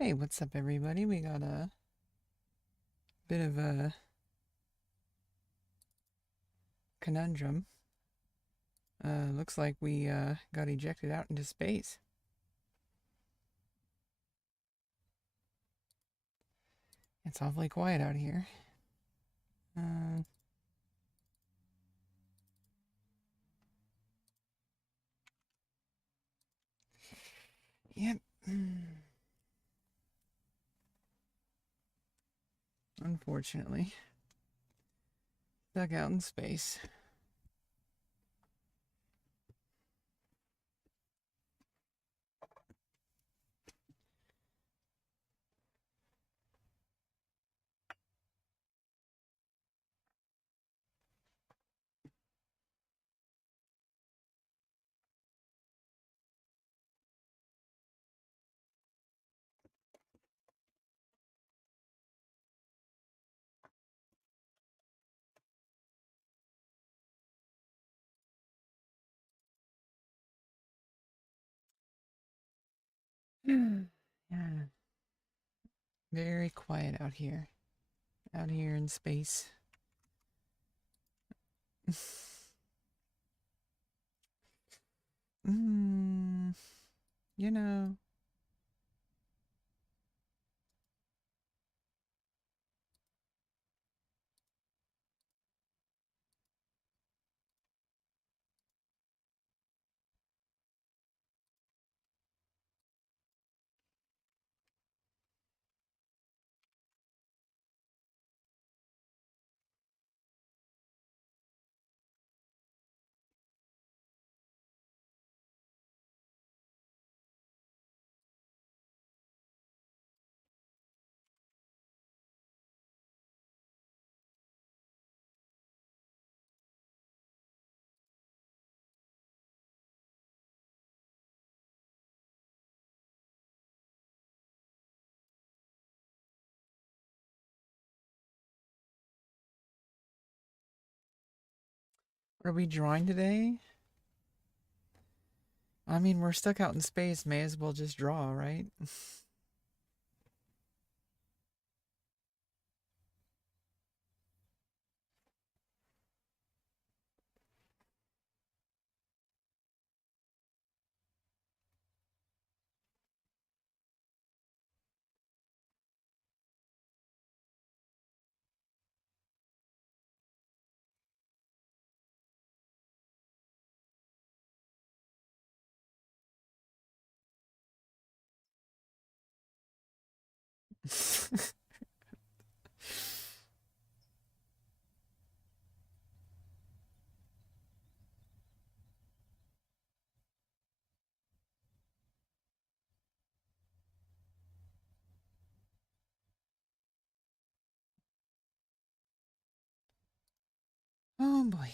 Hey, what's up, everybody? We got a bit of a conundrum. Looks like we got ejected out into space. It's awfully quiet out here. Uh, yep. Unfortunately, stuck out in space. Yeah, very quiet out here. Out here in space. mm, you know. Are we drawing today? I mean, we're stuck out in space. May as well just draw, right? Oh boy.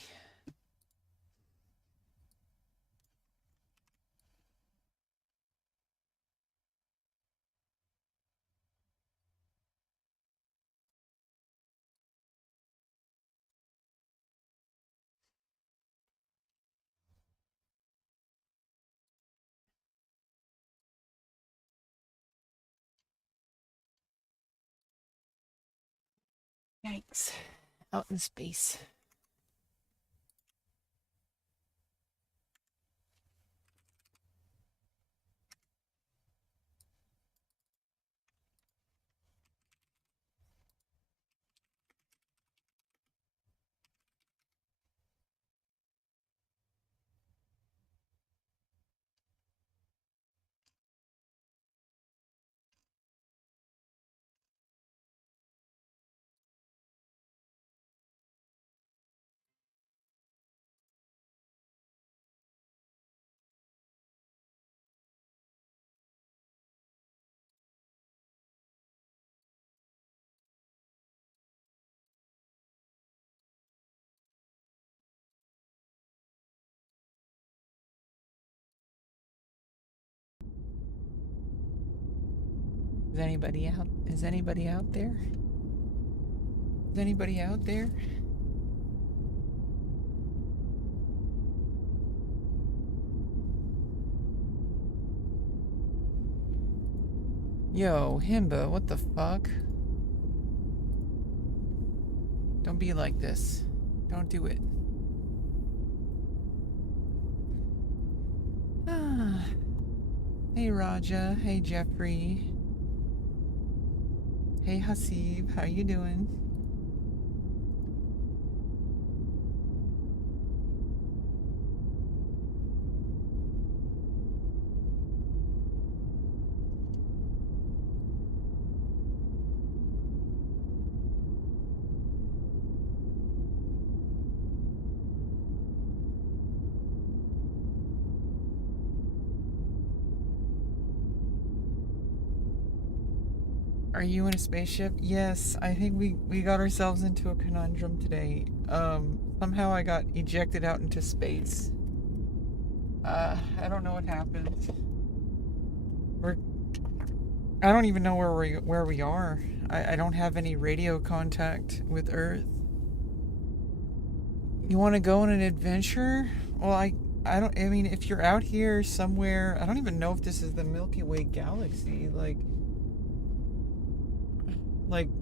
Yikes. Out in space. Is anybody out? Is anybody out there? Is anybody out there? Yo, Himba, what the fuck? Don't be like this. Don't do it. Ah. Hey, Raja. Hey, Jeffrey. Hey, Hasib. How you doing? Are you in a spaceship? Yes, I think we got ourselves into a conundrum today. Somehow I got ejected out into space. I don't know what happened. We're I don't even know where we are. I don't have any radio contact with Earth. You want to go on an adventure? Well, I don't. I mean, if you're out here somewhere, I don't even know if this is the Milky Way galaxy. Like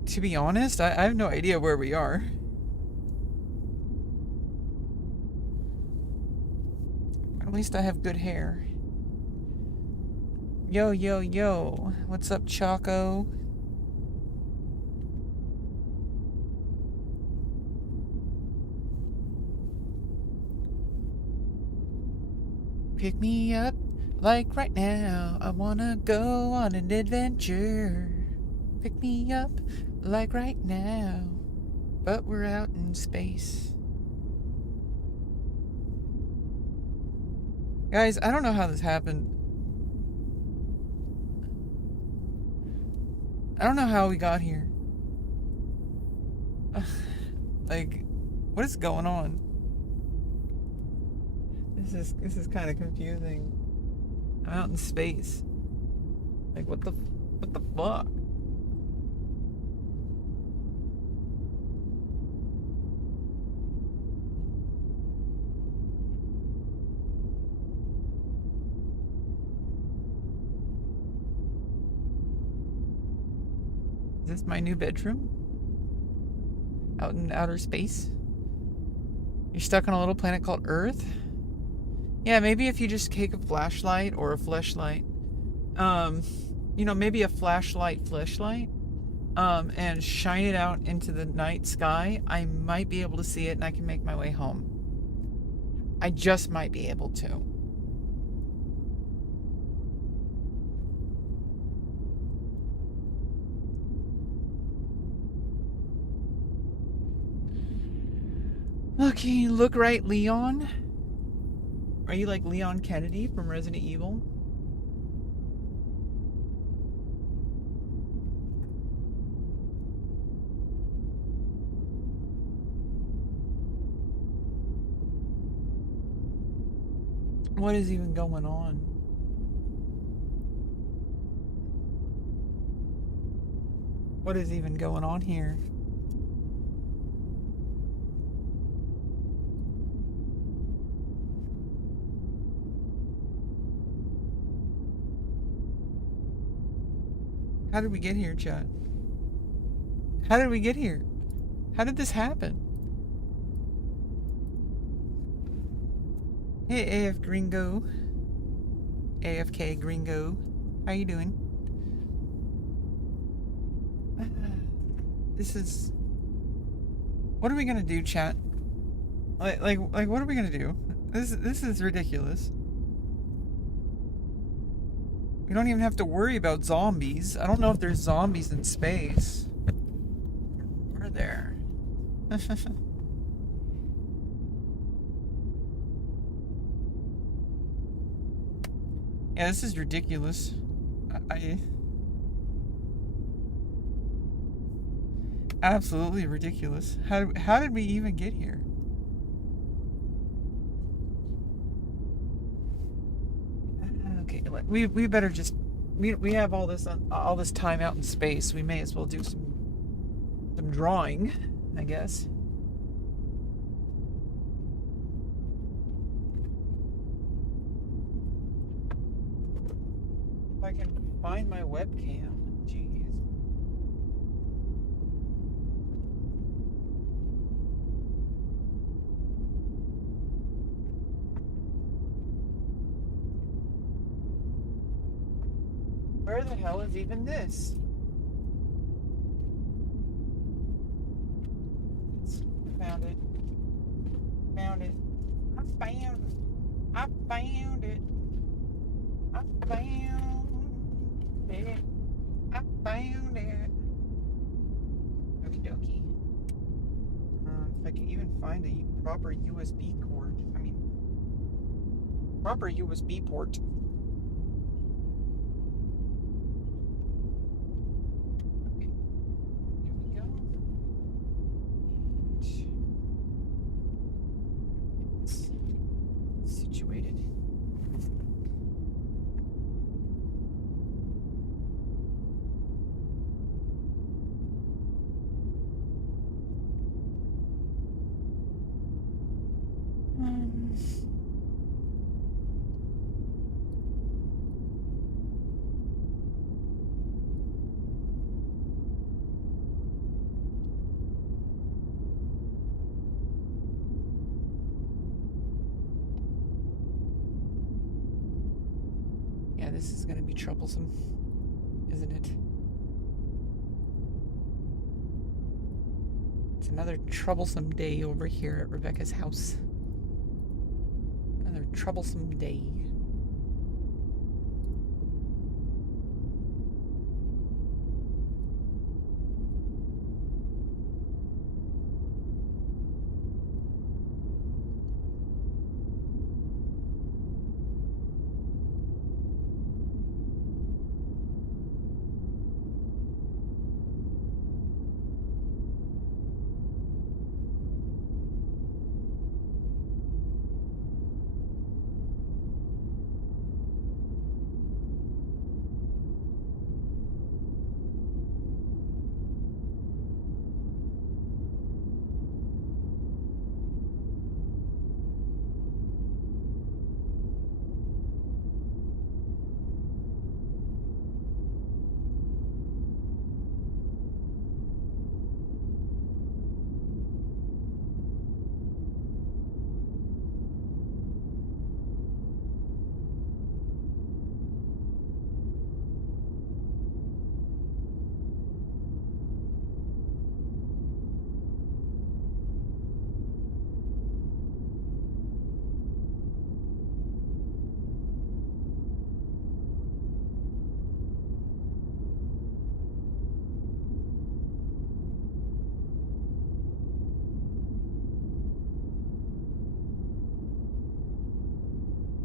to be honest, I have no idea where we are. At least I have good hair. Yo, yo, yo. What's up, Choco? Pick me up, like right now. I wanna go on an adventure. Pick me up, like right now. But we're out in space. Guys, I don't know how this happened. I don't know how we got here. Like, what is going on? This is kind of confusing. I'm out in space. Like, what the fuck? Is this my new bedroom? Out in outer space? You're stuck on a little planet called Earth? Yeah, maybe if you just take a flashlight or a fleshlight, maybe a flashlight, and shine it out into the night sky, I might be able to see it and I can make my way home. I just might be able to. Okay, look right, Leon. Are you like Leon Kennedy from Resident Evil? What is even going on? What is even going on here? How did we get here, chat? How did we get here? How did this happen? Hey, AF Gringo. AFK Gringo. How you doing? This is... What are we gonna do, chat? Like, what are we gonna do? This is ridiculous. We don't even have to worry about zombies. I don't know if there's zombies in space. Are there? Yeah, this is ridiculous. Absolutely ridiculous. How did we even get here? Okay, we better just we have all this time out in space. We may as well do some drawing, I guess. If I can find my webcam. Where the hell is even this? Found it. Found it. I found it. I found it. I found it. I found it. Okie dokie. If I can even find a proper USB cord. I mean, proper USB port. Okay. Here we go. And it's situated. Yeah, this is going to be troublesome, isn't it? It's another troublesome day over here at Rebecca's house. Another troublesome day.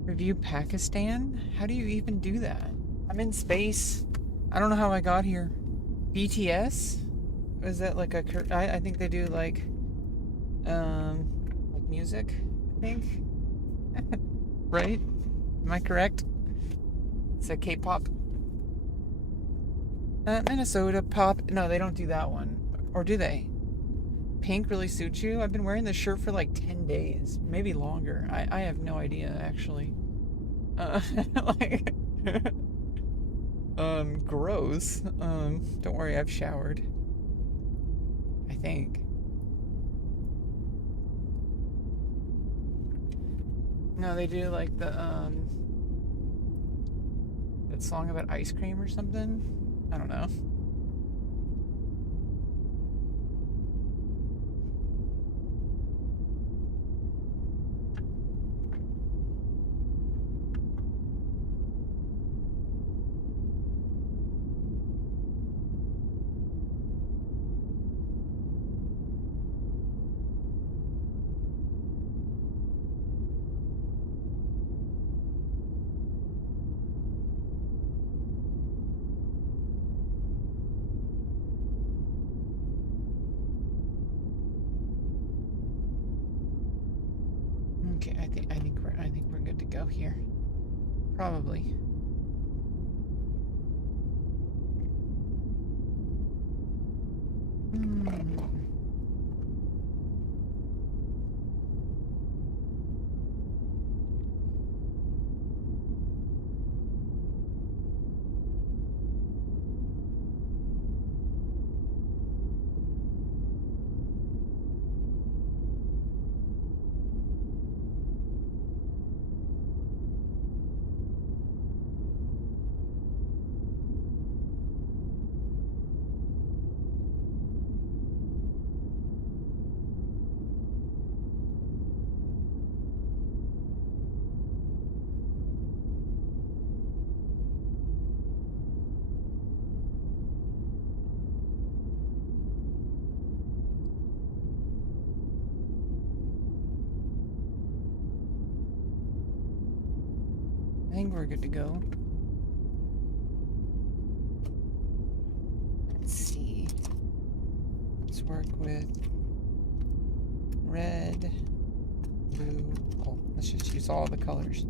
Review Pakistan? How do you even do that? I'm in space. I don't know how I got here. BTS? Is that like a... I think they do like music, I think. Right? Am I correct? It's a K-pop. Minnesota pop. No, they don't do that one. Or do they? Pink really suits you? I've been wearing this shirt for like 10 days. Maybe longer. I have no idea, actually. Like... gross. Don't worry, I've showered. I think. No, they do like the, that song about ice cream or something? I don't know. Okay, I think we're good to go here. Probably. think we're good to go. Let's see. Let's work with red, blue. Oh, let's just use all the colors.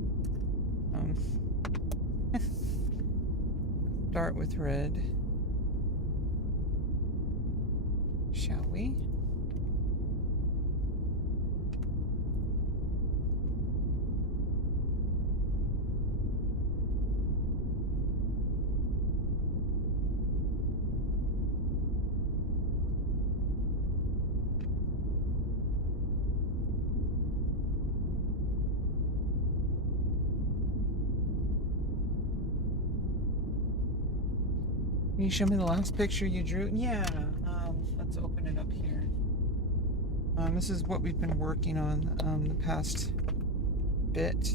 Start with red. Shall we? Can you show me the last picture you drew? Yeah. Let's open it up here. This is what we've been working on the past bit.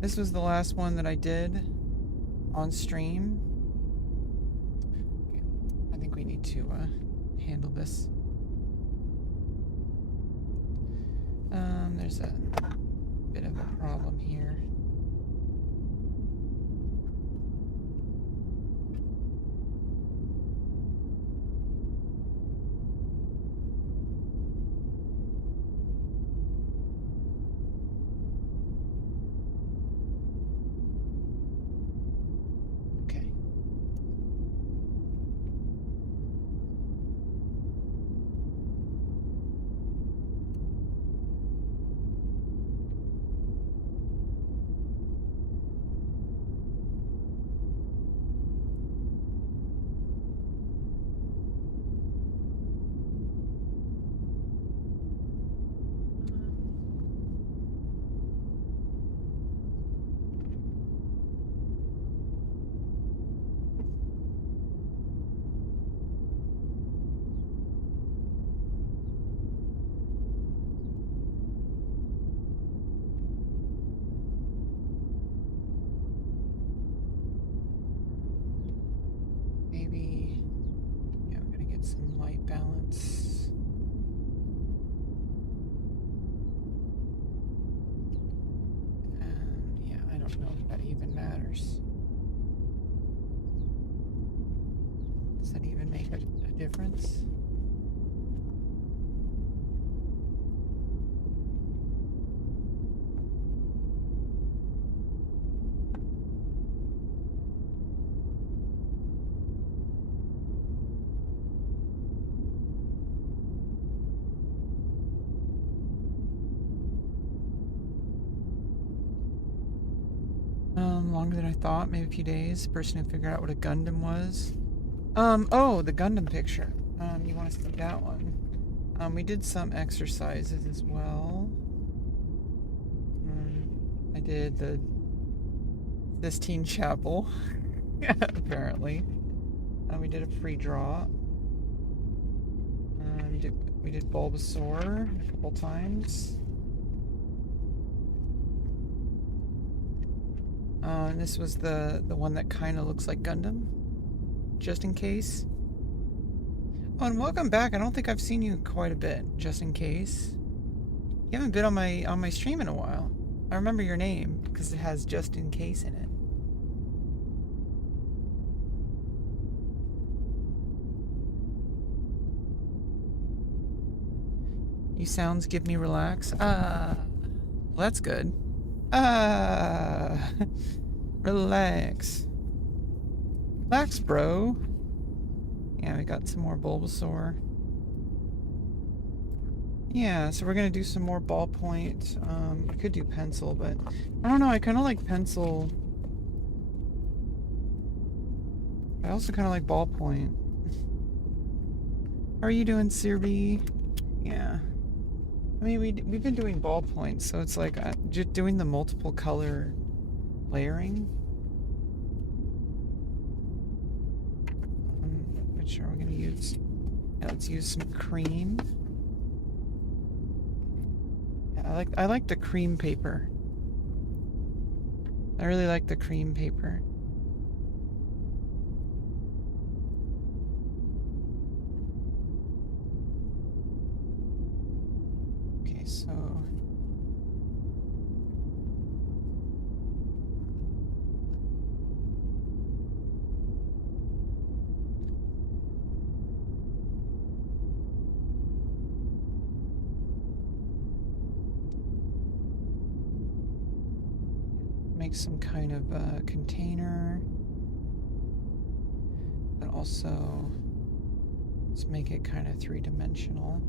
This was the last one that I did on stream. Okay. I think we need to handle this. There's a bit of a problem here. Maybe, yeah, we're gonna get some light balance. Yeah, I don't know if that even matters. Does that even make a difference? Longer than I thought, maybe a few days. Person who figured out what a Gundam was. Oh, the Gundam picture. You want to see that one? We did some exercises as well. I did the Sistine Chapel, apparently. We did a free draw. We did Bulbasaur a couple times. And this was the one that kind of looks like Gundam, just in case. Oh, and welcome back. I don't think I've seen you quite a bit, just in case. You haven't been on my stream in a while. I remember your name because it has just in case in it. You sounds give me relax. Well, that's good. Relax. Relax, bro. Yeah, we got some more Bulbasaur. Yeah, so we're gonna do some more ballpoint. I could do pencil, but I don't know, I kinda like pencil. I also kinda like ballpoint. How are you doing, Sirby? Yeah. I mean, we've been doing ballpoint, so it's like just doing the multiple color layering. Which are we gonna use? Yeah, let's use some cream. Yeah, I like the cream paper. I really like the cream paper. Okay, so make some kind of container. But also, let's make it kind of three-dimensional.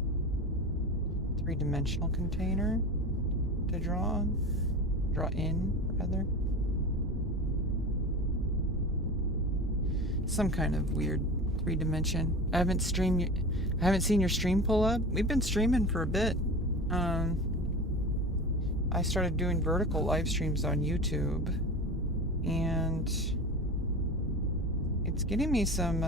Three-dimensional container to draw in, rather. Some kind of weird three-dimension. I haven't seen your stream pull up. We've been streaming for a bit. I started doing vertical live streams on YouTube, and it's getting me some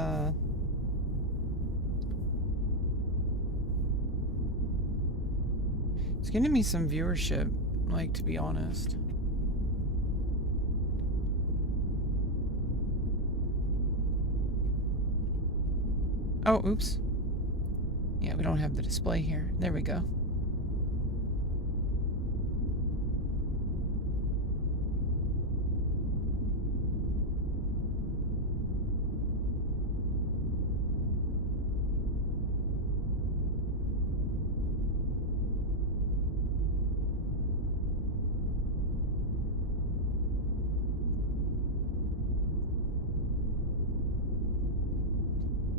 viewership, like, to be honest. Oh, oops. Yeah, we don't have the display here. There we go.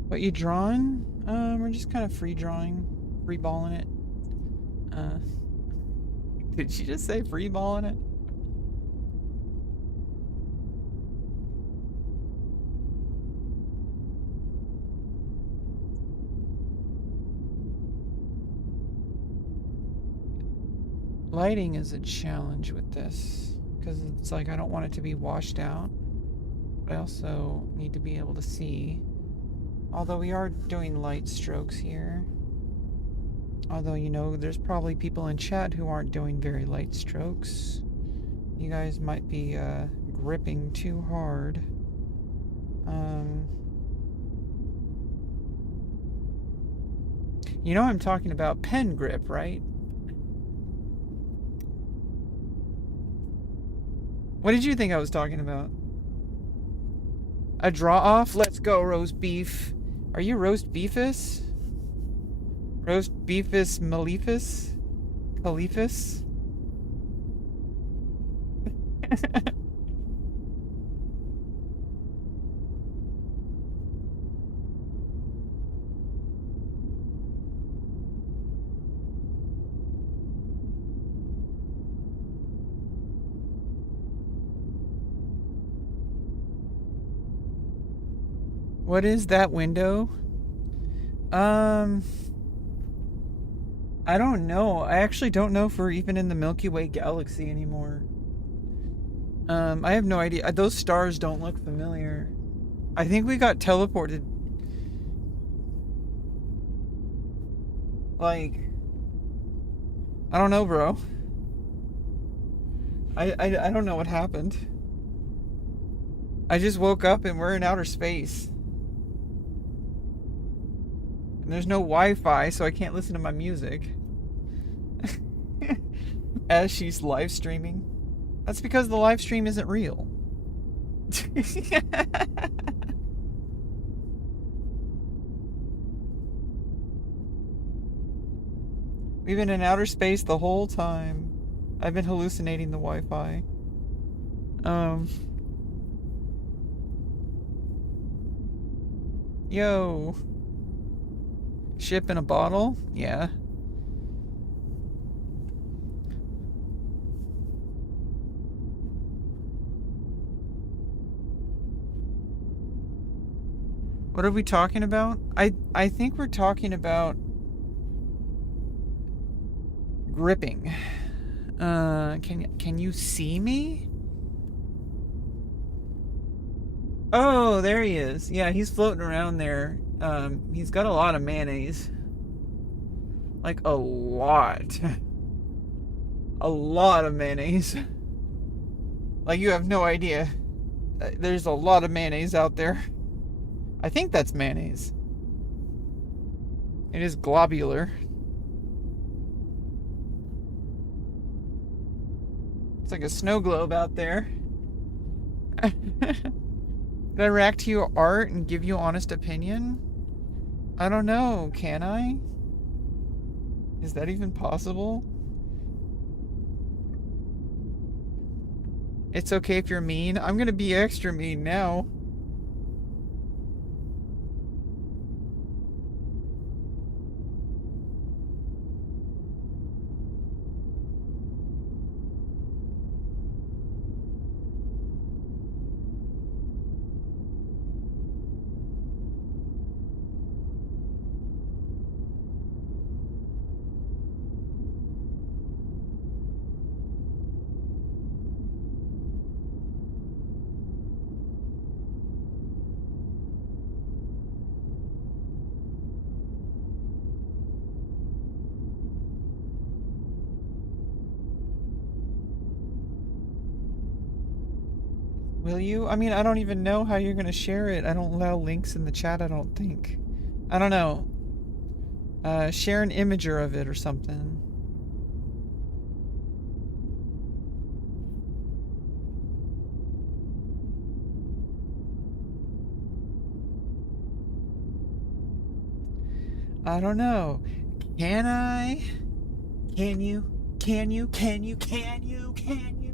What you drawing? We're just kind of free balling it. Did she just say free balling it? Lighting is a challenge with this, because it's like I don't want it to be washed out, but I also need to be able to see. Although we are doing light strokes here. Although, you know, there's probably people in chat who aren't doing very light strokes. You guys might be gripping too hard. You know I'm talking about pen grip, right? What did you think I was talking about? A draw off? Let's go, roast beef. Are you roast beefus? Roast beefus maleficus? Caliphus? What is that window? I don't know. I actually don't know if we're even in the Milky Way galaxy anymore. I have no idea. Those stars don't look familiar. I think we got teleported. Like, I don't know, bro. I don't know what happened. I just woke up and we're in outer space. And there's no Wi-Fi, so I can't listen to my music. As she's live streaming. That's because the live stream isn't real. We've been in outer space the whole time. I've been hallucinating the Wi-Fi. Yo. Ship in a bottle? Yeah. What are we talking about? I think we're talking about gripping. Can you see me? Oh, there he is. Yeah, he's floating around there. He's got a lot of mayonnaise. Like a lot. A lot of mayonnaise. Like you have no idea. There's a lot of mayonnaise out there. I think that's mayonnaise. It is globular. It's like a snow globe out there. Did I react to your art and give you honest opinion? I don't know, can I? Is that even possible? It's okay if you're mean. I'm gonna be extra mean now. Will you? I mean, I don't even know how you're gonna share it. I don't allow links in the chat, I don't think. I don't know. Share an imager of it or something. I don't know. Can I? Can you? Can you? Can you? Can you? Can you?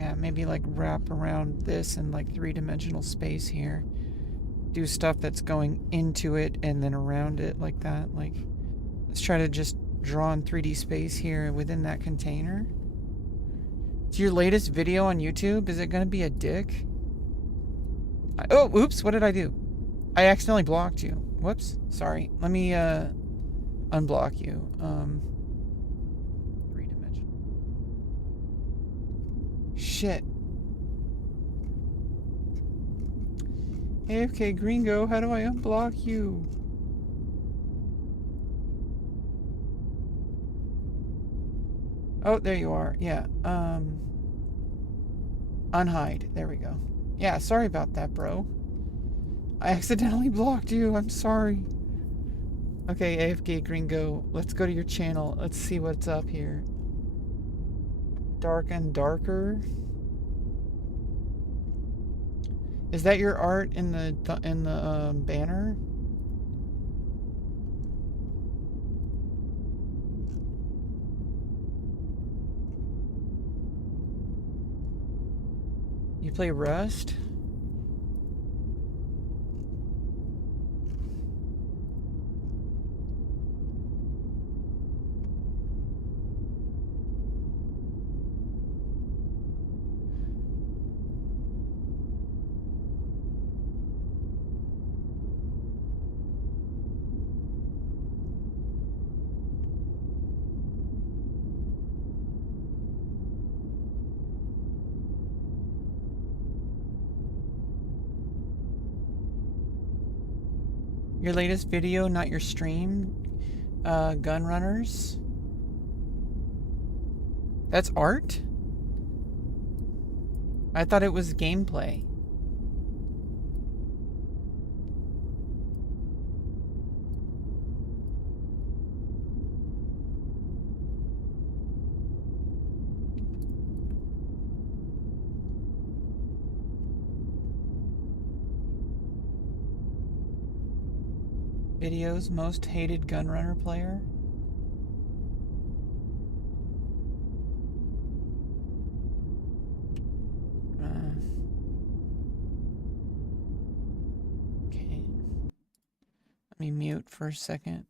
Yeah, maybe like wrap around this in like three-dimensional space here. Do stuff that's going into it and then around it like that. Like, let's try to just draw in 3D space here within that container. It's your latest video on YouTube. Is it going to be a dick? Oh, oops, what did I do? I accidentally blocked you. Whoops, sorry. Let me unblock you. Three-dimensional. Shit. AFK Gringo, how do I unblock you? Oh, there you are. Yeah. Unhide. There we go. Yeah, sorry about that, bro. I accidentally blocked you. I'm sorry. Okay, AFK Gringo, let's go to your channel. Let's see what's up here. Dark and darker. Is that your art in the banner? You play Rust? Your latest video, not your stream? Gun runners? That's art? I thought it was gameplay. Videos most hated gunrunner player? Okay. Let me mute for a second.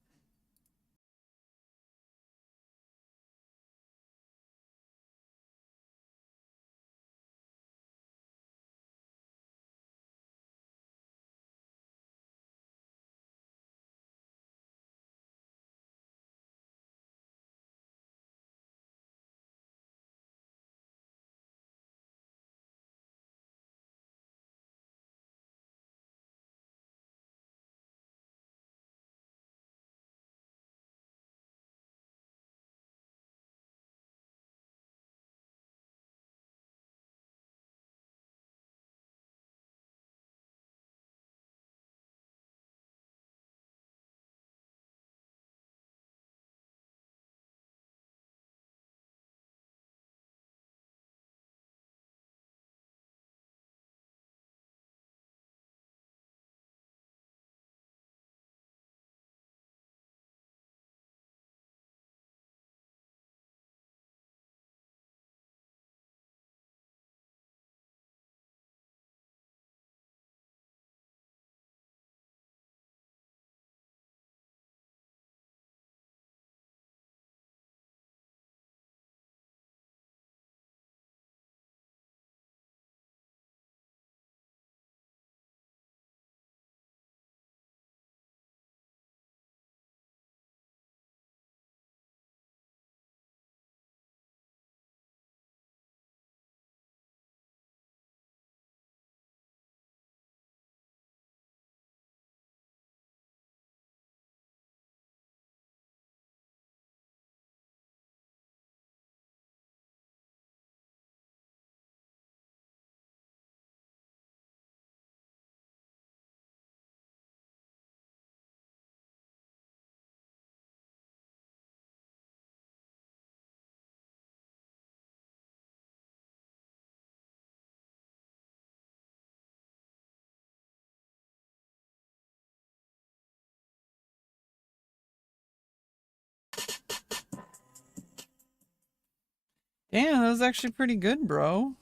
Yeah, that was actually pretty good, bro.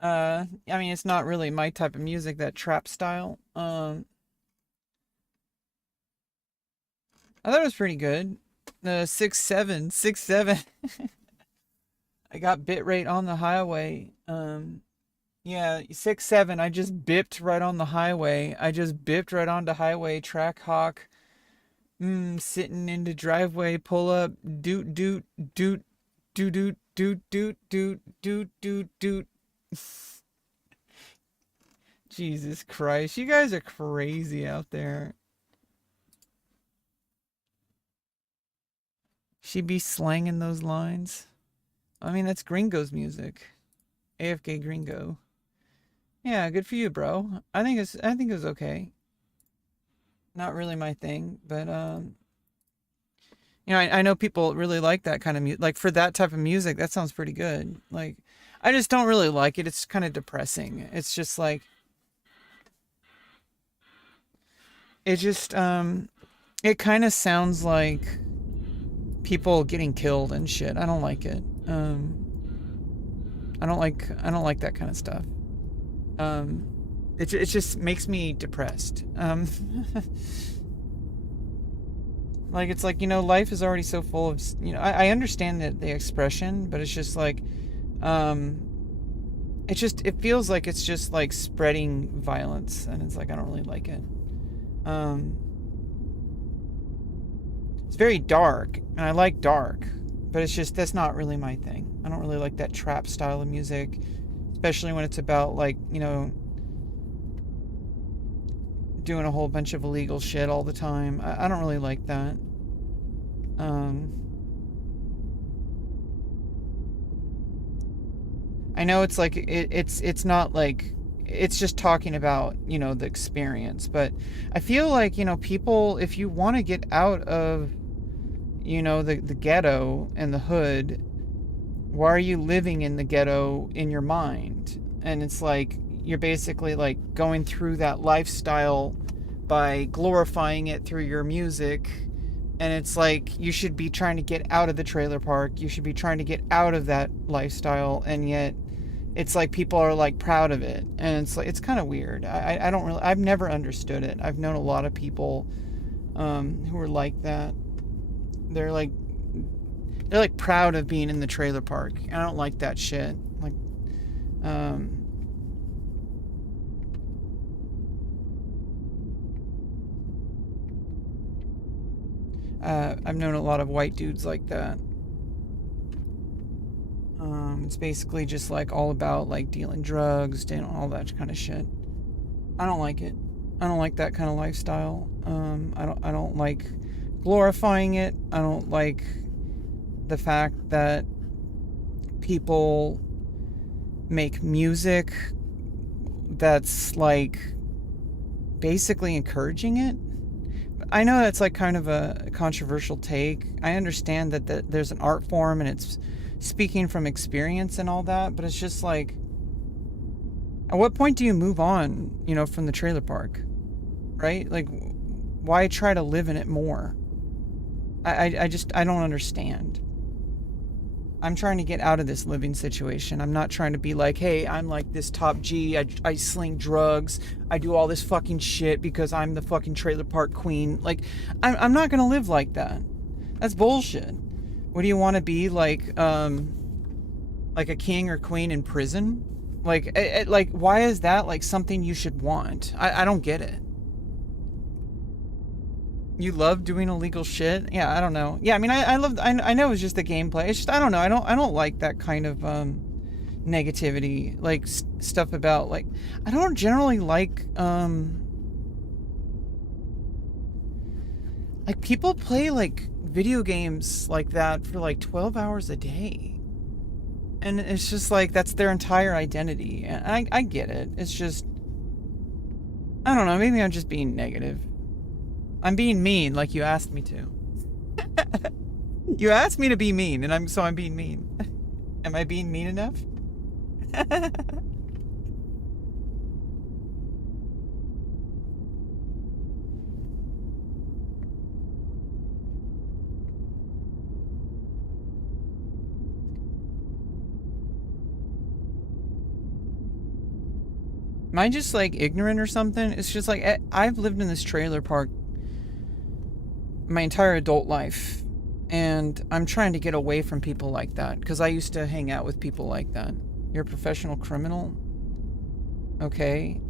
I mean, it's not really my type of music, that trap style. I thought it was pretty good. 6.7, 6.7. I got bit rate on the highway. Yeah, 6.7. I just bipped right on the highway. I just bipped right onto highway, track hawk. Sitting in the driveway, pull up, doot doot doot doot doot doot doot doot doot doot doot. Jesus Christ, you guys are crazy out there. She be slanging those lines. I mean, that's Gringo's music. AFK Gringo. Yeah, good for you, bro. I think it was okay. Not really my thing, but I know people really like that kind of music. Like for that type of music, that sounds pretty good. Like I just don't really like it. It's kind of depressing. It's just like it just it kind of sounds like people getting killed and shit. I don't like it. I don't like that kind of stuff. Um it just makes me depressed. Like it's like, life is already so full of, I understand that the expression, but it's just like um it feels like it's just like spreading violence, and it's like I don't really like it. Um it's very dark, and I like dark, but it's just that's not really my thing. I don't really like that trap style of music, especially when it's about like, doing a whole bunch of illegal shit all the time. I don't really like that. Um I know it's like it's not like it's just talking about, the experience, but I feel like, people, if you want to get out of, the ghetto and the hood, why are you living in the ghetto in your mind? And it's like you're basically like going through that lifestyle by glorifying it through your music. And it's like you should be trying to get out of the trailer park. You should be trying to get out of that lifestyle, and yet it's like people are like proud of it, and it's like it's kind of weird. I don't really, I've never understood it. I've known a lot of people who are like that. They're like they're like proud of being in the trailer park. I don't like that shit. Like, um, I've known a lot of white dudes like that. It's basically just like all about like dealing drugs and all that kind of shit. I don't like it. I don't like that kind of lifestyle. I don't like glorifying it. I don't like the fact that people make music that's like basically encouraging it. I know that's like kind of a controversial take. I understand that there's an art form and it's speaking from experience and all that, but it's just like, at what point do you move on, from the trailer park, right? Like, why try to live in it more? I don't understand. I'm trying to get out of this living situation. I'm not trying to be like, hey, I'm like this top G. I sling drugs. I do all this fucking shit because I'm the fucking trailer park queen. Like, I'm not going to live like that. That's bullshit. What do you want to be like a king or queen in prison? Like, why is that like something you should want? I don't get it. You love doing illegal shit? Yeah, I don't know. Yeah, I mean, I know it's just the gameplay. It's just, I don't know. I don't like that kind of negativity, like stuff about like, I don't generally like people play like video games like that for like 12 hours a day. And it's just like that's their entire identity. And I get it. It's just, I don't know, maybe I'm just being negative. I'm being mean like you asked me to. You asked me to be mean, and I'm being mean. Am I being mean enough? Am I just like ignorant or something? It's just like I've lived in this trailer park my entire adult life, and I'm trying to get away from people like that because I used to hang out with people like that. You're a professional criminal? Okay.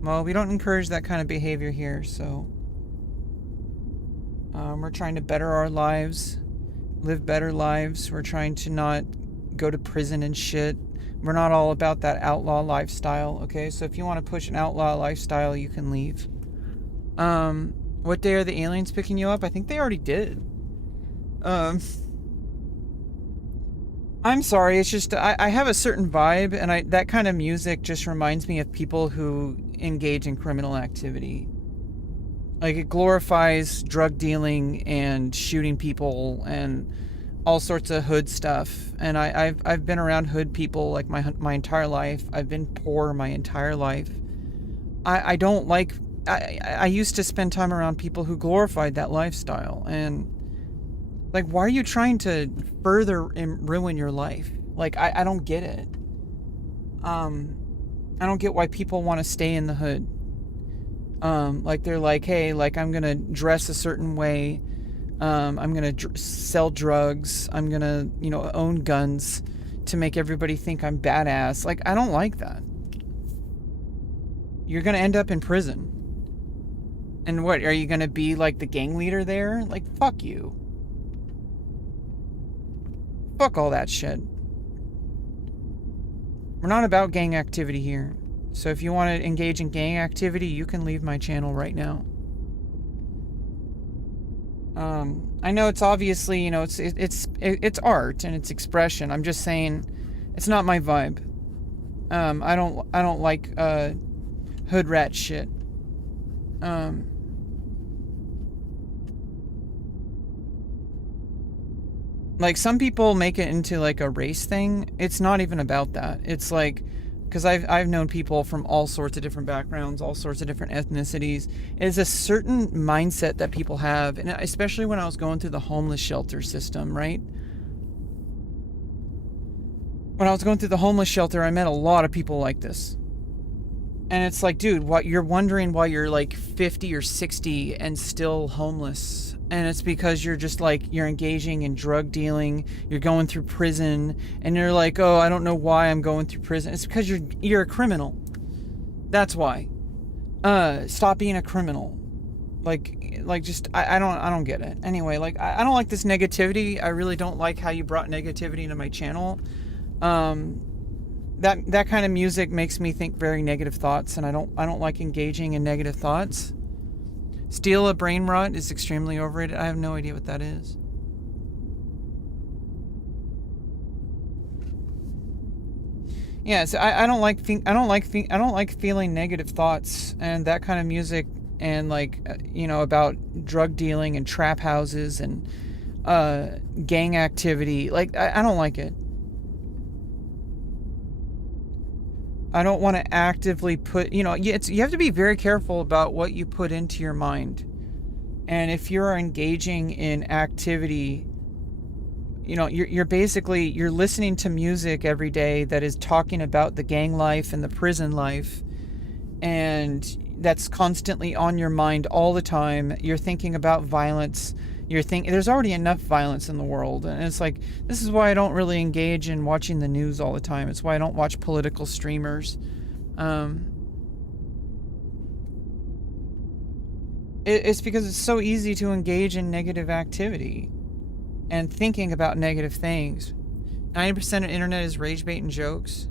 Well, we don't encourage that kind of behavior here, so we're trying to better our lives, live better lives. We're trying to not go to prison and shit. We're not all about that outlaw lifestyle, okay? So if you want to push an outlaw lifestyle, you can leave. What day are the aliens picking you up? I think they already did. I'm sorry, it's just I have a certain vibe, and that kind of music just reminds me of people who engage in criminal activity. Like, it glorifies drug dealing and shooting people and all sorts of hood stuff. And I've been around hood people like my entire life. I've been poor my entire life. I don't like... I used to spend time around people who glorified that lifestyle, and like, why are you trying to further ruin your life? Like, I don't get it. I don't get why people want to stay in the hood. Like, they're like, hey, like, I'm gonna dress a certain way. I'm gonna sell drugs. I'm gonna, own guns to make everybody think I'm badass. Like, I don't like that. You're gonna end up in prison. And what, are you gonna be like the gang leader there? Like, fuck you. Fuck all that shit. We're not about gang activity here. So if you want to engage in gang activity, you can leave my channel right now. I know it's obviously, it's art and it's expression. I'm just saying, it's not my vibe. I don't like hood rat shit. Like, some people make it into like a race thing. It's not even about that. It's like, because I've known people from all sorts of different backgrounds, all sorts of different ethnicities. It's a certain mindset that people have, and especially when I was going through the homeless shelter system, right? When I was going through the homeless shelter, I met a lot of people like this. And it's like, dude, what, you're wondering why you're like 50 or 60 and still homeless. And it's because you're just like, you're engaging in drug dealing, you're going through prison, and you're like, oh, I don't know why I'm going through prison. It's because you're a criminal. That's why. Stop being a criminal. Like just, I don't get it. Anyway, like, I don't like this negativity. I really don't like how you brought negativity into my channel. That kind of music makes me think very negative thoughts, and I don't like engaging in negative thoughts. Steal a brain rot is extremely overrated. I have no idea what that is. Yeah, so I don't like feeling negative thoughts and that kind of music, and like about drug dealing and trap houses and gang activity. Like, I don't like it. I don't want to actively put, you have to be very careful about what you put into your mind. And if you're engaging in activity, you're basically, you're listening to music every day that is talking about the gang life and the prison life, and that's constantly on your mind all the time. You're thinking about violence. There's already enough violence in the world, and it's like, this is why I don't really engage in watching the news all the time. It's why I don't watch political streamers. It's because it's so easy to engage in negative activity and thinking about negative things. 90% of internet is rage bait and jokes.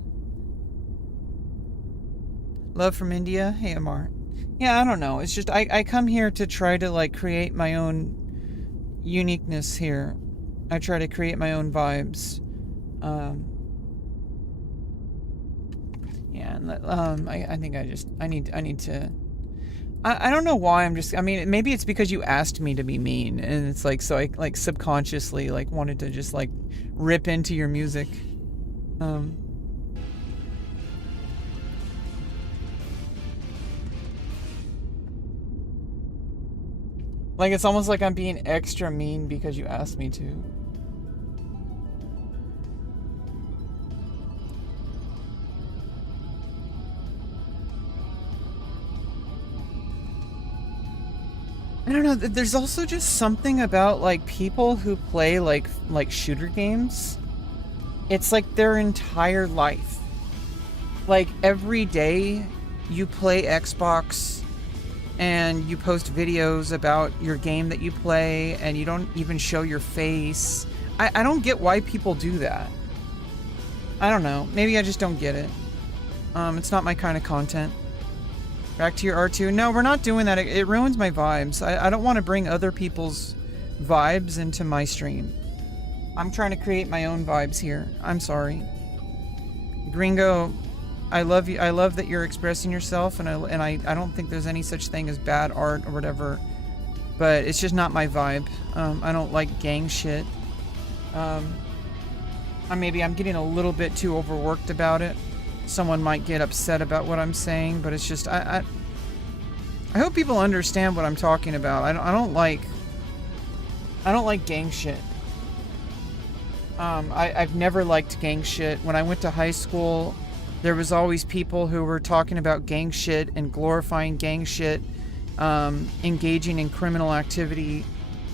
Love from India. Hey, Amar. Yeah, I don't know. It's just, I come here to try to like create my own uniqueness here. I try to create my own vibes. Yeah, and I think I need to. I don't know why I mean, maybe it's because you asked me to be mean, and it's like, so I like subconsciously like wanted to just like rip into your music. Like, it's almost like I'm being extra mean because you asked me to. I don't know. There's also just something about like people who play like shooter games. It's like their entire life. Like every day you play Xbox and you post videos about your game that you play and you don't even show your face. I don't get why people do that. I don't know. Maybe I just don't get it. It's not my kind of content. Back to your R2. No, we're not doing that. It ruins my vibes. I don't want to bring other people's vibes into my stream. I'm trying to create my own vibes here. I'm sorry. Gringo, I love you. I love that you're expressing yourself, and I don't think there's any such thing as bad art or whatever. But it's just not my vibe. I don't like gang shit. Maybe I'm getting a little bit too overworked about it. Someone might get upset about what I'm saying, but it's just I hope people understand what I'm talking about. I don't like gang shit. I've never liked gang shit. When I went to high school, there was always people who were talking about gang shit and glorifying gang shit, engaging in criminal activity,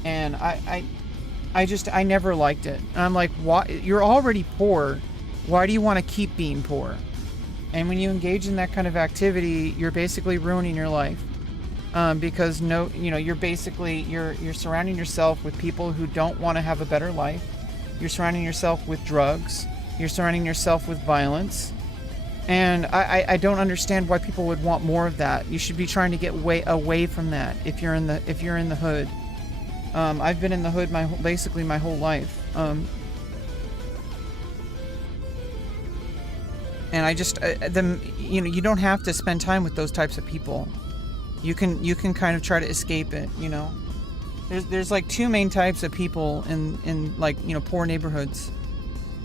and I never liked it. And I'm like, why? You're already poor. Why do you want to keep being poor? And when you engage in that kind of activity, you're basically ruining your life. Because you're surrounding yourself with people who don't want to have a better life. You're surrounding yourself with drugs. You're surrounding yourself with violence. And I don't understand why people would want more of that. You should be trying to get away from that if you're in the hood. I've been in the hood basically my whole life. And I just you don't have to spend time with those types of people. You can kind of try to escape it, you know. There's like two main types of people in like, you know, poor neighborhoods.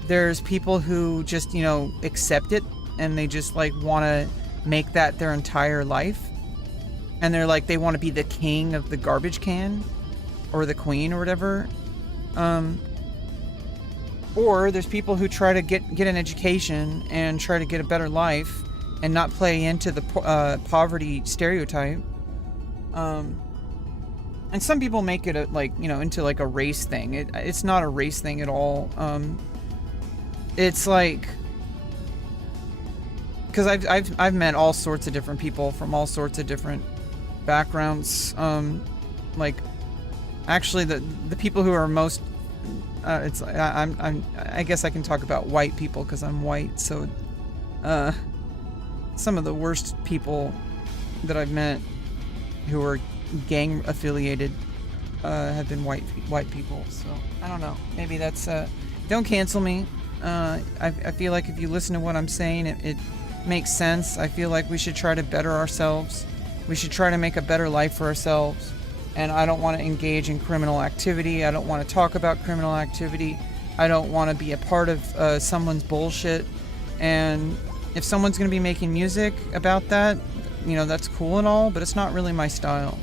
There's people who just, you know, accept it and they just like want to make that their entire life. And they're like, they want to be the king of the garbage can or the queen or whatever. Or there's people who try to get an education and try to get a better life and not play into the poverty stereotype. And some people make it into like a race thing. It's not a race thing at all. It's like, because I've met all sorts of different people from all sorts of different backgrounds. Like, actually, the people who are most I guess I can talk about white people because I'm white. So, some of the worst people that I've met who are gang affiliated have been white people. So I don't know. Maybe that's don't cancel me. I feel like if you listen to what I'm saying, it makes sense. I feel like we should try to better ourselves. We should try to make a better life for ourselves. And I don't want to engage in criminal activity. I don't want to talk about criminal activity. I don't want to be a part of someone's bullshit. And if someone's going to be making music about that, you know, that's cool and all, but it's not really my style.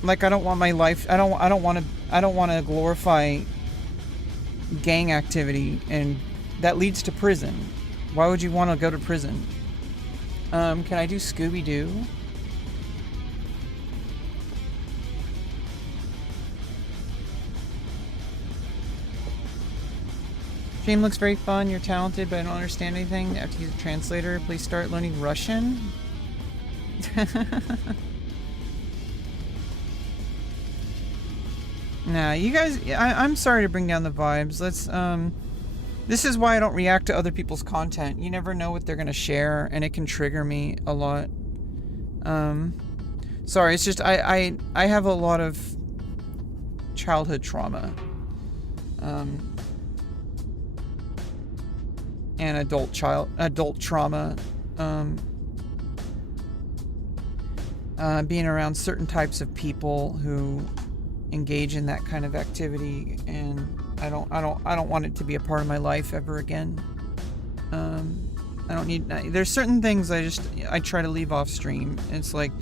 Like, I don't want my life. I don't want to glorify gang activity, and that leads to prison. Why would you want to go to prison? Can I do Scooby-Doo? Stream looks very fun. You're talented, but I don't understand anything. I have to use a translator. Please start learning Russian. Nah, you guys, I'm sorry to bring down the vibes. Let's, this is why I don't react to other people's content. You never know what they're going to share, and it can trigger me a lot. Sorry, it's just, I have a lot of childhood trauma. And adult trauma. Being around certain types of people who engage in that kind of activity, and I don't want it to be a part of my life ever again. I don't need. There's certain things I try to leave off stream. It's like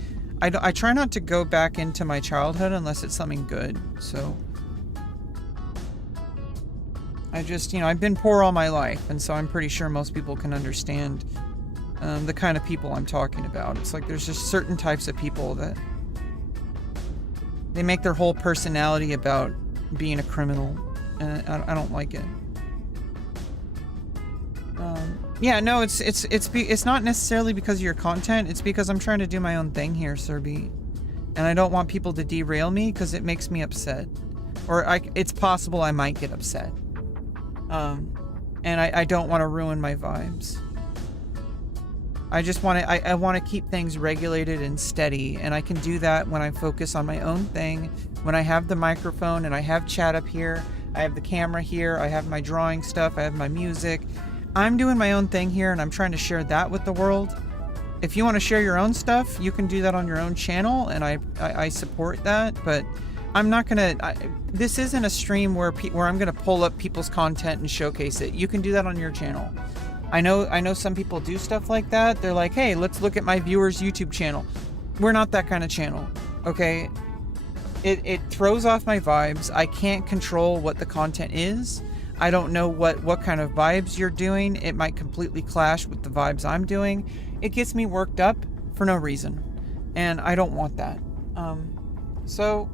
I try not to go back into my childhood unless it's something good. So I just, I've been poor all my life, and so I'm pretty sure most people can understand the kind of people I'm talking about. It's like there's just certain types of people that they make their whole personality about being a criminal, and I don't like it. Yeah, no, it's not necessarily because of your content. It's because I'm trying to do my own thing here, Serby, and I don't want people to derail me because it makes me upset, or it's possible I might get upset. And I don't want to ruin my vibes. I just want to, I want to keep things regulated and steady, and I can do that when I focus on my own thing, when I have the microphone and I have chat up here, I have the camera here, I have my drawing stuff, I have my music. I'm doing my own thing here, and I'm trying to share that with the world. If you want to share your own stuff, you can do that on your own channel, and I support that, but I'm not gonna, this isn't a stream where I'm gonna pull up people's content and showcase it. You can do that on your channel. I know some people do stuff like that. They're like, hey, let's look at my viewers' YouTube channel. We're not that kind of channel, okay? It throws off my vibes. I can't control what the content is. I don't know what kind of vibes you're doing. It might completely clash with the vibes I'm doing. It gets me worked up for no reason, and I don't want that. So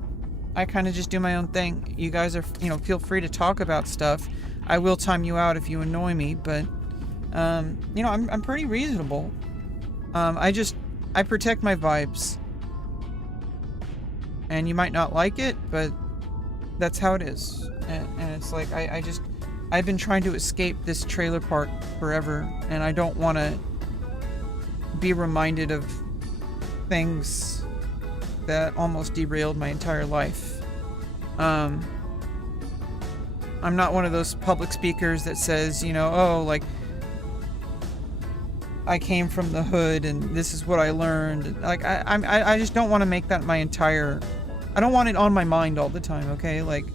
I kind of just do my own thing. You guys are, feel free to talk about stuff. I will time you out if you annoy me, but I'm pretty reasonable. I protect my vibes. And you might not like it, but that's how it is. And it's like, I've been trying to escape this trailer park forever, and I don't want to be reminded of things that almost derailed my entire life. I'm not one of those public speakers that says, I came from the hood and this is what I learned. Like, I just don't want to make that my entire, I don't want it on my mind all the time, okay? Like,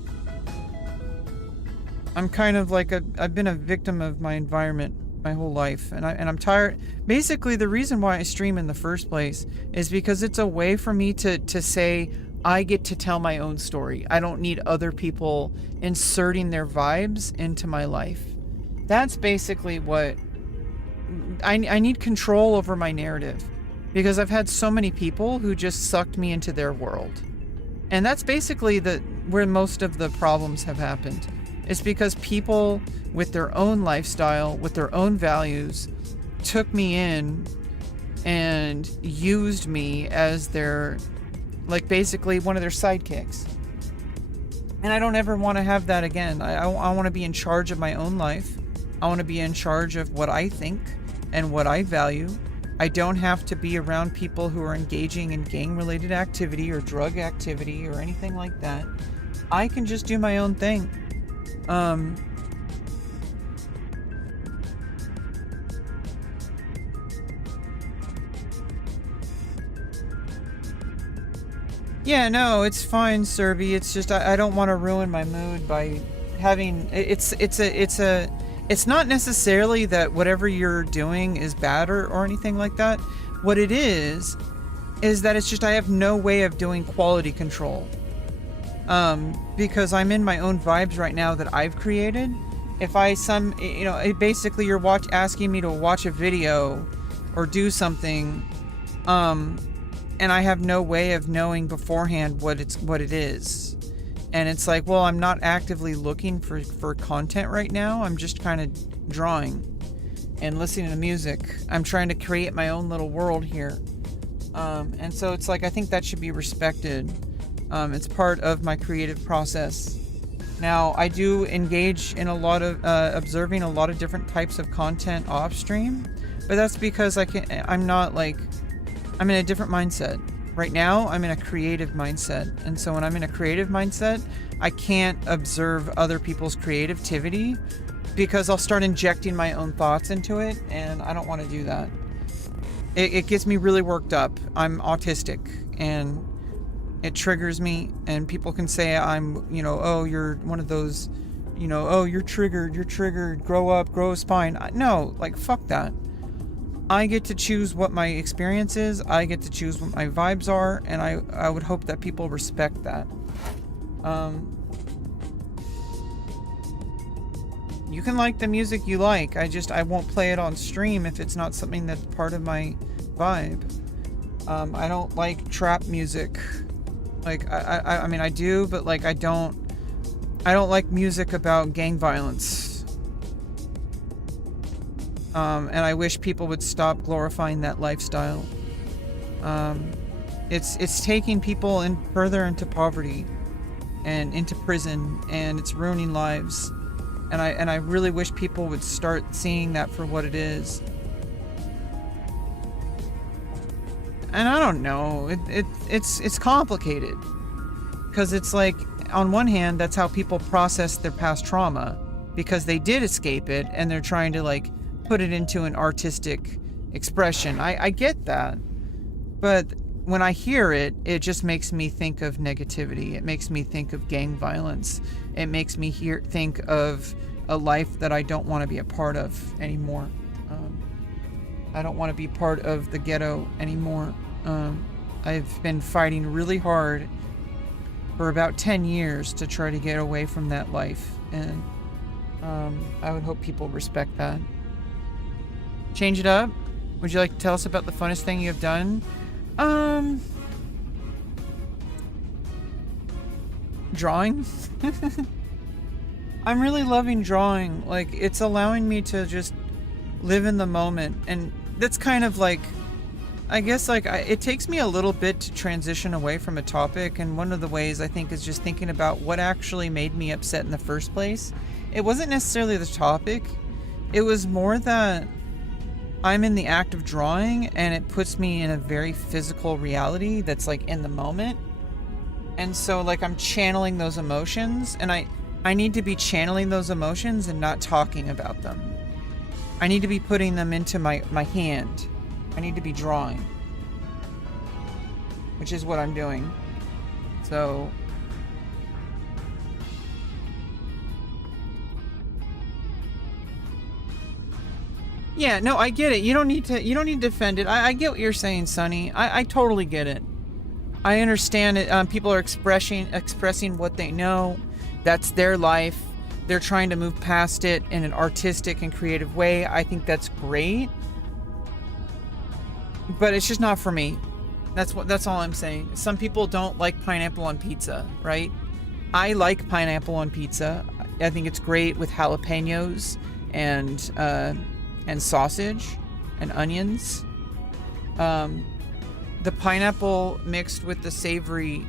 I'm kind of like I've been a victim of my environment my whole life, and I'm tired. Basically, the reason why I stream in the first place is because it's a way for me to say, I get to tell my own story. I don't need other people inserting their vibes into my life. That's basically what I need, control over my narrative, because I've had so many people who just sucked me into their world. And that's basically where most of the problems have happened. It's because people with their own lifestyle, with their own values, took me in and used me as their, like, basically one of their sidekicks. And I don't ever want to have that again. I want to be in charge of my own life. I want to be in charge of what I think and what I value. I don't have to be around people who are engaging in gang-related activity or drug activity or anything like that. I can just do my own thing. Yeah, no, it's fine, Serby. It's just I don't want to ruin my mood by having it's not necessarily that whatever you're doing is bad or anything like that. What it is that it's just I have no way of doing quality control. Because I'm in my own vibes right now that I've created. If basically you're asking me to watch a video or do something, and I have no way of knowing beforehand what it is. And it's like, well, I'm not actively looking for content right now. I'm just kind of drawing and listening to music. I'm trying to create my own little world here. And so it's like, I think that should be respected. It's part of my creative process. Now, I do engage in a lot of observing a lot of different types of content off stream, but that's because I'm in a different mindset. Right now, I'm in a creative mindset. And so when I'm in a creative mindset, I can't observe other people's creativity because I'll start injecting my own thoughts into it, and I don't want to do that. It gets me really worked up. I'm autistic, and it triggers me, and people can say I'm, oh, you're one of those, oh, you're triggered, grow up, grow a spine. No, like, fuck that. I get to choose what my experience is. I get to choose what my vibes are, and I would hope that people respect that. You can like the music you like. I won't play it on stream if it's not something that's part of my vibe. I don't like trap music. Like, I mean, I do, but like, I don't like music about gang violence. And I wish people would stop glorifying that lifestyle. It's taking people further into poverty and into prison, and it's ruining lives. And I really wish people would start seeing that for what it is. And I don't know, it's complicated. Because it's like, on one hand, that's how people process their past trauma, because they did escape it and they're trying to like put it into an artistic expression. I get that. But when I hear it, it just makes me think of negativity. It makes me think of gang violence. It makes me think of a life that I don't want to be a part of anymore. I don't want to be part of the ghetto anymore. I've been fighting really hard for about 10 years to try to get away from that life. And I would hope people respect that. Change it up. Would you like to tell us about the funnest thing you have done? Drawing. I'm really loving drawing. Like, it's allowing me to just live in the moment. And that's kind of like, I guess, like, it takes me a little bit to transition away from a topic. And one of the ways, I think, is just thinking about what actually made me upset in the first place. It wasn't necessarily the topic. It was more that I'm in the act of drawing and it puts me in a very physical reality that's like in the moment. And so like I'm channeling those emotions, and I need to be channeling those emotions and not talking about them. I need to be putting them into my hand. I need to be drawing, which is what I'm doing. So yeah, no, I get it. You don't need to defend it. I get what you're saying, Sonny. I totally get it. I understand it. People are expressing what they know. That's their life. They're trying to move past it in an artistic and creative way. I think that's great. But it's just not for me. That's all I'm saying. Some people don't like pineapple on pizza, right? I like pineapple on pizza. I think it's great with jalapenos and sausage and onions. The pineapple mixed with the savory,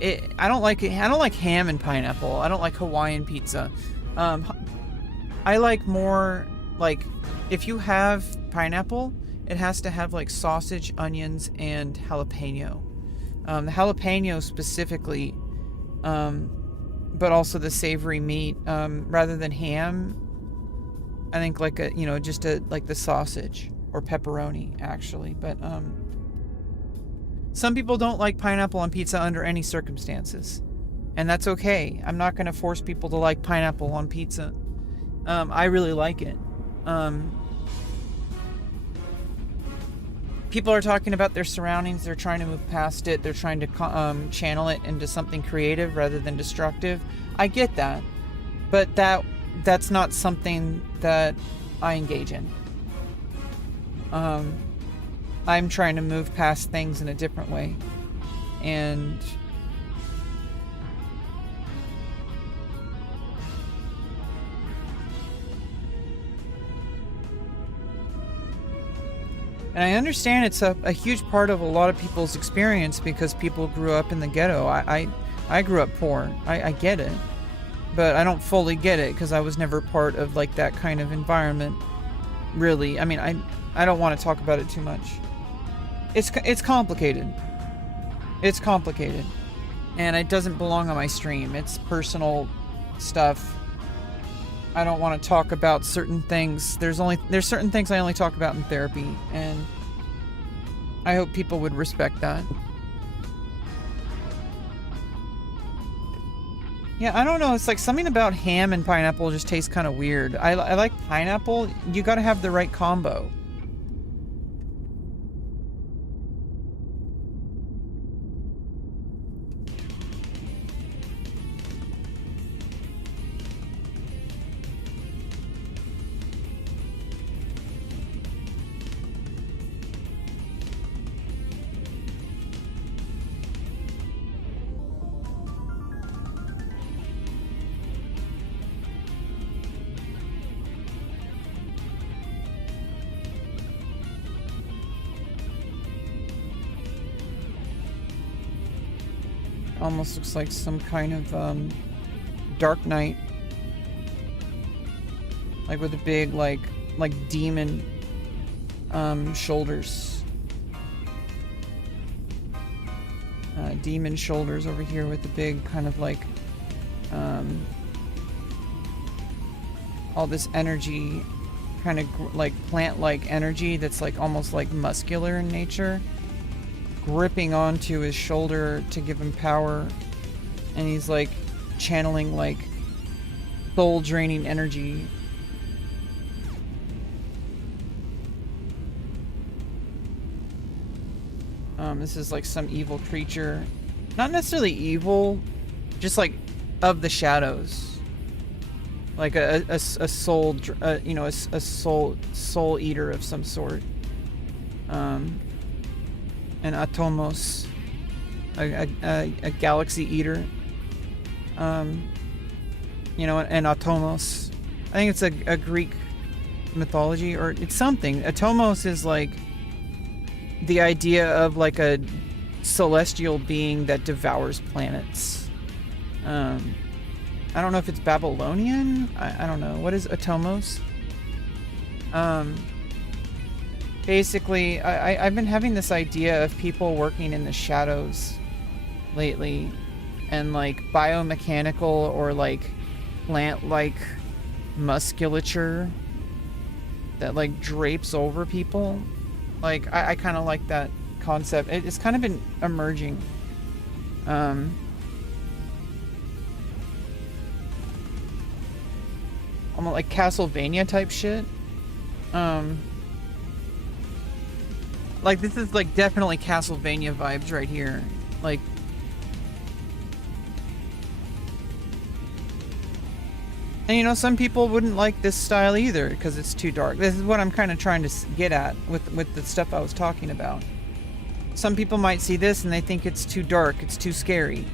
I don't like it. I don't like ham and pineapple. I don't like Hawaiian pizza. I like more like, if you have pineapple, it has to have like sausage, onions, and jalapeno. The jalapeno specifically, but also the savory meat, rather than ham. I think like like the sausage or pepperoni actually. But some people don't like pineapple on pizza under any circumstances, and that's okay. I'm not going to force people to like pineapple on pizza. I really like it. People are talking about their surroundings. They're trying to move past it. They're trying to channel it into something creative rather than destructive. I get that, but that's not something that I engage in. I'm trying to move past things in a different way. And I understand it's a huge part of a lot of people's experience because people grew up in the ghetto. I grew up poor. I get it. But I don't fully get it because I was never part of like that kind of environment. Really. I mean, I don't want to talk about it too much. It's complicated. It's complicated. And it doesn't belong on my stream. It's personal stuff. I don't want to talk about certain things. There's certain things I only talk about in therapy, and I hope people would respect that. Yeah, I don't know. It's like something about ham and pineapple just tastes kind of weird. I like pineapple. You got to have the right combo. almost looks like some kind of Dark Knight, like with a big like demon shoulders. Demon shoulders over here with the big kind of like all this energy, kind of like plant-like energy that's like almost like muscular in nature, gripping onto his shoulder to give him power, and he's like channeling like soul-draining energy. This is like some evil creature, not necessarily evil, just like of the shadows, like a soul, you know, a soul eater of some sort. An Atomos, a galaxy eater. You know, an Atomos. I think it's a Greek mythology, or it's something. Atomos is like the idea of like a celestial being that devours planets. I don't know if it's Babylonian. I don't know. What is Atomos? Basically, I've been having this idea of people working in the shadows lately, and like biomechanical or like plant-like musculature that like drapes over people. Like, I kind of like that concept. It's kind of been emerging. Almost like Castlevania type shit. Like, this is like definitely Castlevania vibes right here. Like, and you know, some people wouldn't like this style either because it's too dark. This is what I'm kind of trying to get at with the stuff I was talking about. Some people might see this and they think it's too dark, it's too scary.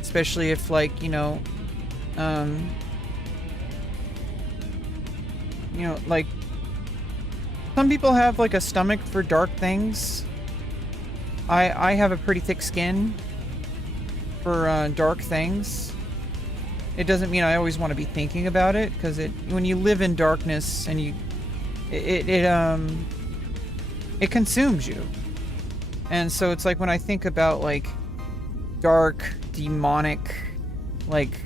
Especially if, like, you know, like, some people have like a stomach for dark things. I have a pretty thick skin for dark things. It doesn't mean I always want to be thinking about it, because when you live in darkness and it consumes you. And so it's like when I think about like dark, demonic, like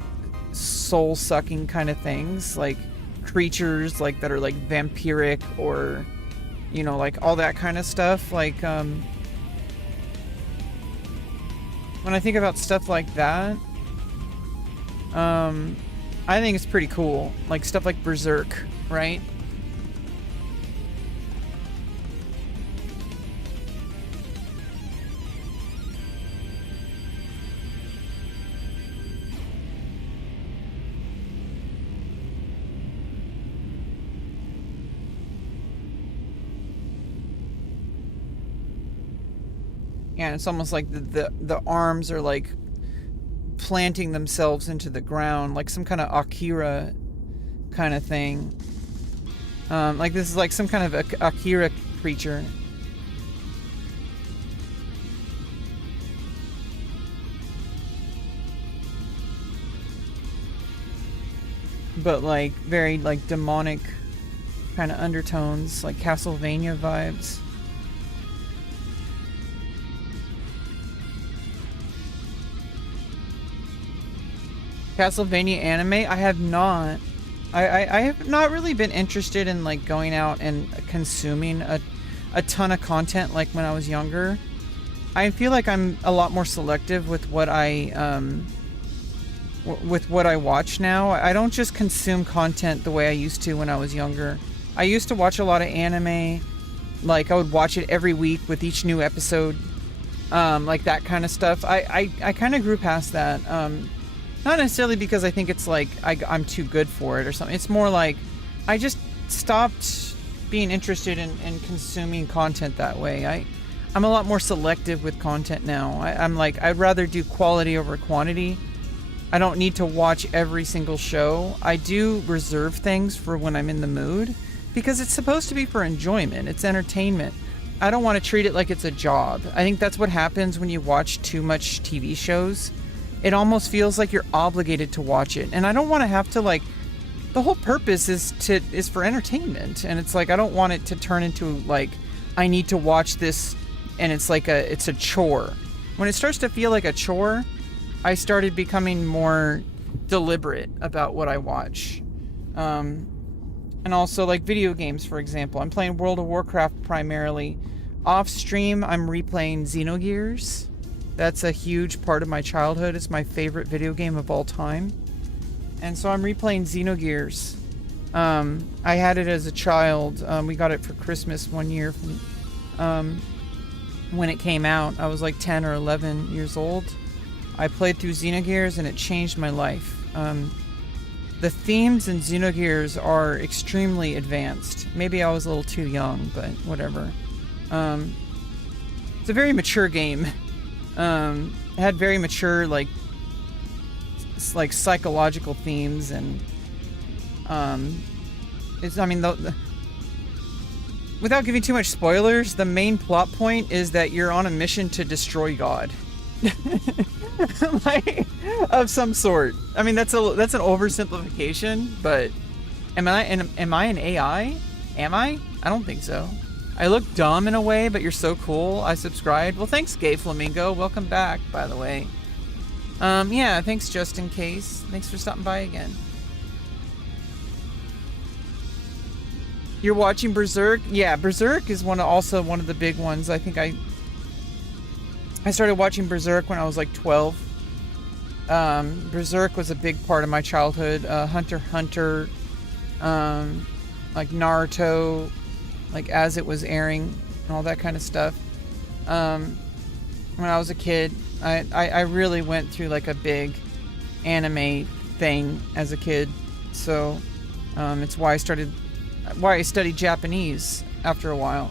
soul-sucking kind of things, like creatures like that are like vampiric, or you know, like all that kind of stuff, like when I think about stuff like that, I think it's pretty cool. Like stuff like Berserk, right? Yeah, it's almost like the arms are like planting themselves into the ground, like some kind of Akira kind of thing. Like this is like some kind of Akira creature. But like very like demonic kind of undertones, like Castlevania vibes. Castlevania anime? I have not. I have not really been interested in like going out and consuming a ton of content like when I was younger. I feel like I'm a lot more selective with what I watch now. I don't just consume content the way I used to when I was younger. I used to watch a lot of anime. Like I would watch it every week with each new episode. Like that kind of stuff. I kind of grew past that. Not necessarily because I think it's like I'm too good for it or something. It's more like I just stopped being interested in consuming content that way. I'm a lot more selective with content now. I'm like, I'd rather do quality over quantity. I don't need to watch every single show. I do reserve things for when I'm in the mood, because it's supposed to be for enjoyment. It's entertainment. I don't want to treat it like it's a job. I think that's what happens when you watch too much TV shows. it almost feels like you're obligated to watch it. And I don't want to have to, like, the whole purpose is for entertainment. And it's like, I don't want it to turn into, like, I need to watch this and it's like it's a chore. When it starts to feel like a chore, I started becoming more deliberate about what I watch. And also, like, video games, for example. I'm playing World of Warcraft primarily. Off stream, I'm replaying Xenogears. That's a huge part of my childhood. It's my favorite video game of all time. And so I'm replaying Xenogears. I had it as a child. We got it for Christmas one year when it came out. I was like 10 or 11 years old. I played through Xenogears and it changed my life. The themes in Xenogears are extremely advanced. Maybe I was a little too young, but whatever. It's a very mature game. It had very mature, like psychological themes, and without giving too much spoilers, the main plot point is that you're on a mission to destroy God. Like, of some sort. I mean, that's an oversimplification, but am I an AI? Am I? I don't think so. I look dumb in a way, but you're so cool. I subscribed. Well, thanks, Gay Flamingo. Welcome back, by the way. Yeah, thanks, just in case. Thanks for stopping by again. You're watching Berserk? Yeah, Berserk is also one of the big ones. I think I started watching Berserk when I was like 12. Berserk was a big part of my childhood. Hunter x Hunter, like Naruto, like as it was airing and all that kind of stuff. When I was a kid, I really went through like a big anime thing as a kid. So it's why I studied Japanese after a while.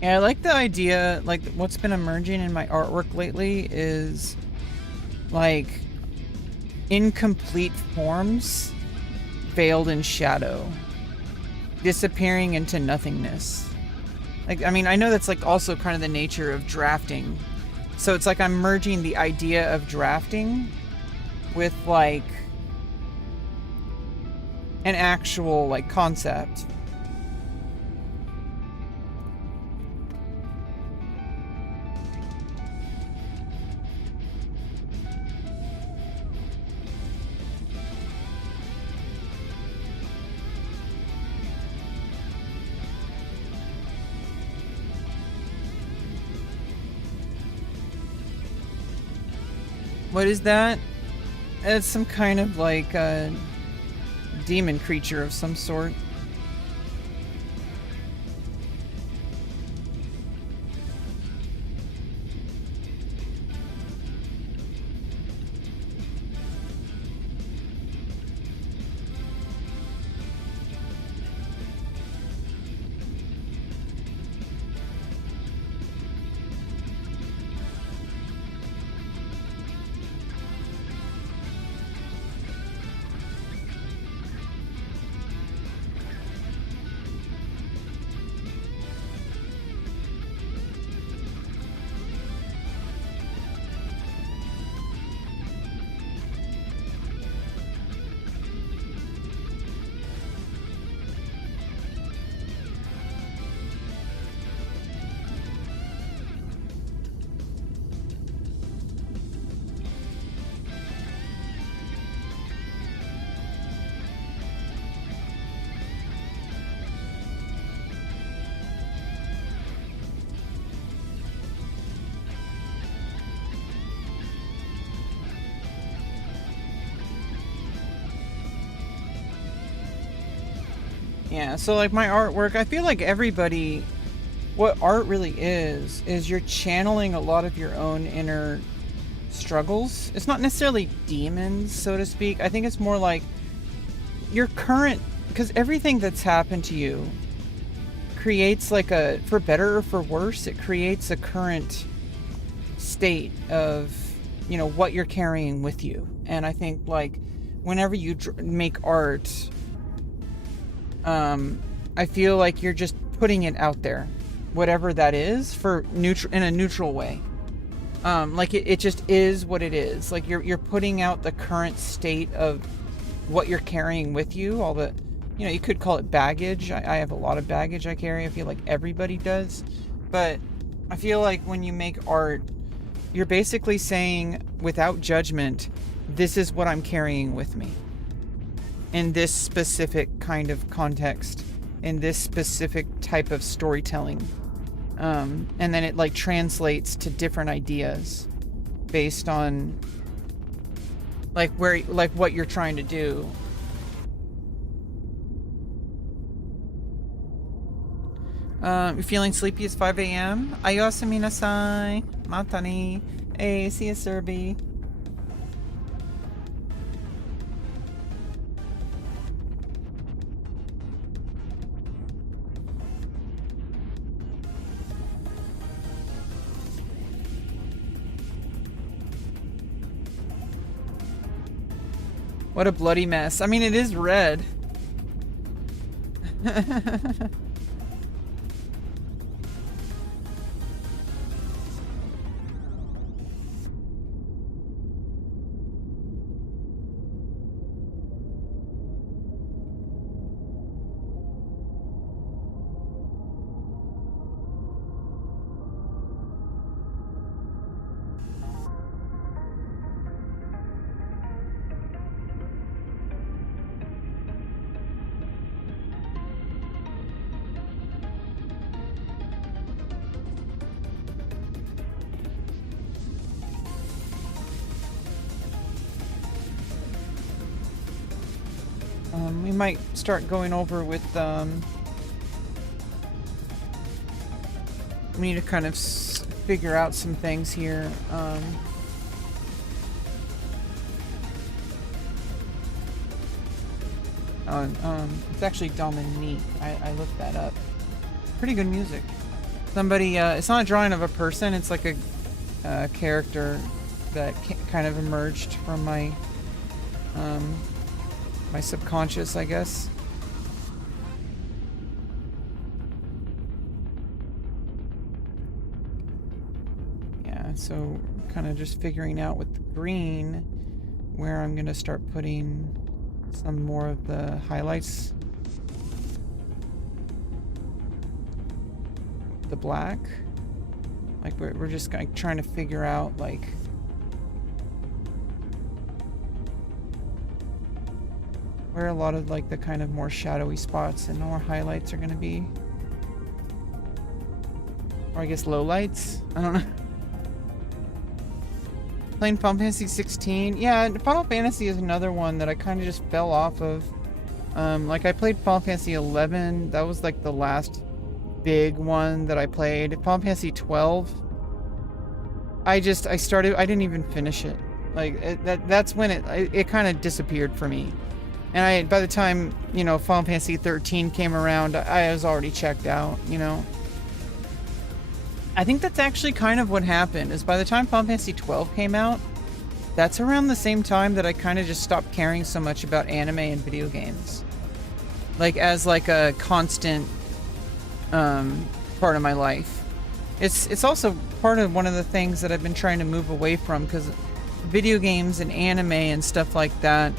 Yeah, I like the idea, like, what's been emerging in my artwork lately is, like, incomplete forms veiled in shadow, disappearing into nothingness. Like, I mean, I know that's, like, also kind of the nature of drafting. So it's like I'm merging the idea of drafting with, like, an actual, like, concept. What is that? It's some kind of like a demon creature of some sort. Yeah, so like my artwork, I feel like everybody, what art really is you're channeling a lot of your own inner struggles. It's not necessarily demons, so to speak. I think it's more like your current, because everything that's happened to you creates like a, for better or for worse, it creates a current state of, you know, what you're carrying with you. And I think like whenever you make art, I feel like you're just putting it out there, whatever that is, for neutral, in a neutral way. Like it just is what it is. Like you're putting out the current state of what you're carrying with you. All the, you know, you could call it baggage. I have a lot of baggage I carry. I feel like everybody does. But I feel like when you make art, you're basically saying, without judgment, this is what I'm carrying with me in this specific kind of context, in this specific type of storytelling. And then it like translates to different ideas based on like where, like what you're trying to do. You're feeling sleepy? It's 5 a.m. Ayosumi nasai. Matani. Hey, see you, Serbi. What a bloody mess. I mean, it is red. We might start going over with, we need to kind of figure out some things here. It's actually Dominique. I looked that up. Pretty good music. Somebody, it's not a drawing of a person, it's like a character that kind of emerged from my, my subconscious, I guess. Yeah, so kind of just figuring out with the green where I'm gonna start putting some more of the highlights. The black. Like we're just like trying to figure out like where a lot of like the kind of more shadowy spots and more highlights are going to be. Or I guess lowlights. I don't know. Playing Final Fantasy 16. Yeah, Final Fantasy is another one that I kind of just fell off of. Like I played Final Fantasy 11. That was like the last big one that I played. Final Fantasy 12. I didn't even finish it. Like that's when it kind of disappeared for me. And by the time, you know, Final Fantasy 13 came around, I was already checked out, you know. I think that's actually kind of what happened, is by the time Final Fantasy 12 came out, that's around the same time that I kind of just stopped caring so much about anime and video games. Like, as like a constant part of my life. It's also part of one of the things that I've been trying to move away from, because video games and anime and stuff like that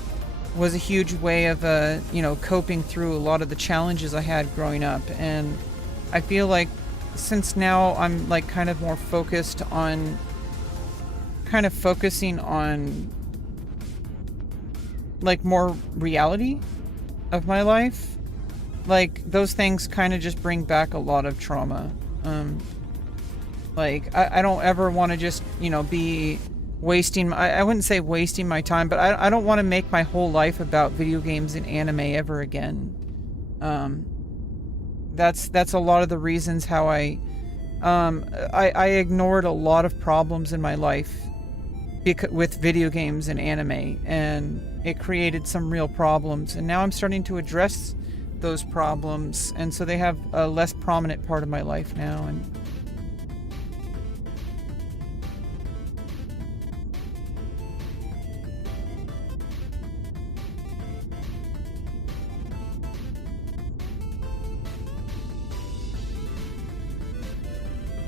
was a huge way of, you know, coping through a lot of the challenges I had growing up. And I feel like since now I'm like kind of more focused on, kind of focusing on like more reality of my life, like those things kind of just bring back a lot of trauma. Like I don't ever want to just, you know, be wasting, I wouldn't say wasting my time, but I don't want to make my whole life about video games and anime ever again. Um, that's a lot of the reasons how I ignored a lot of problems in my life with video games and anime, and it created some real problems. And now I'm starting to address those problems, and so they have a less prominent part of my life now. And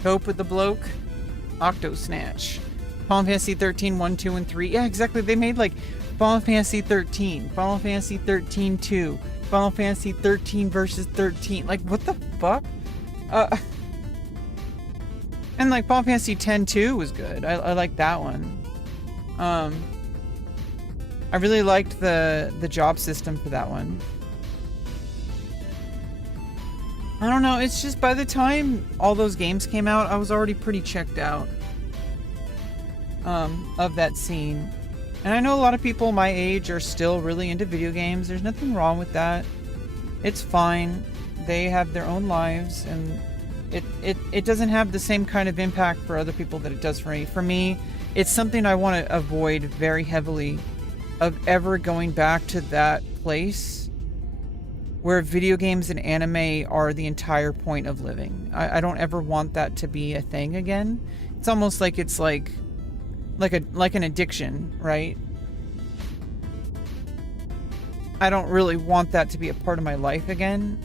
cope with the bloke. Octo Snatch. Final Fantasy 13 1, 2, and 3. Yeah, exactly. They made like Final Fantasy 13, Final Fantasy 13 2, Final Fantasy 13 versus 13. Like, what the fuck? And like Final Fantasy 10 2 was good. I like that one. I really liked the job system for that one. I don't know, it's just by the time all those games came out, I was already pretty checked out of that scene. And I know a lot of people my age are still really into video games. There's nothing wrong with that. It's fine. They have their own lives, and it doesn't have the same kind of impact for other people that it does for me. For me, it's something I want to avoid very heavily, of ever going back to that place where video games and anime are the entire point of living. I don't ever want that to be a thing again. It's almost like it's like an addiction, right? I don't really want that to be a part of my life again.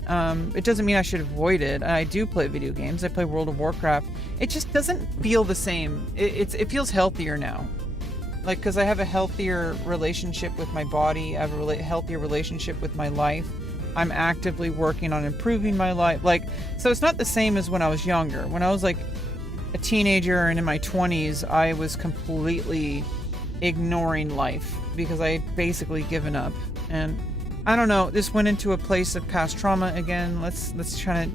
It doesn't mean I should avoid it. I do play video games. I play World of Warcraft. It just doesn't feel the same. It feels healthier now. Like, because I have a healthier relationship with my body. I have a healthier relationship with my life. I'm actively working on improving my life. Like, so it's not the same as when I was younger. When I was like a teenager and in my 20s, I was completely ignoring life because I had basically given up. And I don't know, this went into a place of past trauma again. Let's try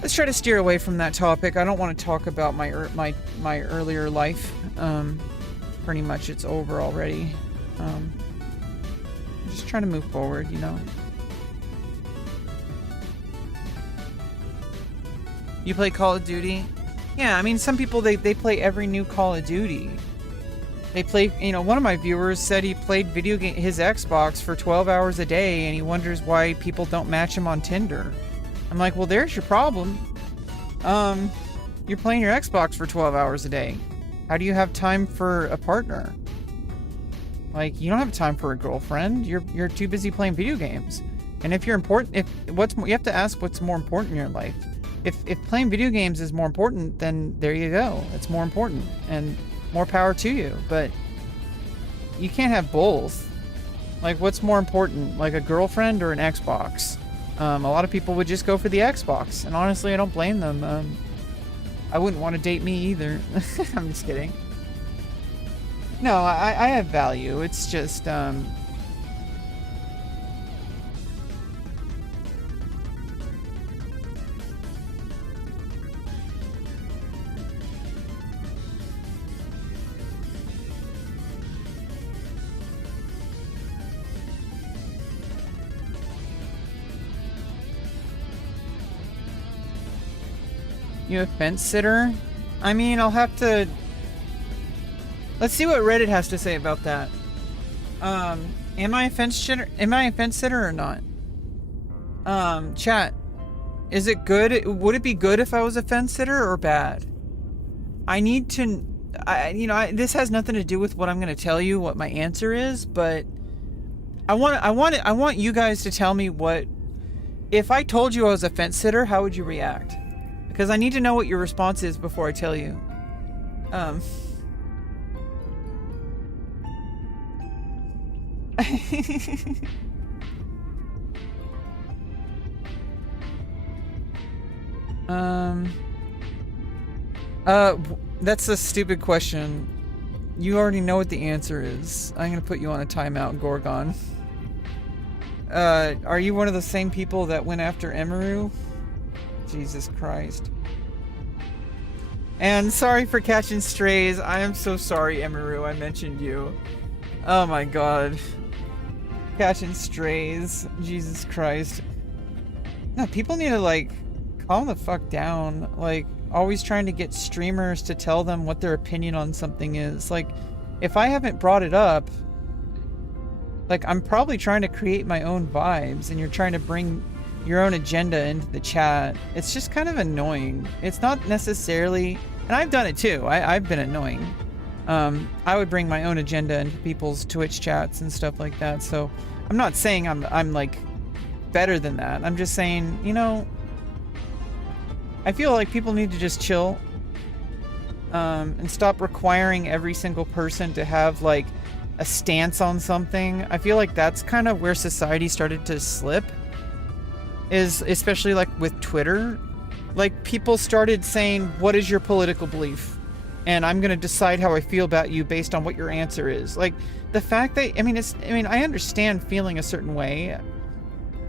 to steer away from that topic. I don't want to talk about my earlier life. Pretty much it's over already. I'm just trying to move forward, you know. You play Call of Duty? Yeah, I mean, some people, they play every new Call of Duty. They play, you know, one of my viewers said he played his Xbox for 12 hours a day, and he wonders why people don't match him on Tinder. I'm like, well, there's your problem. You're playing your Xbox for 12 hours a day. How do you have time for a partner? Like, you don't have time for a girlfriend. You're too busy playing video games. And if you're important, you have to ask what's more important in your life. If playing video games is more important, then there you go. It's more important, and more power to you. But you can't have both. Like, what's more important, like a girlfriend or an Xbox? A lot of people would just go for the Xbox, and honestly, I don't blame them. I wouldn't want to date me either. I'm just kidding. No, I have value. It's just, you a fence sitter? I mean, I'll have to... Let's see what Reddit has to say about that. Am I a fence sitter? Am I a fence sitter or not? Chat. Is it good? Would it be good if I was a fence sitter or bad? I need to... this has nothing to do with what I'm going to tell you, what my answer is, but I want you guys to tell me what... If I told you I was a fence sitter, how would you react? Because I need to know what your response is before I tell you. That's a stupid question. You already know what the answer is. I'm gonna put you on a timeout, Gorgon. Are you one of the same people that went after Emiru? Jesus Christ. And sorry for catching strays. I am so sorry, Emiru, I mentioned you. Oh my god. Catching strays. Jesus Christ. No, people need to, like, calm the fuck down. Like, always trying to get streamers to tell them what their opinion on something is. Like, if I haven't brought it up, like, I'm probably trying to create my own vibes, and you're trying to bring your own agenda into the chat. It's just kind of annoying. It's not necessarily, and I've done it too. I've been annoying. I would bring my own agenda into people's Twitch chats and stuff like that. So I'm not saying I'm like better than that. I'm just saying, you know, I feel like people need to just chill, and stop requiring every single person to have like a stance on something. I feel like that's kind of where society started to slip, is especially like with Twitter. Like, people started saying, what is your political belief? And I'm going to decide how I feel about you based on what your answer is. Like, the fact that, I mean, I understand feeling a certain way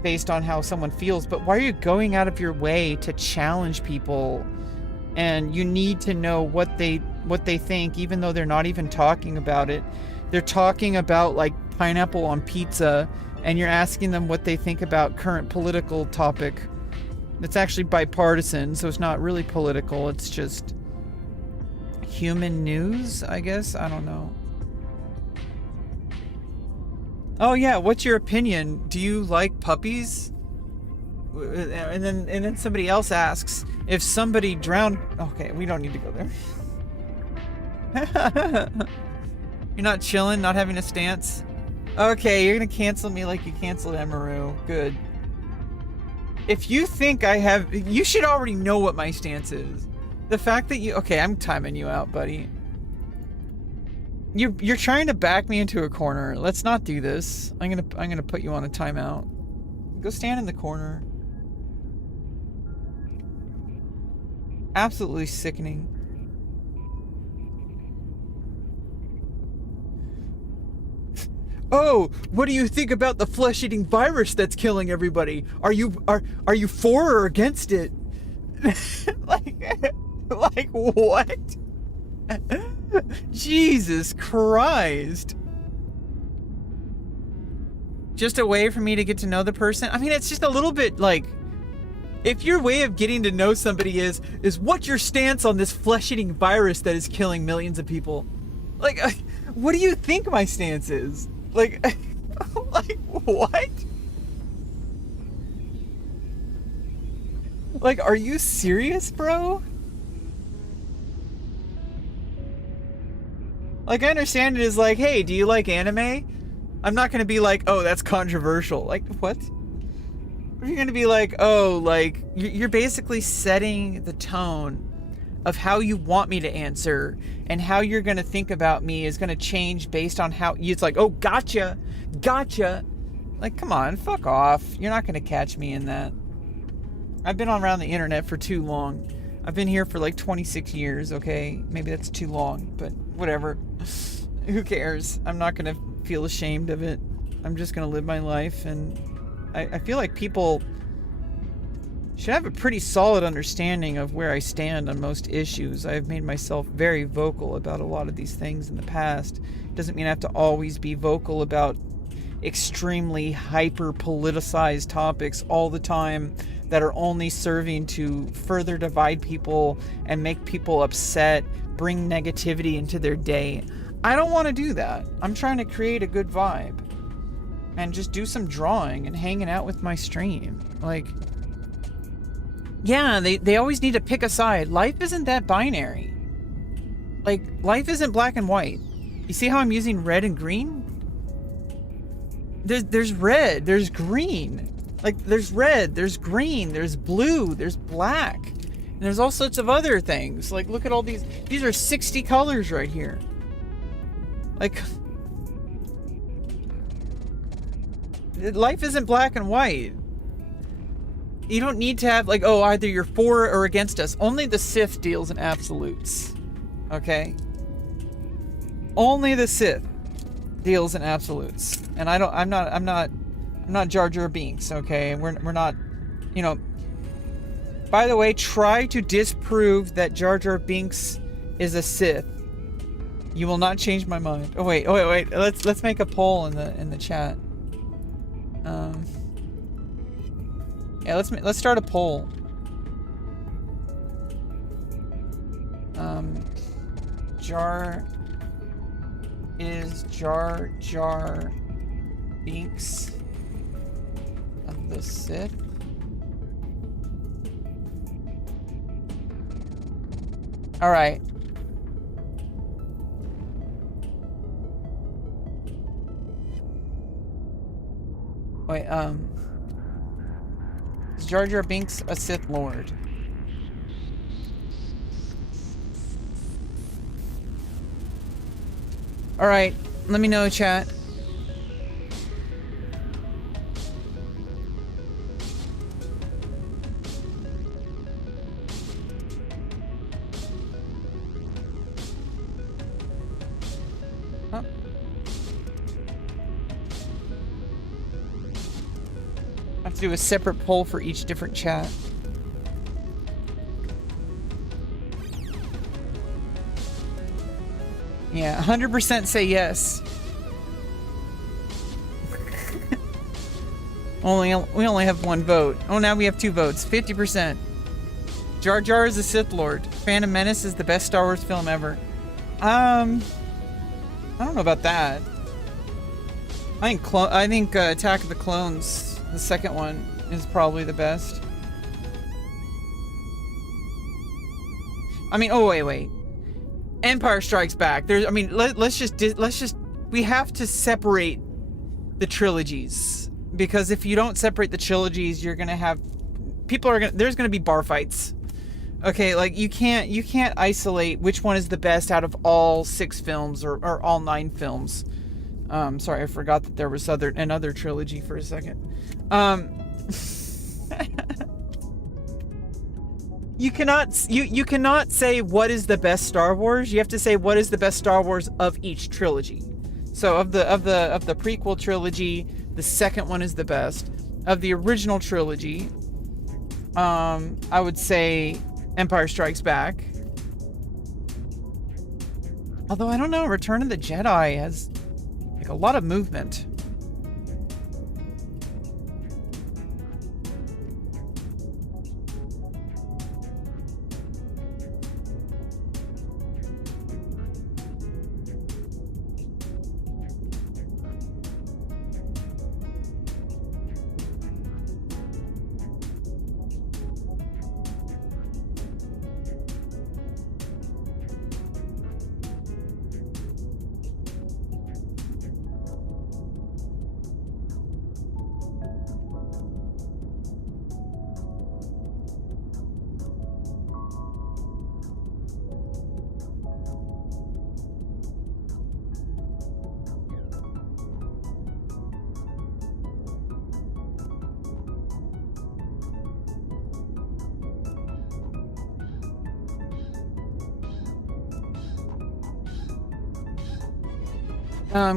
based on how someone feels, but why are you going out of your way to challenge people? And you need to know what they think, even though they're not even talking about it. They're talking about like pineapple on pizza, and you're asking them what they think about current political topic. It's actually bipartisan, so it's not really political. It's just human news, I guess. I don't know. Oh yeah, what's your opinion? Do you like puppies? And then somebody else asks, if somebody drowned... Okay, we don't need to go there. You're not chilling, not having a stance? Okay, you're gonna cancel me like you canceled Emaru. Good. If you think I have... You should already know what my stance is. The fact that you... Okay, I'm timing you out, buddy. You're trying to back me into a corner. Let's not do this. I'm gonna put you on a timeout. Go stand in the corner. Absolutely sickening. Oh, what do you think about the flesh-eating virus that's killing everybody? Are you for or against it? like what? Jesus Christ. Just a way for me to get to know the person? I mean, it's just a little bit like, if your way of getting to know somebody is what's your stance on this flesh-eating virus that is killing millions of people? Like, what do you think my stance is? Like, like what? Like, are you serious, bro? Like, I understand it is like, hey, do you like anime? I'm not gonna be like, oh, that's controversial. Like, what? You're gonna be like, oh, like, you're basically setting the tone of how you want me to answer, and how you're gonna think about me is gonna change based on how it's like, oh, gotcha. Like, come on, fuck off. You're not gonna catch me in that. I've been around the internet for too long. I've been here for like 26 years, okay? Maybe that's too long, but whatever. Who cares? I'm not gonna feel ashamed of it. I'm just gonna live my life, and I feel like people should have a pretty solid understanding of where I stand on most issues. I've made myself very vocal about a lot of these things in the past. Doesn't mean I have to always be vocal about extremely hyper-politicized topics all the time that are only serving to further divide people and make people upset, bring negativity into their day. I don't want to do that. I'm trying to create a good vibe and just do some drawing and hanging out with my stream. Like, yeah, they always need to pick a side. Life isn't that binary. Like, life isn't black and white. You see how I'm using red and green? There's red, there's green. Like, there's red, there's green, there's blue, there's black. And there's all sorts of other things. Like, look at all these. These are 60 colors right here. Like, life isn't black and white. You don't need to have, like, oh, either you're for or against us. Only the Sith deals in absolutes. Okay? Only the Sith deals in absolutes. And I'm not Jar Jar Binks, okay? We're not, you know. By the way, try to disprove that Jar Jar Binks is a Sith. You will not change my mind. Oh wait. Let's make a poll in the chat. Yeah, let's start a poll. Jar Jar Binks of the Sith? All right. Wait, is Jar Jar Binks a Sith Lord? All right, let me know, chat. Oh. I have to do a separate poll for each different chat. Yeah, 100% say yes. We only have one vote. Oh, now we have 2 votes. 50%. Jar Jar is a Sith Lord. Phantom Menace is the best Star Wars film ever. I don't know about that. I think Attack of the Clones, the second one, is probably the best. I mean, oh wait. Empire Strikes Back. There's, I mean, let's just we have to separate the trilogies, because if you don't separate the trilogies, you're gonna have there's gonna be bar fights. Okay, like you can't isolate which one is the best out of all 6 films or all 9 films. Sorry, I forgot that there was another trilogy for a second. You cannot say what is the best Star Wars. You have to say what is the best Star Wars of each trilogy. So of the prequel trilogy, the second one is the best. Of the original trilogy, I would say Empire Strikes Back. Although I don't know, Return of the Jedi has like a lot of movement.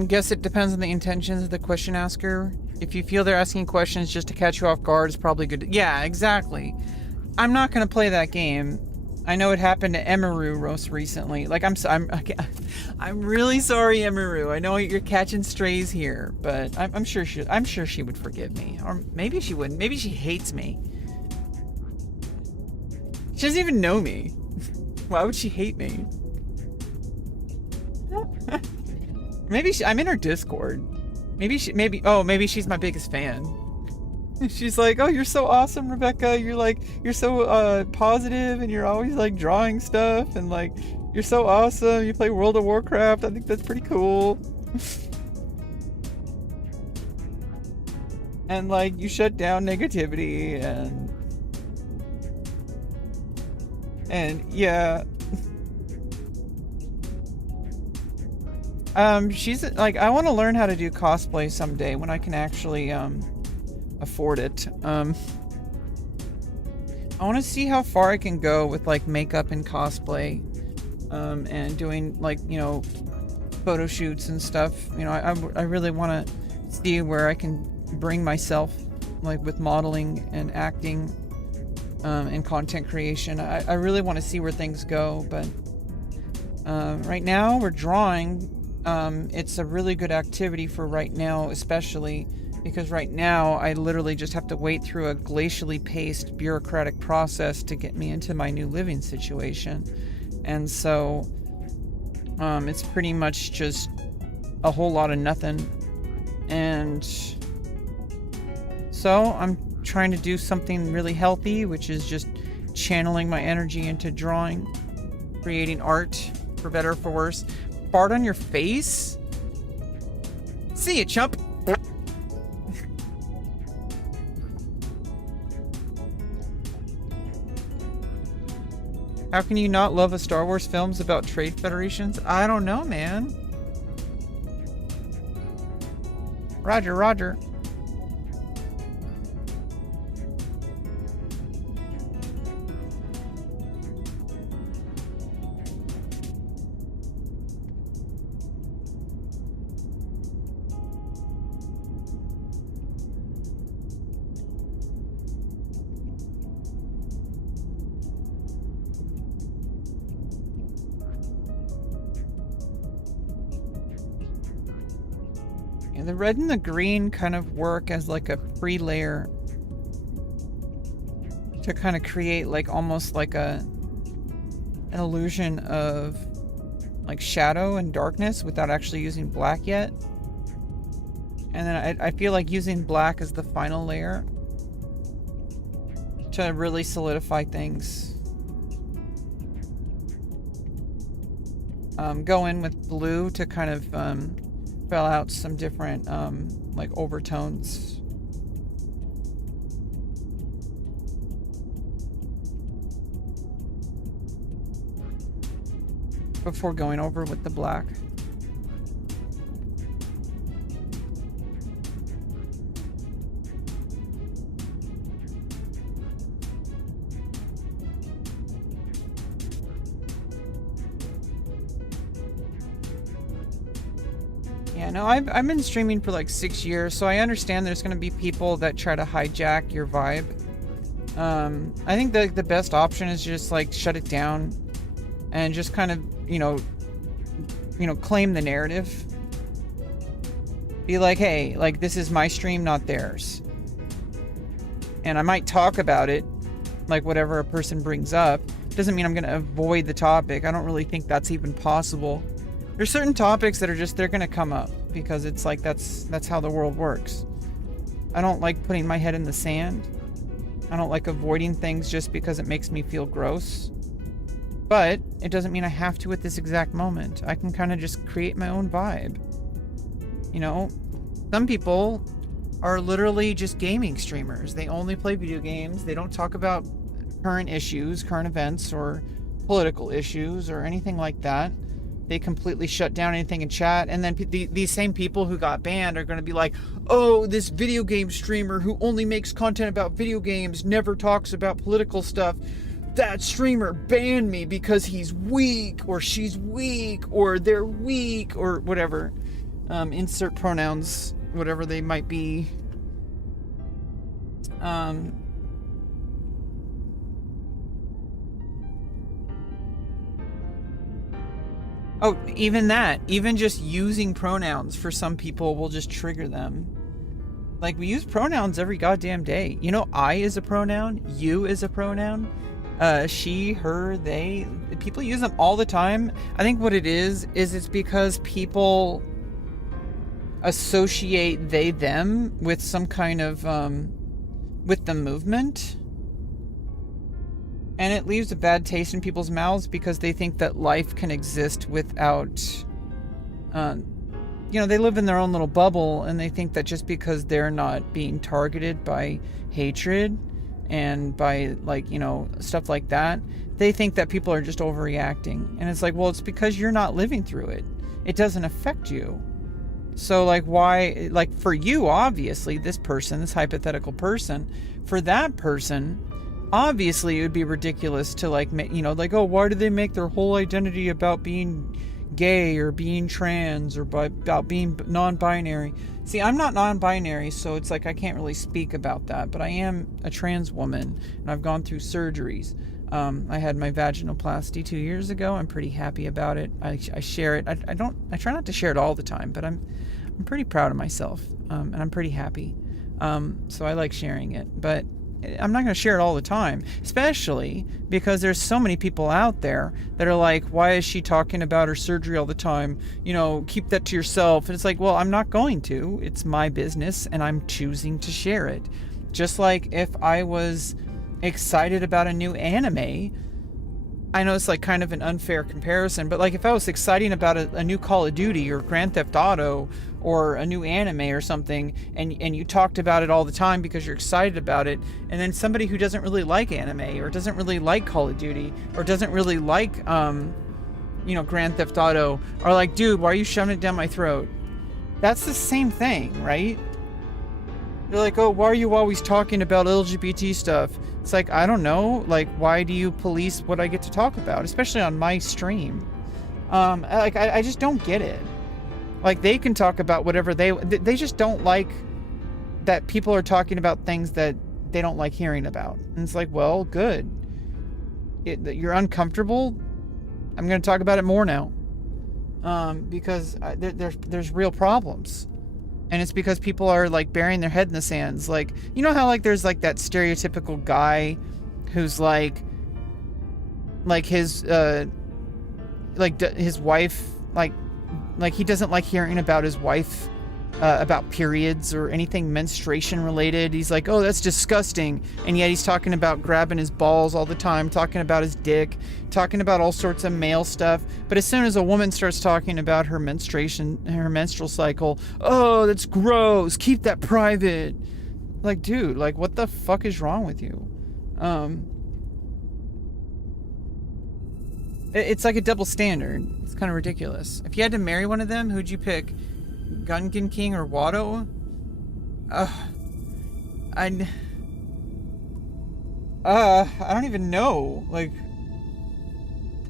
Guess it depends on the intentions of the question asker. If you feel they're asking questions just to catch you off guard, it's probably good. Yeah, exactly. I'm not going to play that game. I know it happened to Emiru most recently. Like, I'm really sorry, Emiru. I know you're catching strays here, but I'm sure she would forgive me. Or maybe she wouldn't. Maybe she hates me. She doesn't even know me. Why would she hate me? Maybe I'm in her Discord. Maybe she's my biggest fan. She's like, oh, you're so awesome, Rebecca. You're so positive, and you're always like drawing stuff, and like you're so awesome. You play World of Warcraft. I think that's pretty cool. And like you shut down negativity, and yeah. She's like, I want to learn how to do cosplay someday when I can actually afford it. I want to see how far I can go with like makeup and cosplay, and doing like, you know, photo shoots and stuff. You know, I really want to see where I can bring myself, like with modeling and acting, and content creation. I really want to see where things go, but right now we're drawing. It's a really good activity for right now, especially Because right now, I literally just have to wait through a glacially paced bureaucratic process to get me into my new living situation. And so, it's pretty much just a whole lot of nothing. And so I'm trying to do something really healthy, which is just channeling my energy into drawing, creating art, for better or for worse. Fart on your face? See ya, chump! How can you not love a Star Wars films about trade federations? I don't know, man. Roger, roger. The red and the green kind of work as like a pre-layer to kind of create like almost like an illusion of like shadow and darkness without actually using black yet. And then I feel like using black as the final layer to really solidify things. Go in with blue to kind of fill out some different like overtones. Before going over with the black. Yeah, no, I've been streaming for like 6 years, so I understand there's going to be people that try to hijack your vibe. I think the best option is just like shut it down and just kind of, you know, claim the narrative. Be like, hey, like this is my stream, not theirs. And I might talk about it, like whatever a person brings up. Doesn't mean I'm going to avoid the topic. I don't really think that's even possible. There's certain topics that are just, they're going to come up because it's like, that's how the world works. I don't like putting my head in the sand. I don't like avoiding things just because it makes me feel gross. But it doesn't mean I have to at this exact moment. I can kind of just create my own vibe. You know, some people are literally just gaming streamers. They only play video games. They don't talk about current issues, current events, or political issues, or anything like that. They completely shut down anything in chat. And then these same people who got banned are going to be like, oh, this video game streamer who only makes content about video games never talks about political stuff. That streamer banned me because he's weak, or she's weak, or they're weak, or whatever. Insert pronouns, whatever they might be. Oh, even that. Even just using pronouns for some people will just trigger them. Like, we use pronouns every goddamn day. You know, I is a pronoun. You is a pronoun. She, her, they. People use them all the time. I think what it is it's because people associate they, them with some kind of, with the movement. And it leaves a bad taste in people's mouths because they think that life can exist without, they live in their own little bubble, and they think that just because they're not being targeted by hatred and by, like, stuff like that, they think that people are just overreacting. And it's like, well, it's because you're not living through it. It doesn't affect you. So, like, why, like, for you, obviously, this hypothetical person, for that person, obviously it would be ridiculous to, like, like, oh, why do they make their whole identity about being gay or being trans or about being non-binary? See, I'm not non-binary, so it's like I can't really speak about that, but I am a trans woman, and I've gone through surgeries. I had my vaginoplasty 2 years ago. I'm pretty happy about it. I share it. I try not to share it all the time, but I'm I'm pretty proud of myself, and I'm pretty happy. So I like sharing it, but I'm not going to share it all the time, especially because there's so many people out there that are like, why is she talking about her surgery all the time? You know, keep that to yourself. And it's like, well, I'm not going to. It's my business, and I'm choosing to share it. Just like if I was excited about a new anime, I know it's like kind of an unfair comparison, but like if I was excited about a new Call of Duty or Grand Theft Auto or a new anime or something, and you talked about it all the time because you're excited about it, and then somebody who doesn't really like anime or doesn't really like Call of Duty or doesn't really like Grand Theft Auto are like, dude, why are you shoving it down my throat? That's the same thing, right? They're like, oh, why are you always talking about LGBT stuff? It's like, I don't know. Like, why do you police what I get to talk about, especially on my stream? I just don't get it. Like, they can talk about whatever they just don't like that people are talking about things that they don't like hearing about. And it's like, well, good. You're uncomfortable. I'm going to talk about it more now. Because there's real problems. And it's because people are like burying their head in the sands. Like, you know how like there's like that stereotypical guy who's like his his wife, like he doesn't like hearing about his wife about periods or anything menstruation related. He's like, oh, that's disgusting. And yet he's talking about grabbing his balls all the time, talking about his dick, talking about all sorts of male stuff. But as soon as a woman starts talking about her menstrual cycle, oh, that's gross. Keep that private. Like, dude, like, what the fuck is wrong with you? It's like a double standard. It's kind of ridiculous. If you had to marry one of them, who'd you pick? Gungan King or Watto? I don't even know. Like,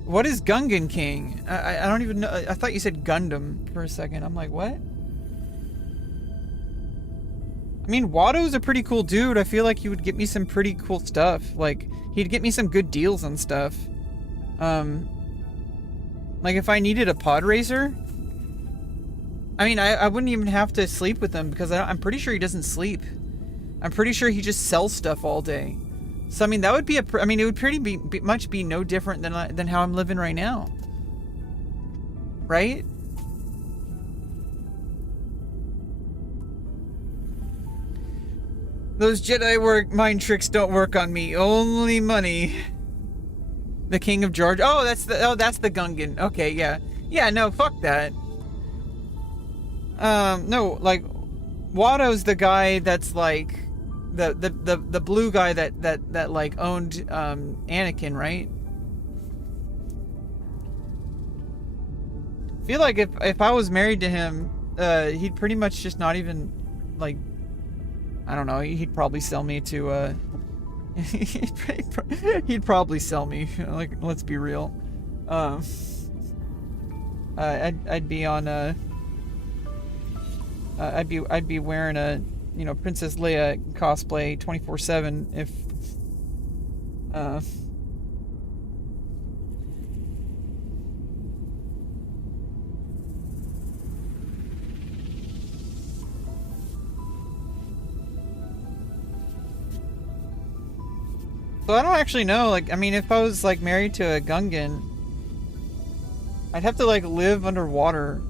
what is Gungan King? I don't even know. I thought you said Gundam for a second. I'm like, what? I mean, Watto's a pretty cool dude. I feel like he would get me some pretty cool stuff. Like, he'd get me some good deals on stuff. Like if I needed a pod racer, I mean, I wouldn't even have to sleep with him because I'm pretty sure he doesn't sleep. I'm pretty sure he just sells stuff all day. So, I mean, that would be it would pretty much be no different than how I'm living right now. Right? Those Jedi mind tricks don't work on me. Only money. The King of Georgia. Oh, that's the Gungan. Okay, yeah. Yeah, no, fuck that. No, like, Watto's the guy that's like the blue guy that like owned Anakin, right? I feel like if I was married to him, he'd pretty much just not even like, I don't know, he'd probably sell me to he'd probably sell me, like, let's be real. I'd be on I'd be wearing a, Princess Leia cosplay 24/7 if So I don't actually know, like, I mean, if I was like married to a Gungan, I'd have to like live underwater.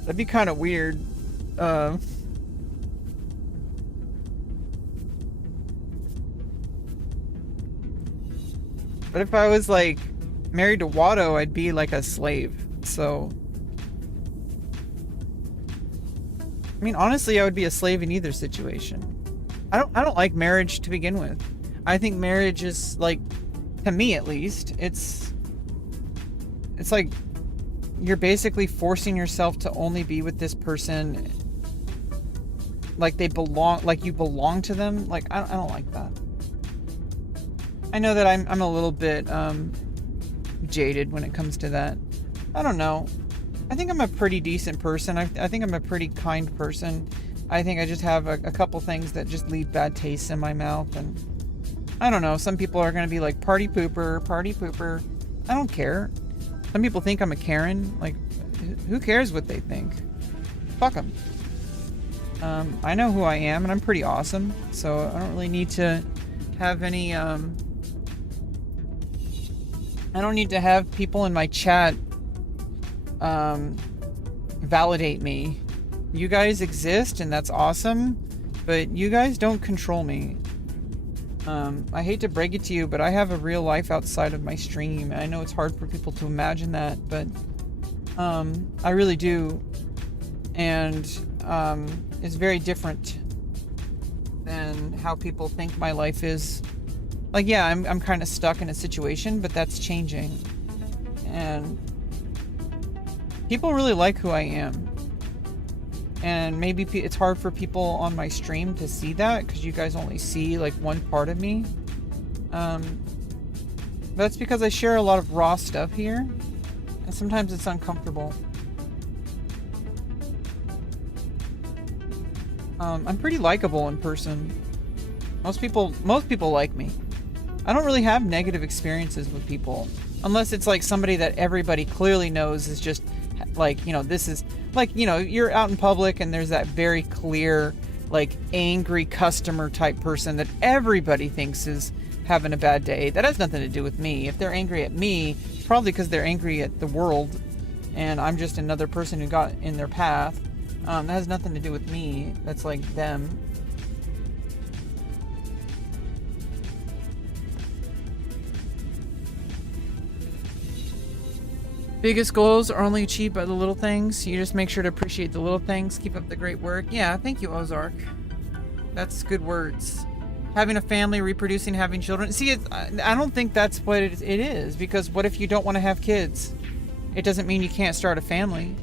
That'd be kind of weird. But if I was like married to Watto, I'd be like a slave. So, I mean, honestly, I would be a slave in either situation. I don't like marriage to begin with. I think marriage is like, to me at least, it's like you're basically forcing yourself to only be with this person like they belong, like you belong to them. Like, I don't like that. I know that I'm a little bit jaded when it comes to that. I don't know. I think I'm a pretty decent person. I think I'm a pretty kind person. I think I just have a couple things that just leave bad tastes in my mouth, and I don't know. Some people are going to be like, party pooper, party pooper. I don't care. Some people think I'm a Karen. Like, Who cares what they think? Fuck them. I know who I am, and I'm pretty awesome, so I don't really need to have any, I don't need to have people in my chat, validate me. You guys exist, and that's awesome, but you guys don't control me. I hate to break it to you, but I have a real life outside of my stream. I know it's hard for people to imagine that, but, I really do. And, it's very different than how people think my life is. Like, yeah, I'm kind of stuck in a situation, but that's changing. And people really like who I am. And maybe it's hard for people on my stream to see that because you guys only see like one part of me. That's because I share a lot of raw stuff here, and sometimes it's uncomfortable. I'm pretty likable in person. Most people like me. I don't really have negative experiences with people, unless it's like somebody that everybody clearly knows is just like, you know, this is like, you know, you're out in public and there's that very clear, like, angry customer type person that everybody thinks is having a bad day. That has nothing to do with me. If they're angry at me, it's probably because they're angry at the world and I'm just another person who got in their path. That has nothing to do with me. That's like them. Biggest goals are only achieved by the little things. You just make sure to appreciate the little things. Keep up the great work. Yeah, thank you, Ozark. That's good words. Having a family, reproducing, having children. See, I don't think that's what it is. Because what if you don't want to have kids? It doesn't mean you can't start a family.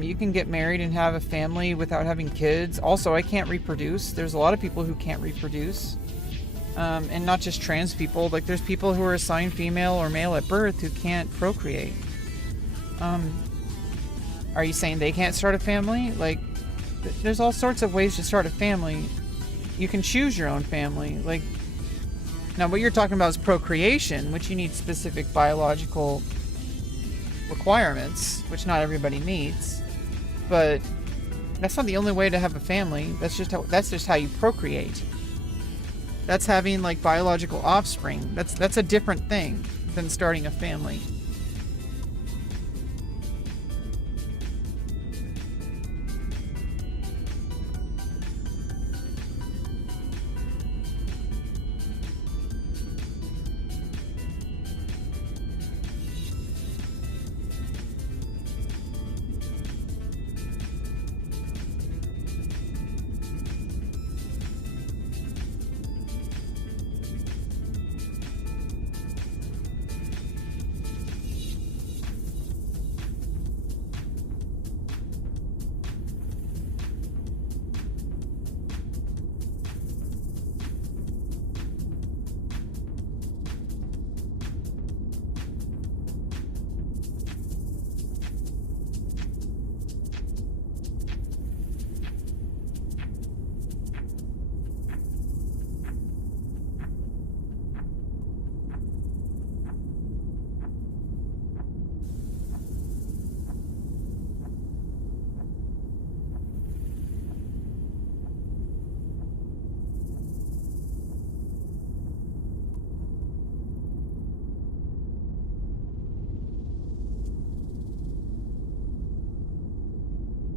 You can get married and have a family without having kids. Also, I can't reproduce. There's a lot of people who can't reproduce. And not just trans people. Like, there's people who are assigned female or male at birth who can't procreate. Are you saying they can't start a family? Like, there's all sorts of ways to start a family. You can choose your own family. Like, now what you're talking about is procreation, which you need specific biological requirements, which not everybody meets. But that's not the only way to have a family. That's just how you procreate. That's having like biological offspring. That's a different thing than starting a family.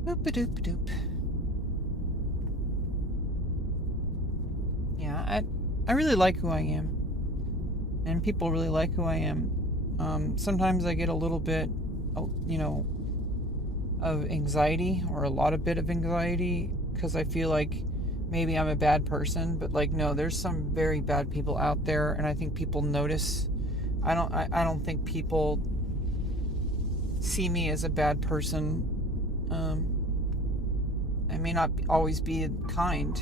Doop-a-doop-a-doop. Yeah, I really like who I am. And people really like who I am. Sometimes I get a little bit, you know, of anxiety, or a lot of bit of anxiety, because I feel like maybe I'm a bad person. But like, no, there's some very bad people out there, and I think people notice. I don't think people see me as a bad person. I may not always be kind.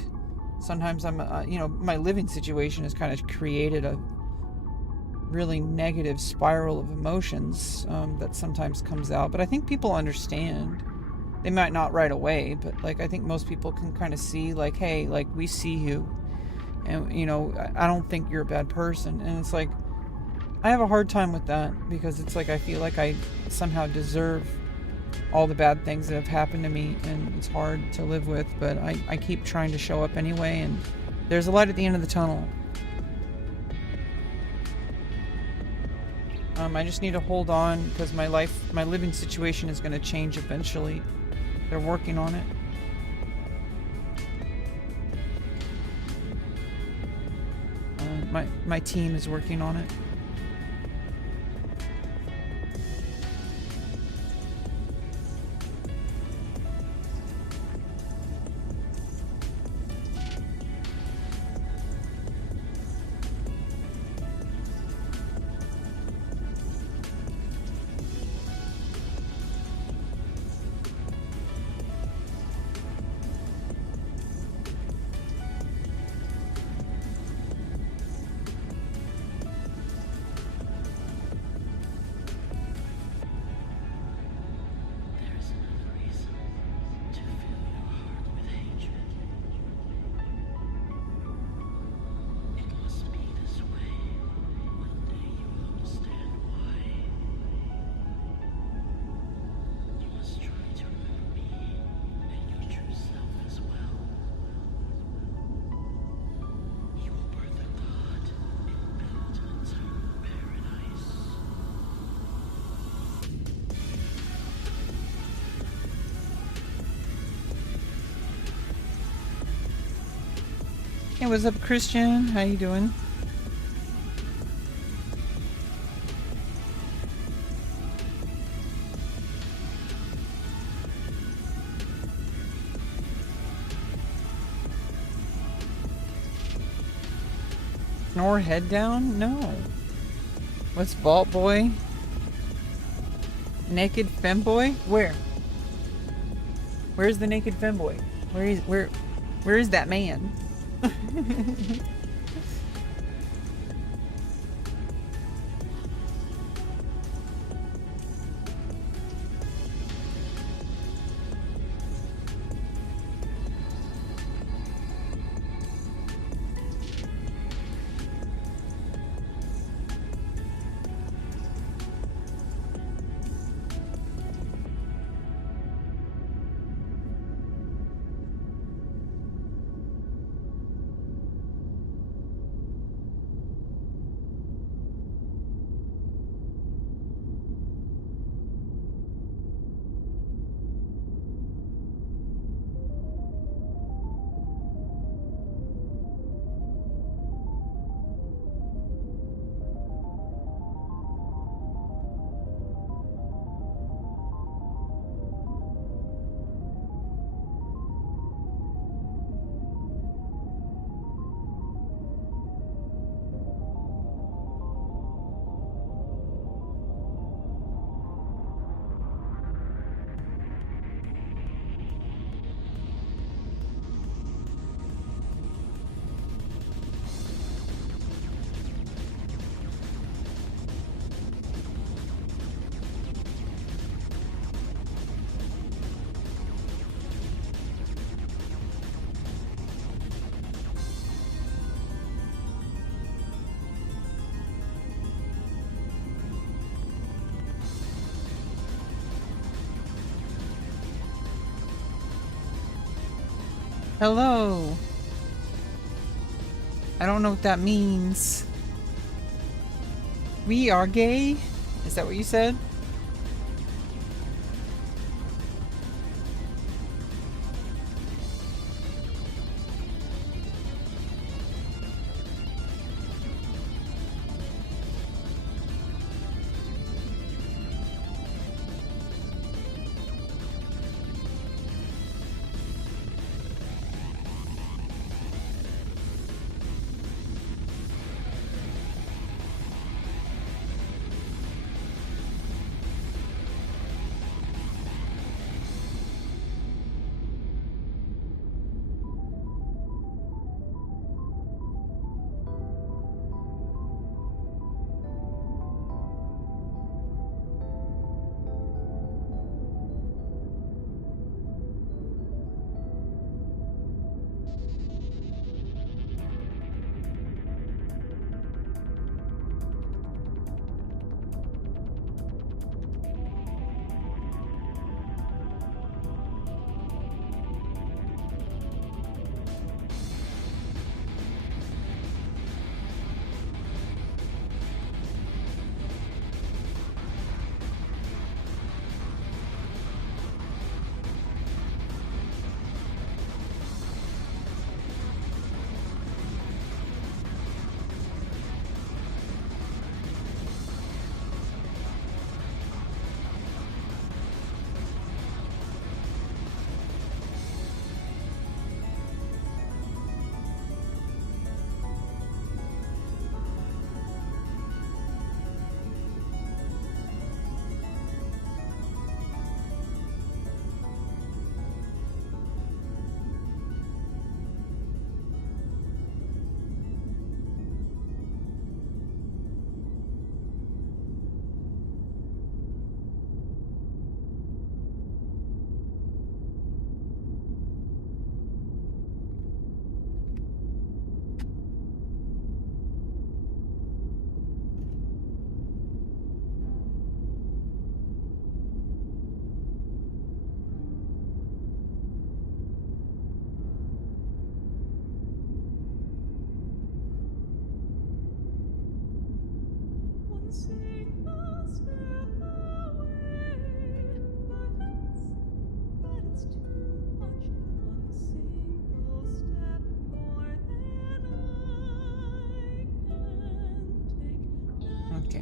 Sometimes I'm, you know, my living situation has kind of created a really negative spiral of emotions that sometimes comes out. But I think people understand. They might not right away, but like, I think most people can kind of see, like, hey, like, we see you, and you know, I don't think you're a bad person. And it's like, I have a hard time with that because it's like I feel like I somehow deserve all the bad things that have happened to me, and it's hard to live with, but I keep trying to show up anyway, and there's a light at the end of the tunnel. I just need to hold on because my living situation is going to change eventually. They're working on it. My team is working on it. Hey, what's up, Christian? How you doing? Snore head down? No. What's Vault Boy? Naked femboy? Where? Where's the naked femboy? Where is that man? Hello. I don't know what that means. We are gay? Is that what you said? Okay,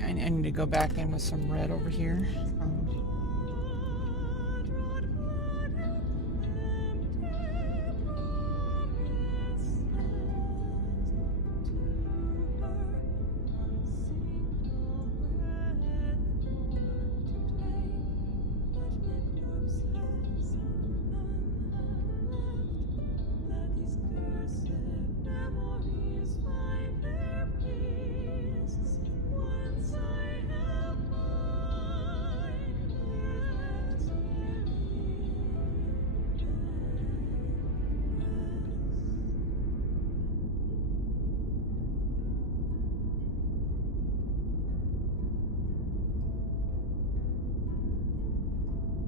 I need to go back in with some red over here.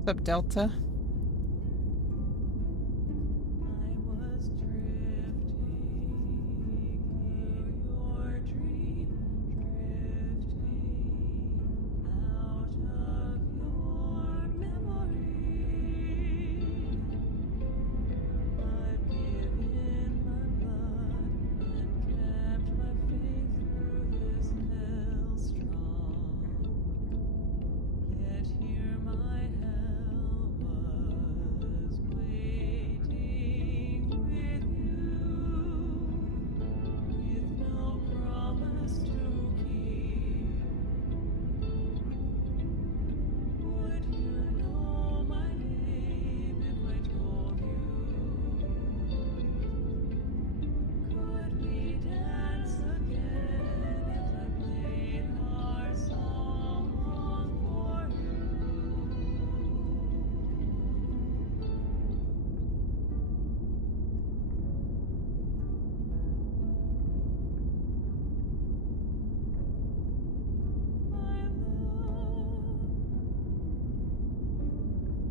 What's up, Delta?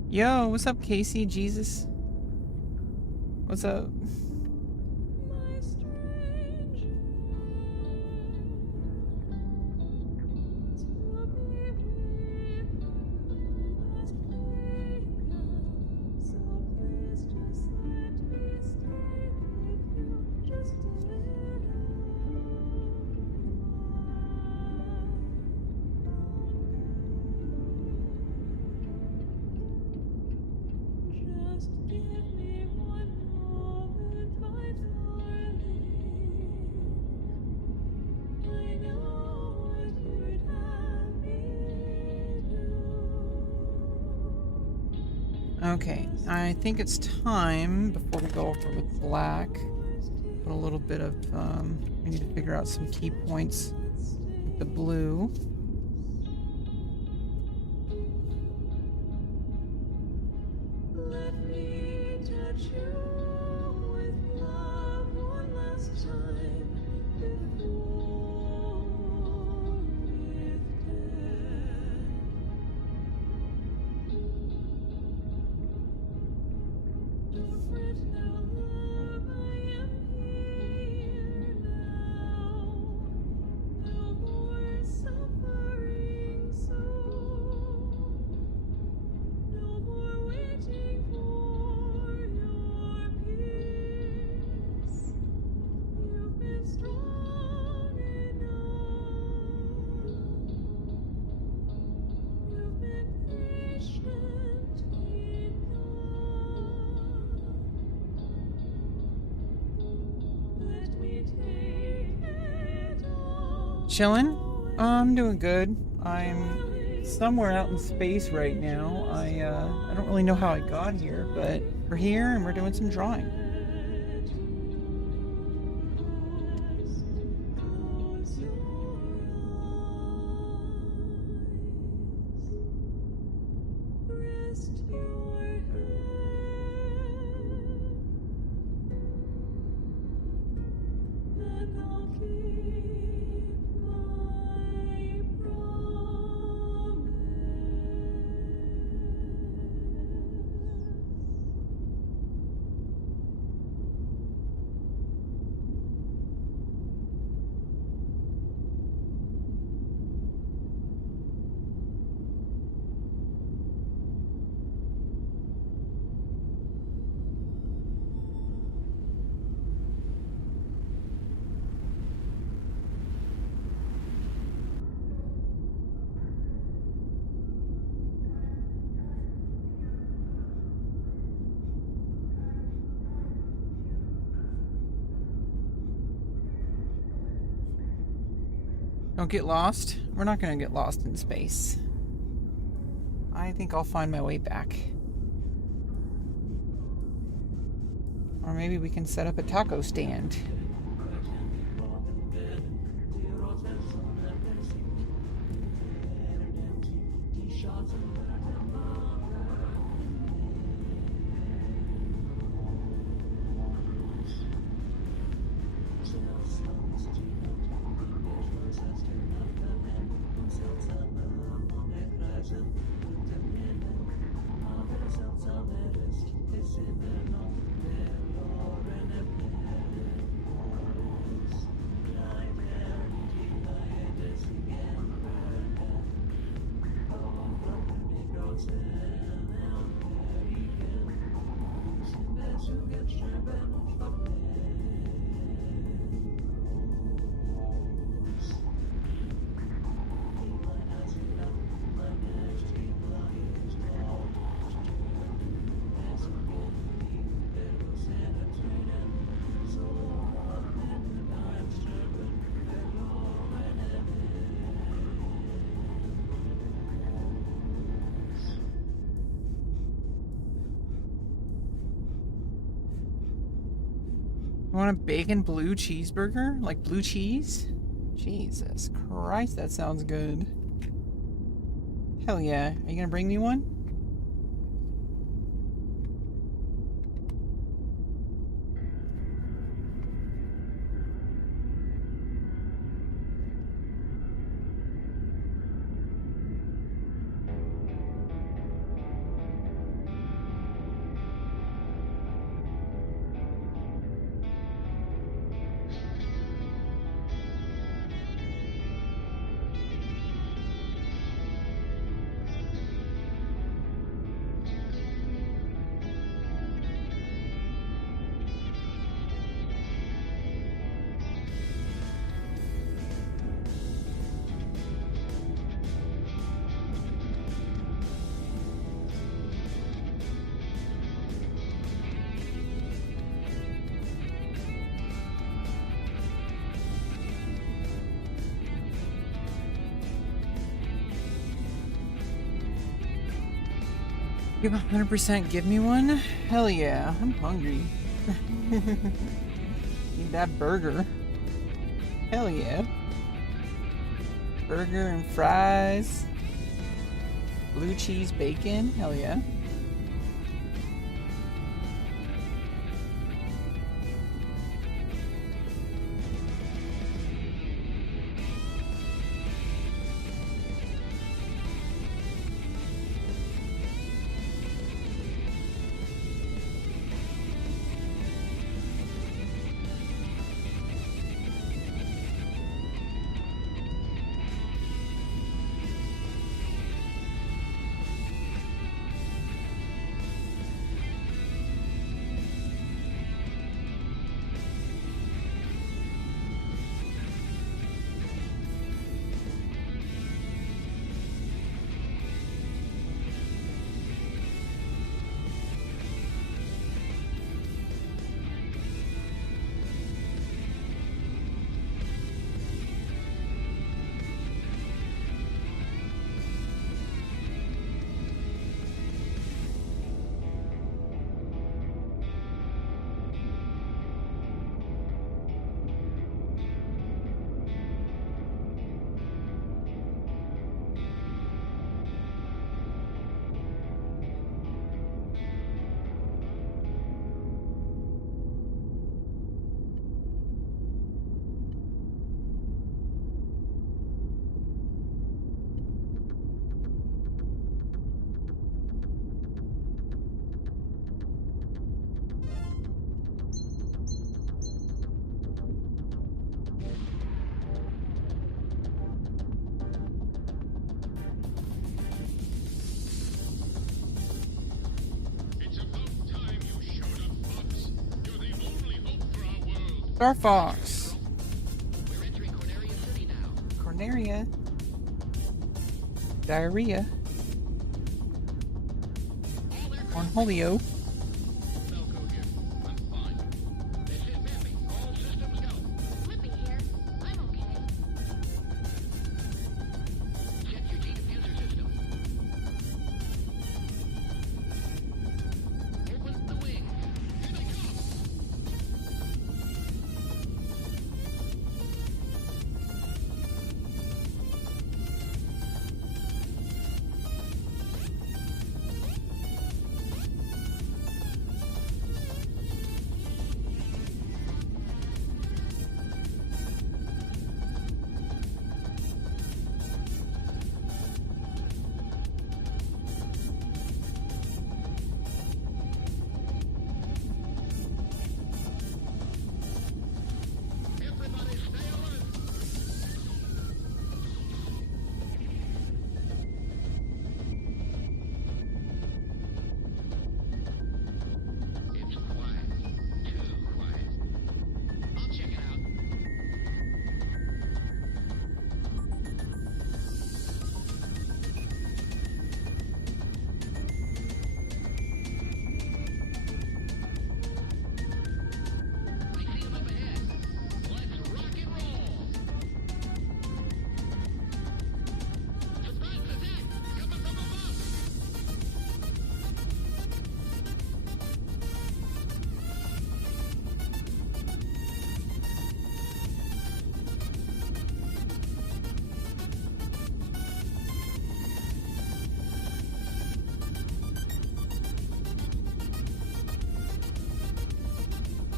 Yo, what's up, Casey? Jesus. What's up? Okay, I think it's time, before we go over with black, put a little bit of, we need to figure out some key points with the blue. Chillin'? I'm doing good. I'm somewhere out in space right now. I don't really know how I got here, but we're here and we're doing some drawing. Don't get lost. We're not gonna get lost in space. I think I'll find my way back. Or maybe we can set up a taco stand. You want a bacon blue cheeseburger? Like blue cheese? Jesus Christ, that sounds good. Hell yeah. Are you gonna bring me one? You 100% give me one? Hell yeah, I'm hungry. Need that burger. Hell yeah. Burger and fries. Blue cheese bacon. Hell yeah. Star Fox. We're entering Corneria City now. Corneria. Diarrhea. Cornholio. Falco here. I'm fine. This is Bambi. All systems go. Flippy here. I'm okay.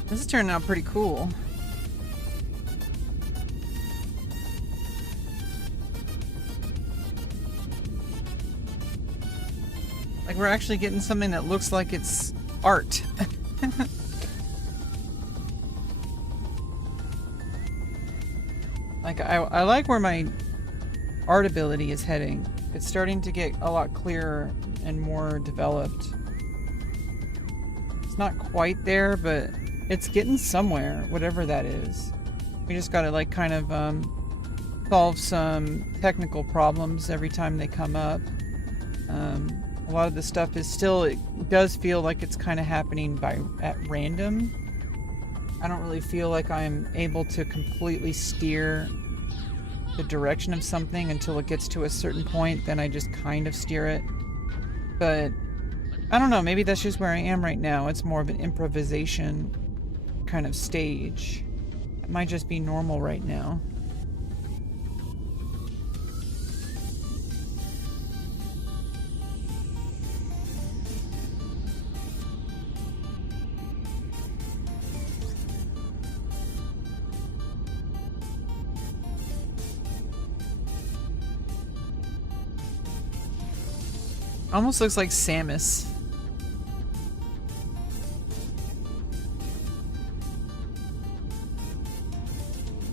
This is turning out pretty cool. Like we're actually getting something that looks like it's art. Like I like where my art ability is heading. It's starting to get a lot clearer and more developed. It's not quite there, but it's getting somewhere, whatever that is. We just gotta like kind of solve some technical problems every time they come up. A lot of the stuff is still, it does feel like it's kind of happening at random. I don't really feel like I'm able to completely steer the direction of something until it gets to a certain point. Then I just kind of steer it. But I don't know, maybe that's just where I am right now. It's more of an improvisation kind of stage. It might just be normal right now. Almost looks like Samus.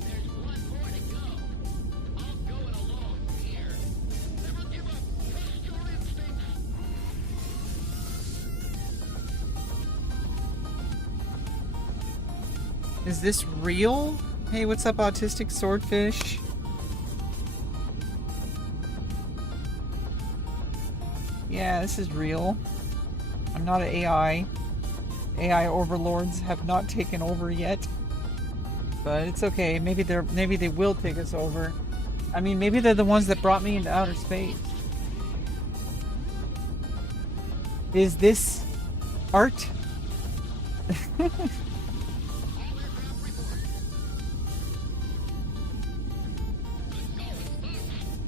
There's one more to go. I'll go it alone from here. Never give up. Trust your instincts. Is this real? Hey, what's up, autistic swordfish? Yeah, this is real. I'm not an AI. AI overlords have not taken over yet. But it's okay. Maybe they will take us over. I mean, maybe they're the ones that brought me into outer space. Is this art?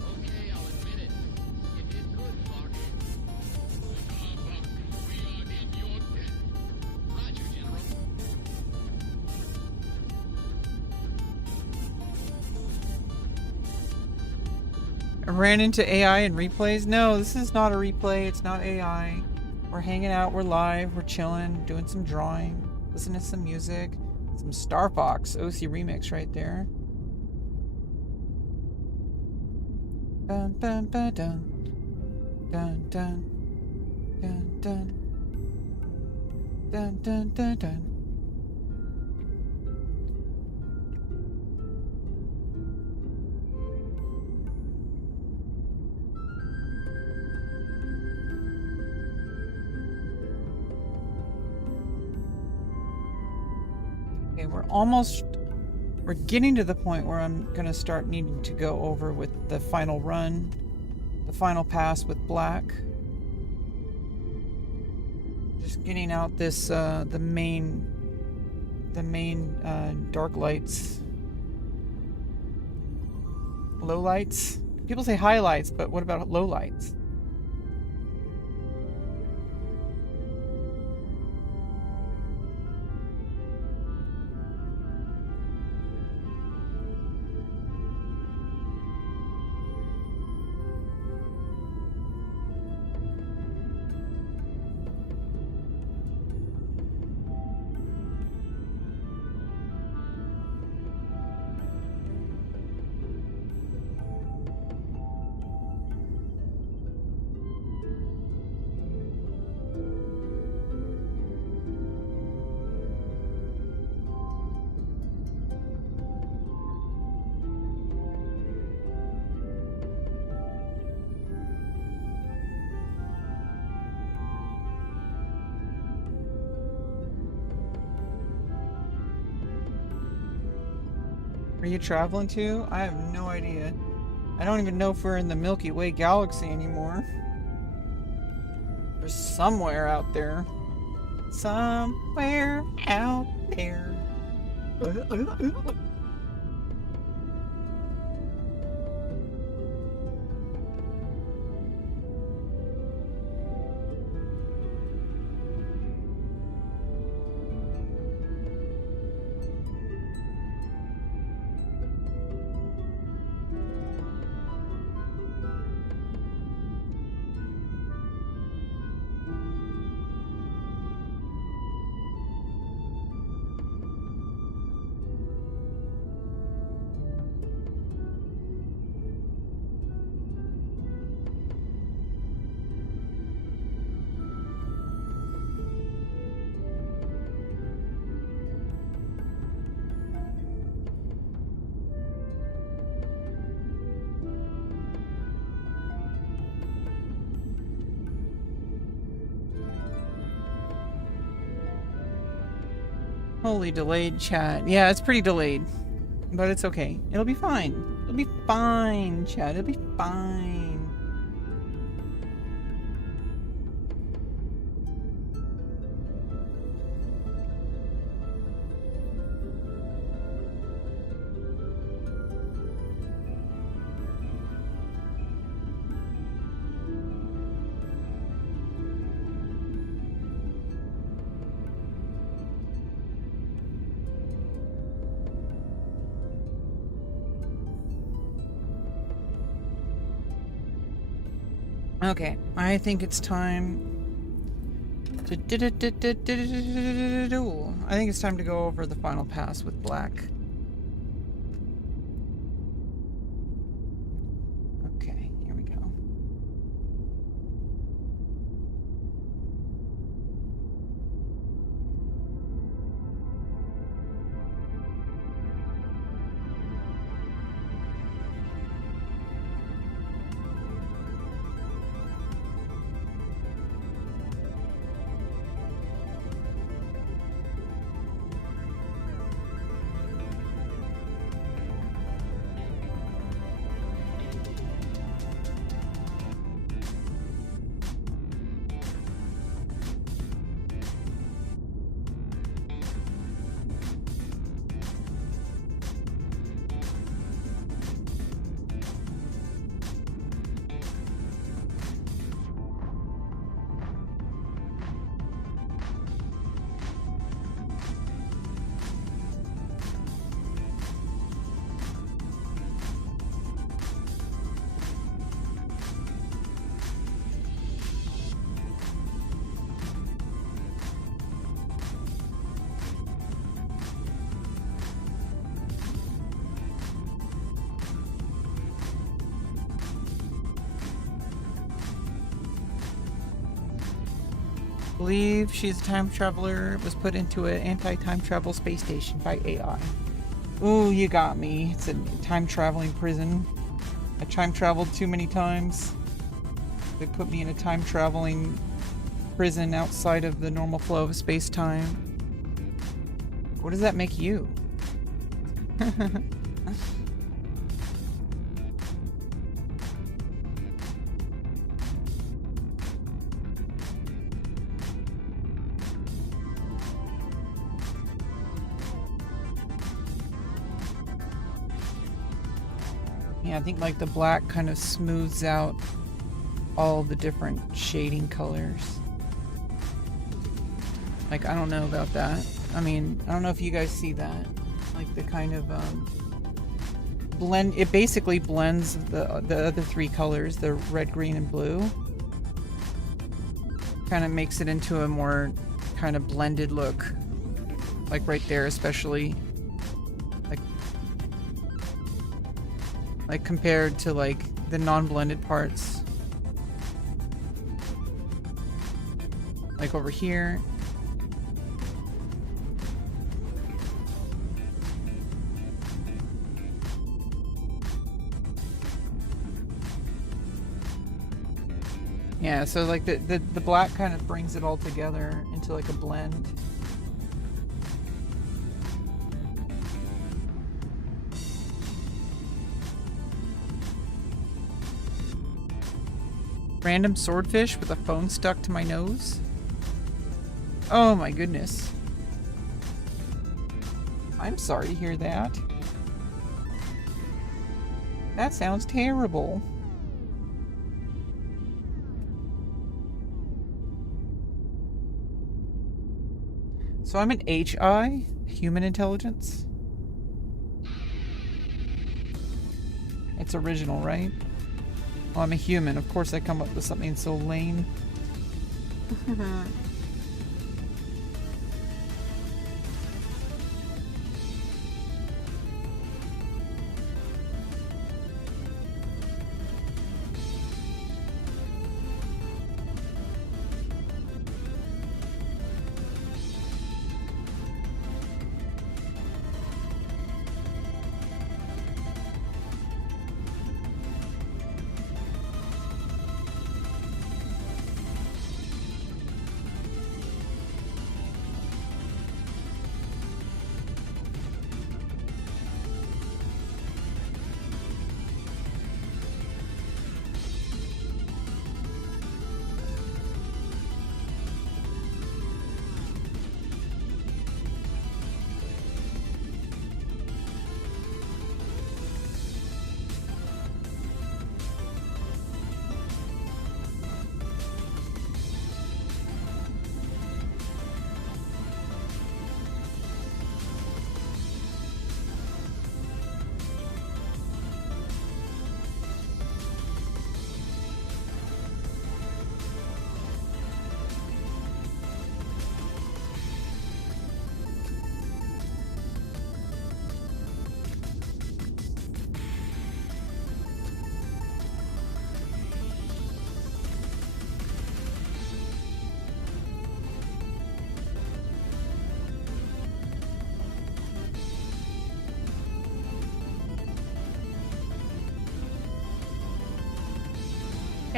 Okay, I'll admit it. You did good, Clark. We are in your debt. Roger, General. I ran into AI and replays. No, this is not a replay. It's not AI. We're hanging out. We're live. We're chilling. Doing some drawing. Listening to some music. Some Star Fox OC remix right there. Dun dun dun dun. Dun dun. Dun dun. Dun dun dun dun. Okay, we're getting to the point where I'm gonna start needing to go over with the final run, the final pass with Black. Just getting out this the main dark lights, low lights. People say highlights, but what about low lights? Are you traveling to? I have no idea. I don't even know if we're in the Milky Way galaxy anymore. We're somewhere out there. Somewhere out there. Holy delayed chat. Yeah, it's pretty delayed. But it's okay. It'll be fine. It'll be fine, chat. It'll be fine. Okay, I think it's time to I think it's time to go over the final pass with black. Okay, here we go. Believe she's a time traveler, was put into an anti-time travel space station by AI. Ooh, you got me. It's a time traveling prison. I time traveled too many times. They put me in a time traveling prison outside of the normal flow of space-time. What does that make you? Yeah, I think like the black kind of smooths out all the different shading colors. Like, I don't know about that. I mean, I don't know if you guys see that. Like the kind of blend, it basically blends the other three colors, the red, green, and blue. Kind of makes it into a more kind of blended look. Like right there especially. Like compared to like the non-blended parts. Like over here. Yeah, so like the black kind of brings it all together into like a blend. Random swordfish with a phone stuck to my nose? Oh my goodness. I'm sorry to hear that. That sounds terrible. So I'm an HI, human intelligence. It's original, right? Well, I'm a human. Of course I come up with something so lame.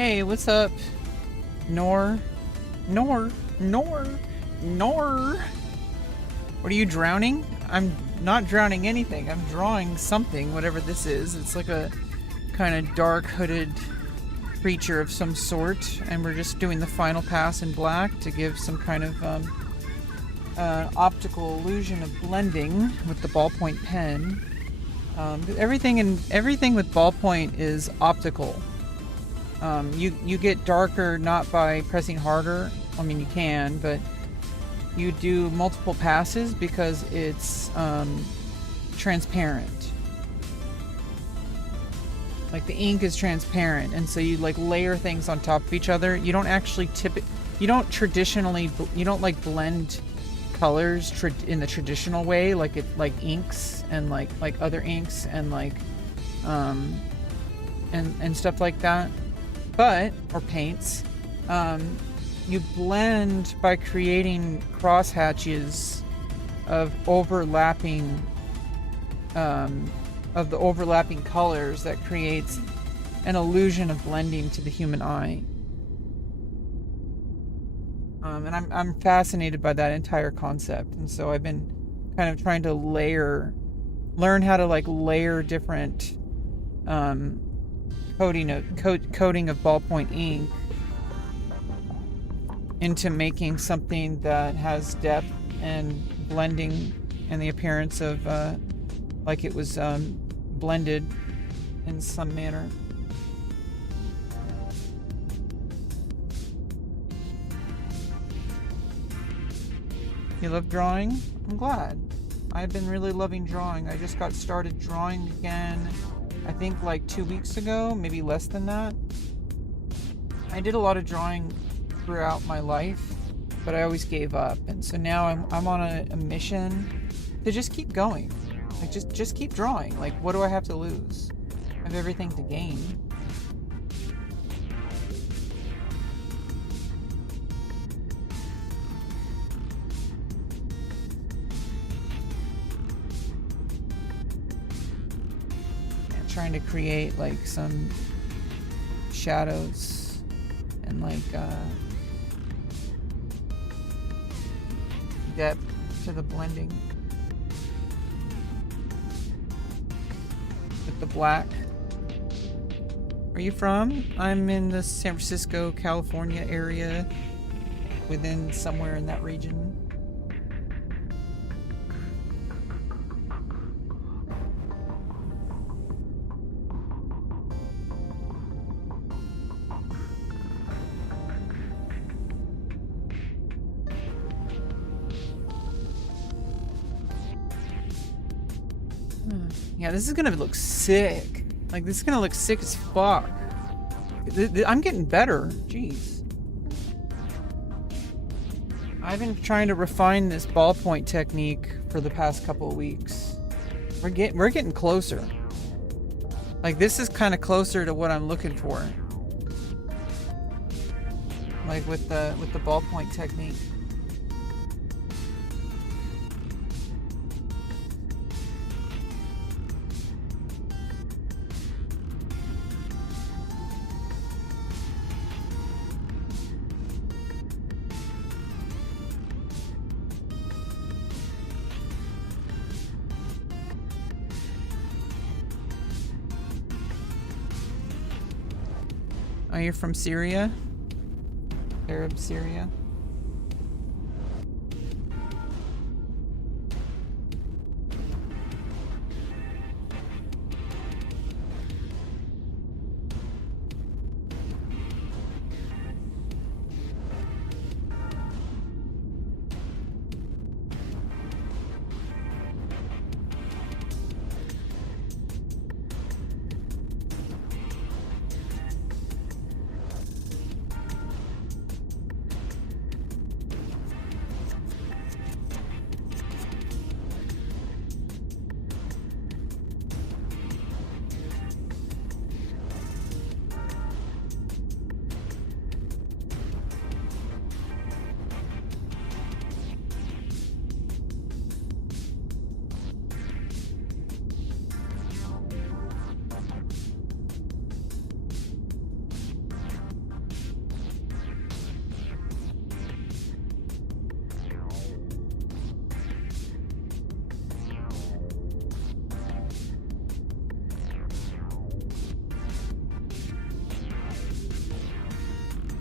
Hey, what's up? Nor. What are you drowning? I'm not drowning anything. I'm drawing something, whatever this is. It's like a kind of dark hooded creature of some sort, and we're just doing the final pass in black to give some kind of optical illusion of blending with the ballpoint pen. Everything with ballpoint is optical. You get darker not by pressing harder. I mean, you can, but you do multiple passes because it's transparent. Like the ink is transparent, and so you like layer things on top of each other. You don't actually tip it. You don't like blend colors in the traditional way, like inks and like other inks and like and stuff like that. Or paints. You blend by creating crosshatches of overlapping colors that creates an illusion of blending to the human eye. And I'm fascinated by that entire concept, and so I've been kind of trying to learn how to like layer different coating of ballpoint ink into making something that has depth and blending and the appearance of like it was blended in some manner. You love drawing? I'm glad. I've been really loving drawing. I just got started drawing again, I think like 2 weeks ago, maybe less than that. I did a lot of drawing throughout my life, but I always gave up, and so now I'm on a mission to just keep going. Like just keep drawing. Like, what do I have to lose? I have everything to gain. I'm trying to create like some shadows and like depth to the blending with the black. Where are you from? I'm in the San Francisco, California area, within somewhere in that region. Yeah, this is gonna look sick. Like, this is gonna look sick as fuck. I'm getting better. Jeez. I've been trying to refine this ballpoint technique for the past couple of weeks. We're getting closer. Like, this is kind of closer to what I'm looking for. Like with the ballpoint technique. Oh, you're from Syria? Arab Syria?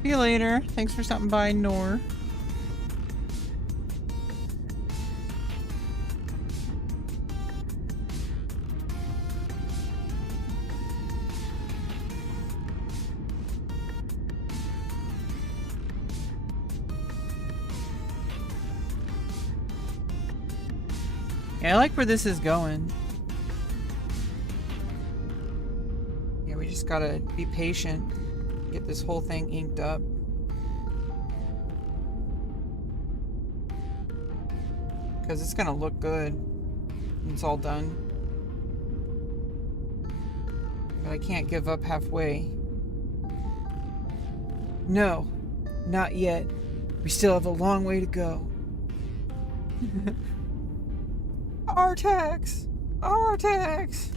See you later. Thanks for stopping by, Nor. Yeah, I like where this is going. Yeah, we just gotta be patient. Get this whole thing inked up. Because it's gonna look good when it's all done. But I can't give up halfway. No, not yet. We still have a long way to go. Artax! Artax!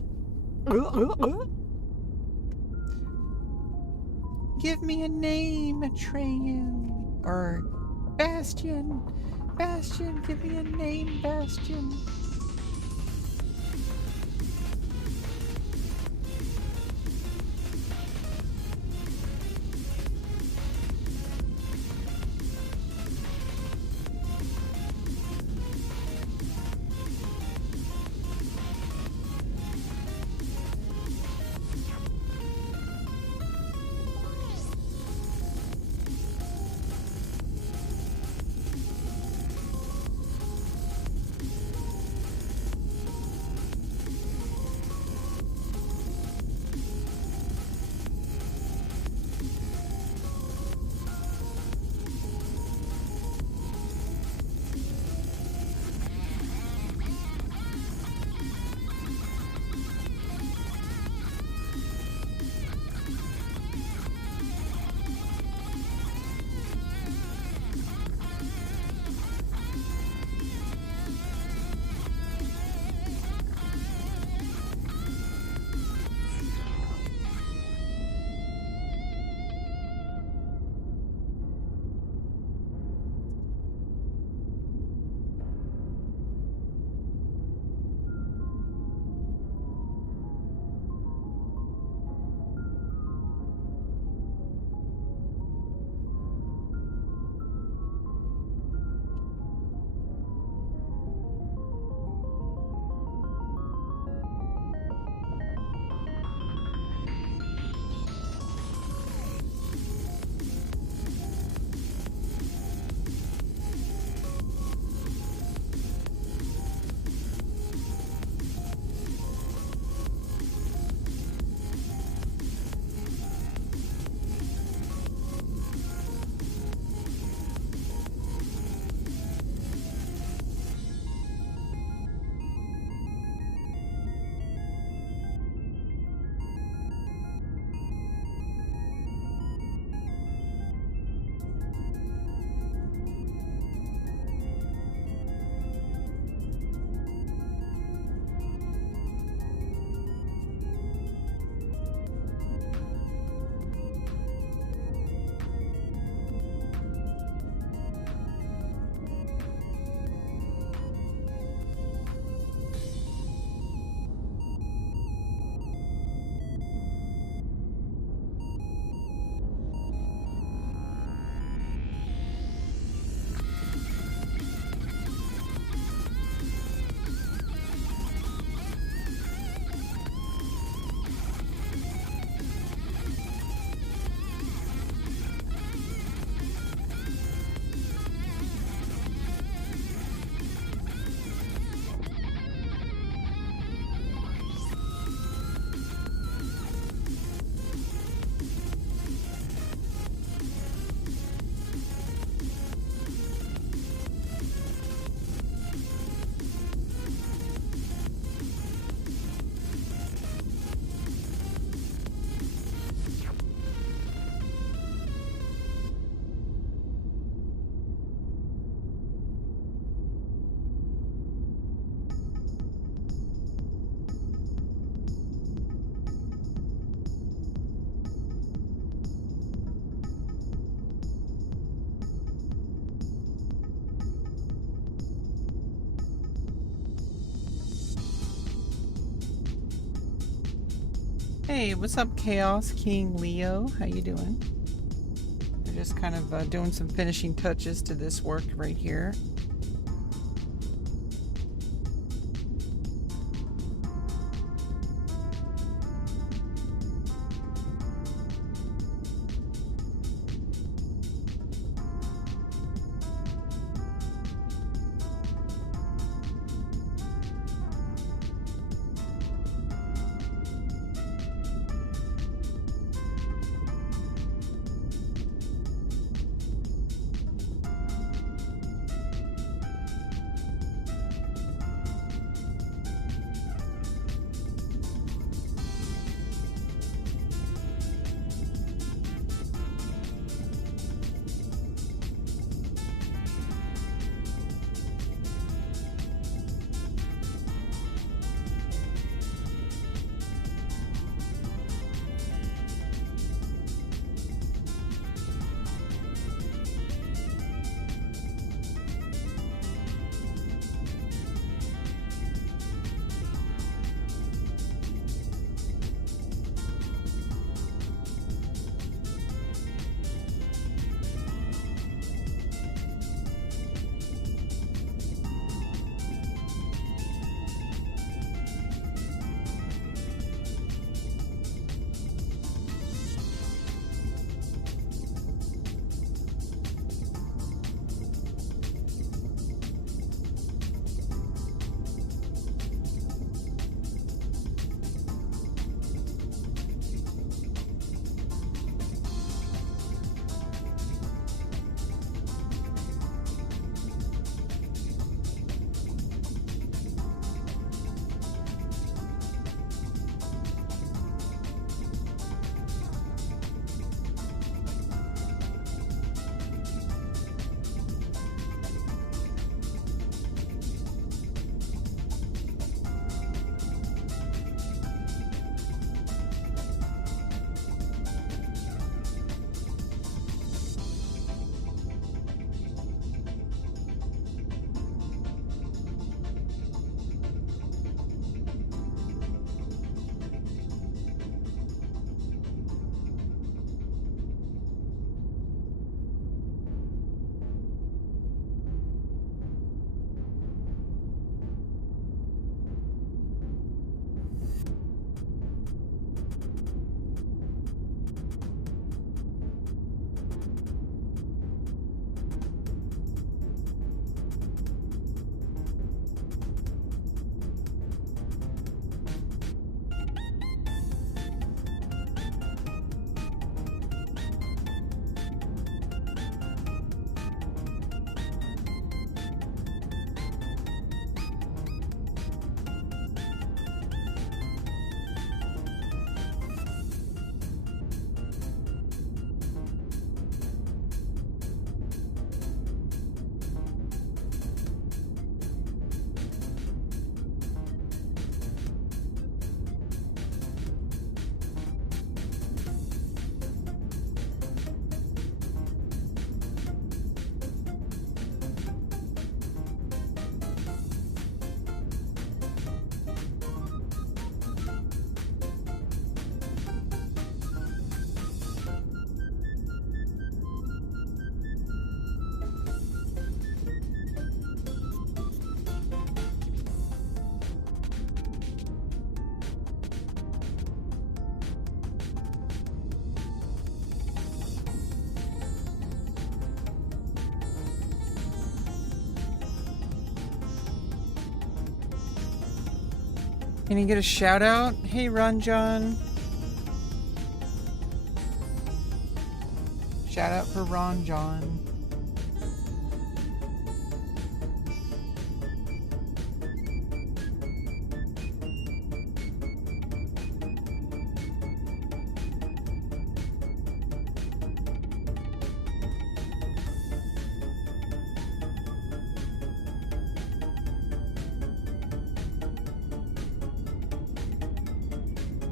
Give me a name, Atreyu. Or Bastion. Bastion, give me a name, Bastion. Hey, what's up, Chaos King Leo? How you doing? We're just kind of doing some finishing touches to this work right here. Can you get a shout out? Hey, Ron John. Shout out for Ron John.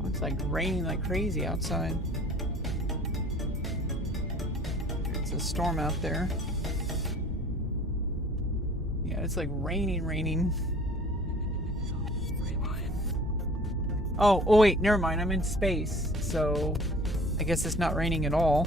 Looks like raining like crazy outside. It's a storm out there. Yeah, it's like raining. Oh, wait, never mind. I'm in space, so I guess it's not raining at all.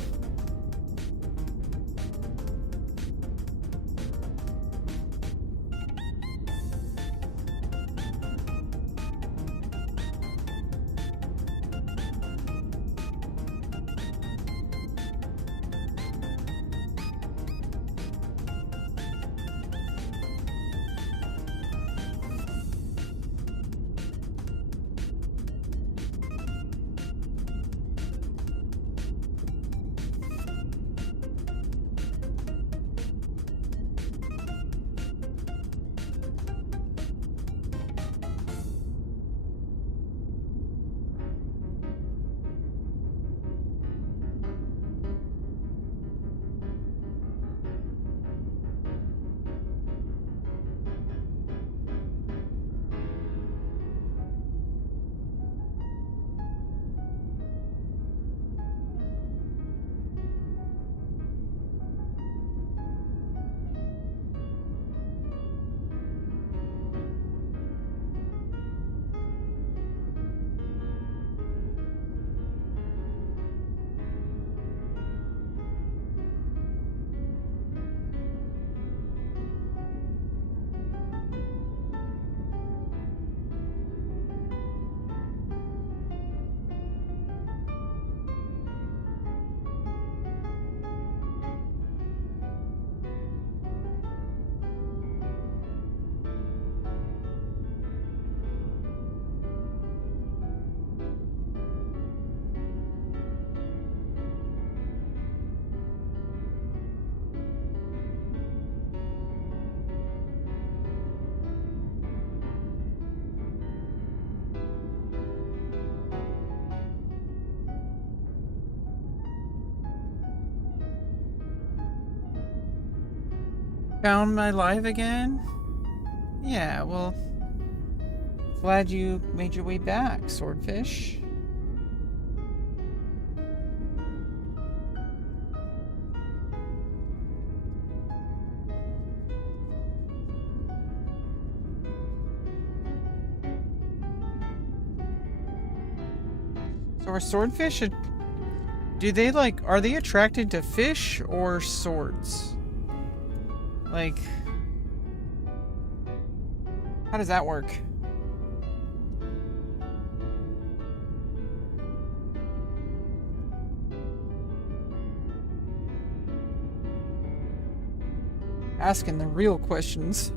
Found my life again? Yeah, well, glad you made your way back, Swordfish. So are swordfish, do they like, are they attracted to fish or swords? Like, how does that work? Asking the real questions.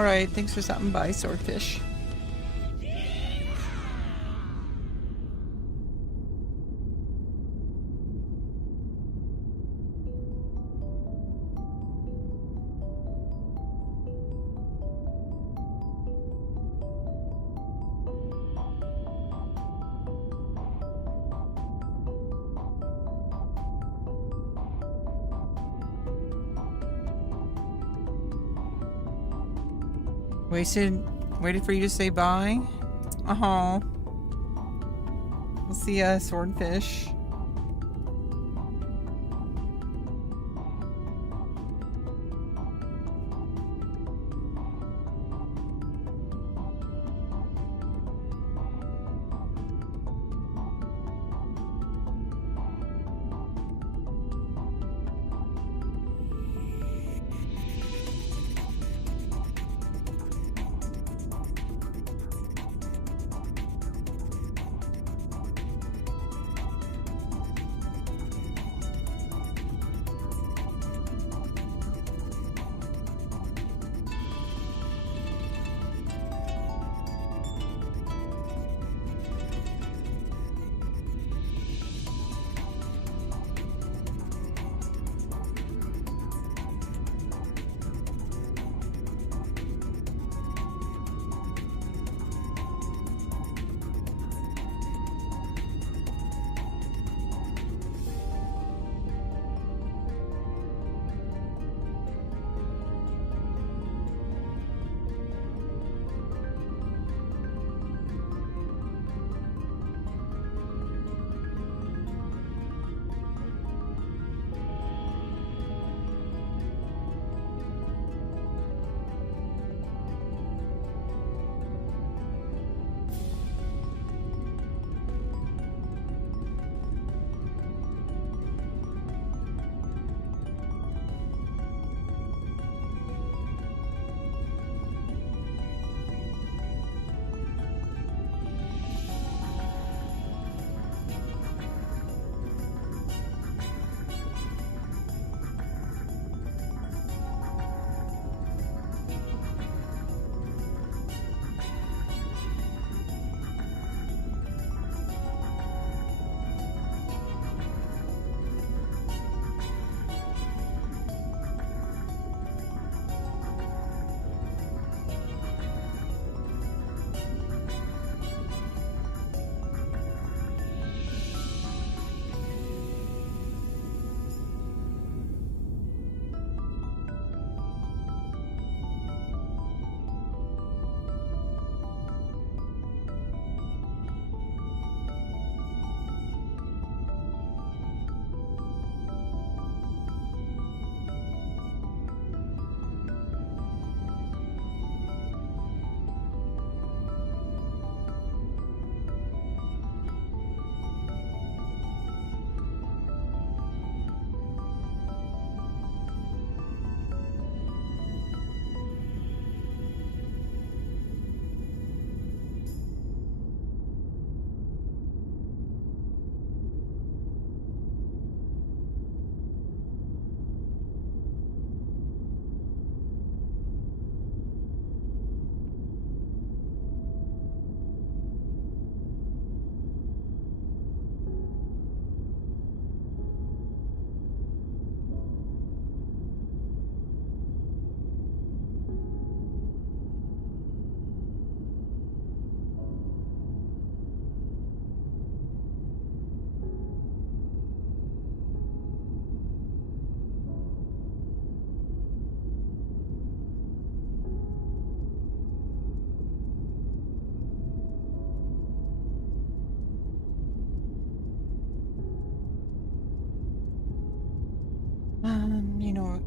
Alright, thanks for stopping by, Swordfish. Waited for you to say bye. Uh-huh. We'll see ya, Swordfish.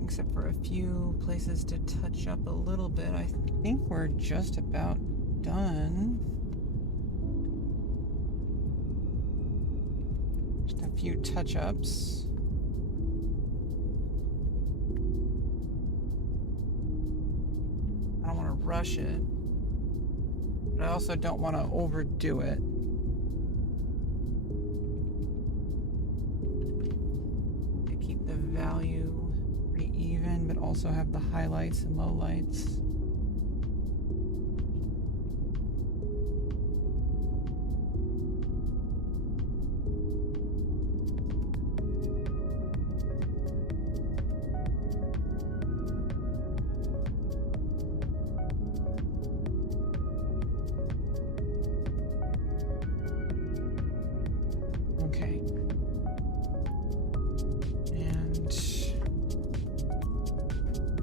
Except for a few places to touch up a little bit, I think we're just about done. Just a few touch-ups. I don't want to rush it, but I also don't want to overdo it. To keep the value pretty even, but also have the highlights and lowlights.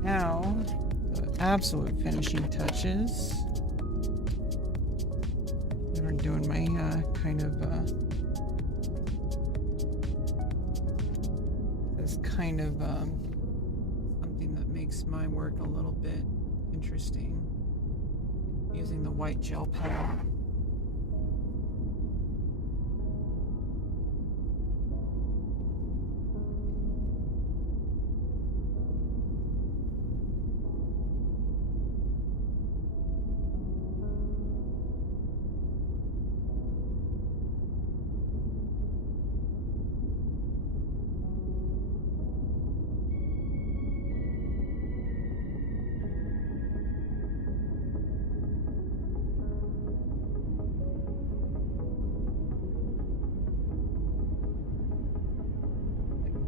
Now, the absolute finishing touches. I'm doing my this kind of something that makes my work a little bit interesting. Using the white gel pen.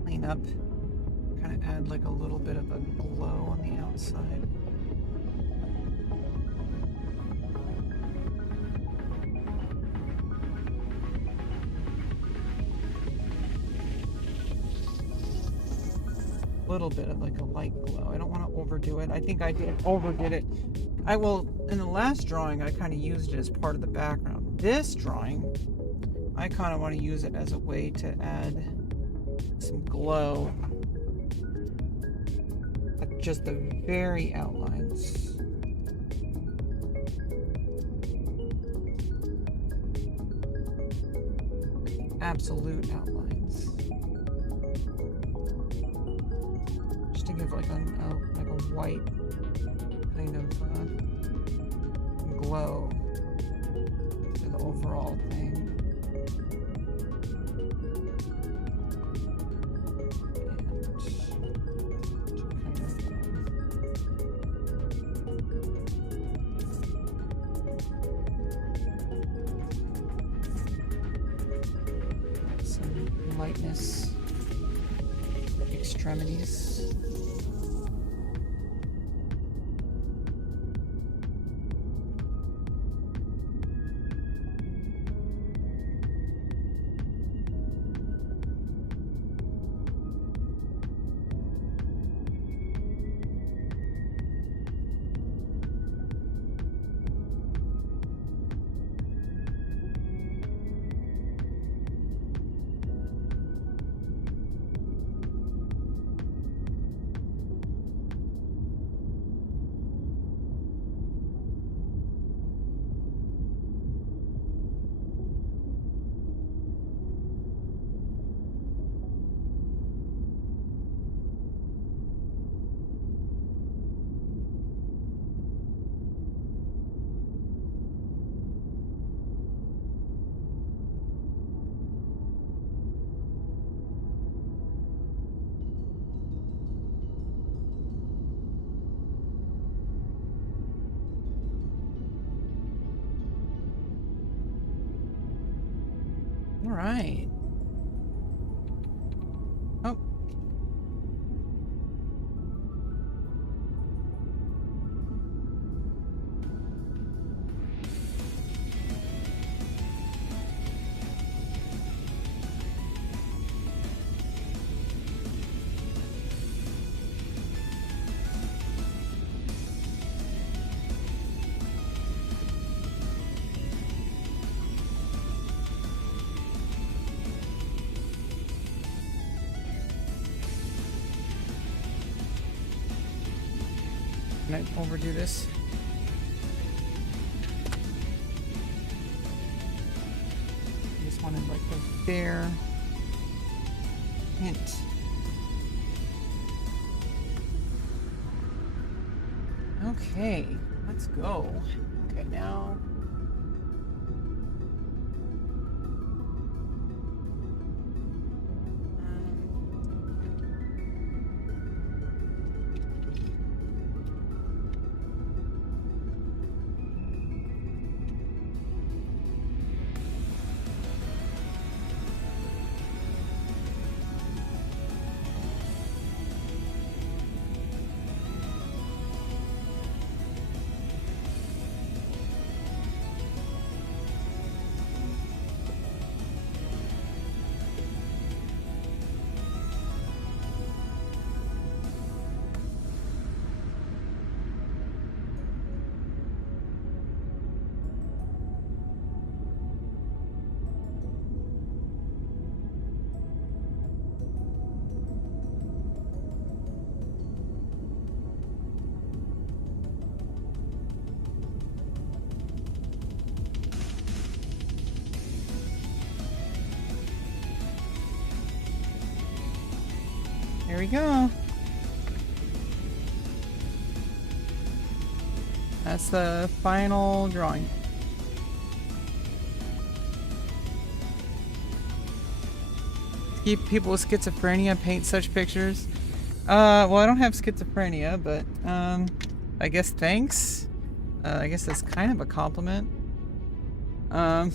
Clean up, kind of add like a little bit of a glow on the outside. A little bit of like a light glow. I don't want to overdo it. I think I overdid it. I will, in the last drawing, I kind of used it as part of the background. This drawing, I kind of want to use it as a way to add some glow at just the very outlines. Absolute outlines. Just to give like a white kind of glow to the overall thing. Lightness, extremities. All right. Oh. Can I overdo this? I just wanted like a bare hint. Okay, let's go. Okay, now. Here we go. That's the final drawing. Keep people with schizophrenia paint such pictures. Well, I don't have schizophrenia, but I guess thanks. I guess that's kind of a compliment. I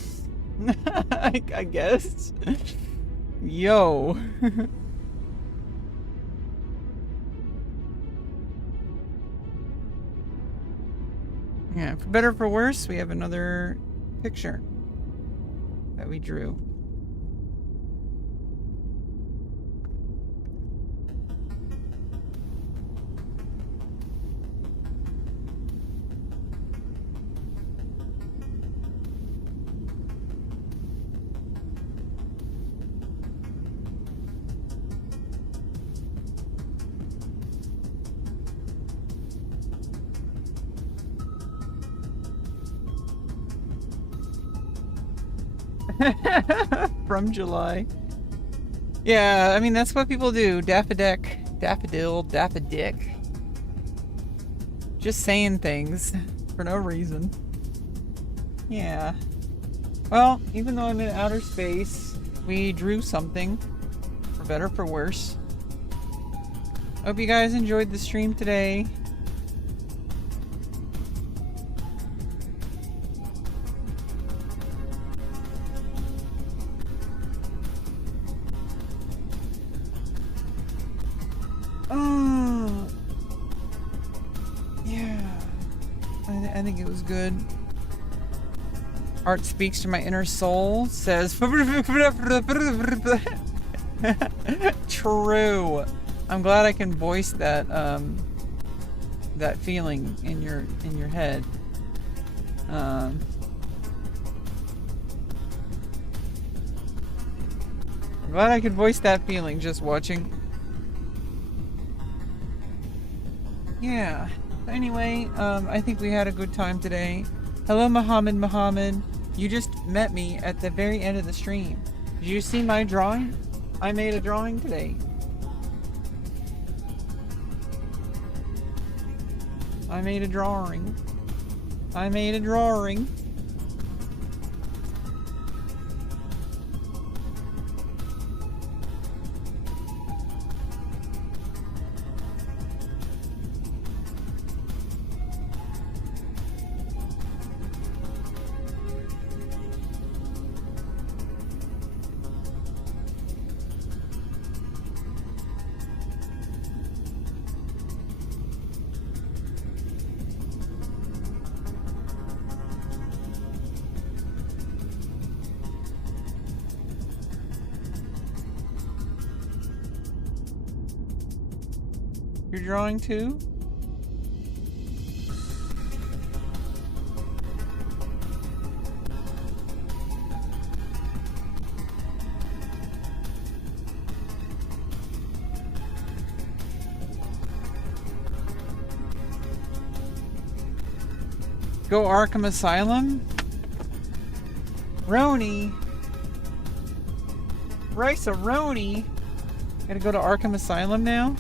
guess. Yo. Yeah, for better or for worse, we have another picture that we drew. From July. Yeah, I mean, that's what people do. Daffodick, daffodil, daffodick. Just saying things for no reason. Yeah. Well, even though I'm in outer space, we drew something. For better or for worse. Hope you guys enjoyed the stream today. I think it was good. Art speaks to my inner soul, says true. I'm glad I can voice that that feeling in your head. I'm glad I could voice that feeling just watching. Yeah. Anyway, I think we had a good time today. Hello, Muhammad. You just met me at the very end of the stream. Did you see my drawing? I made a drawing today. I made a drawing. You're drawing too? Go Arkham Asylum? Roni? Rice-a-roni? Gotta go to Arkham Asylum now?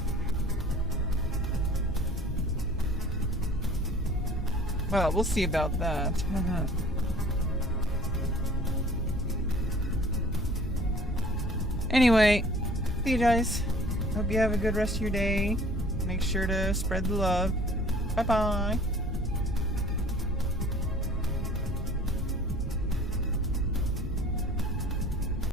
Well, we'll see about that. Anyway, see you guys. Hope you have a good rest of your day. Make sure to spread the love. Bye-bye.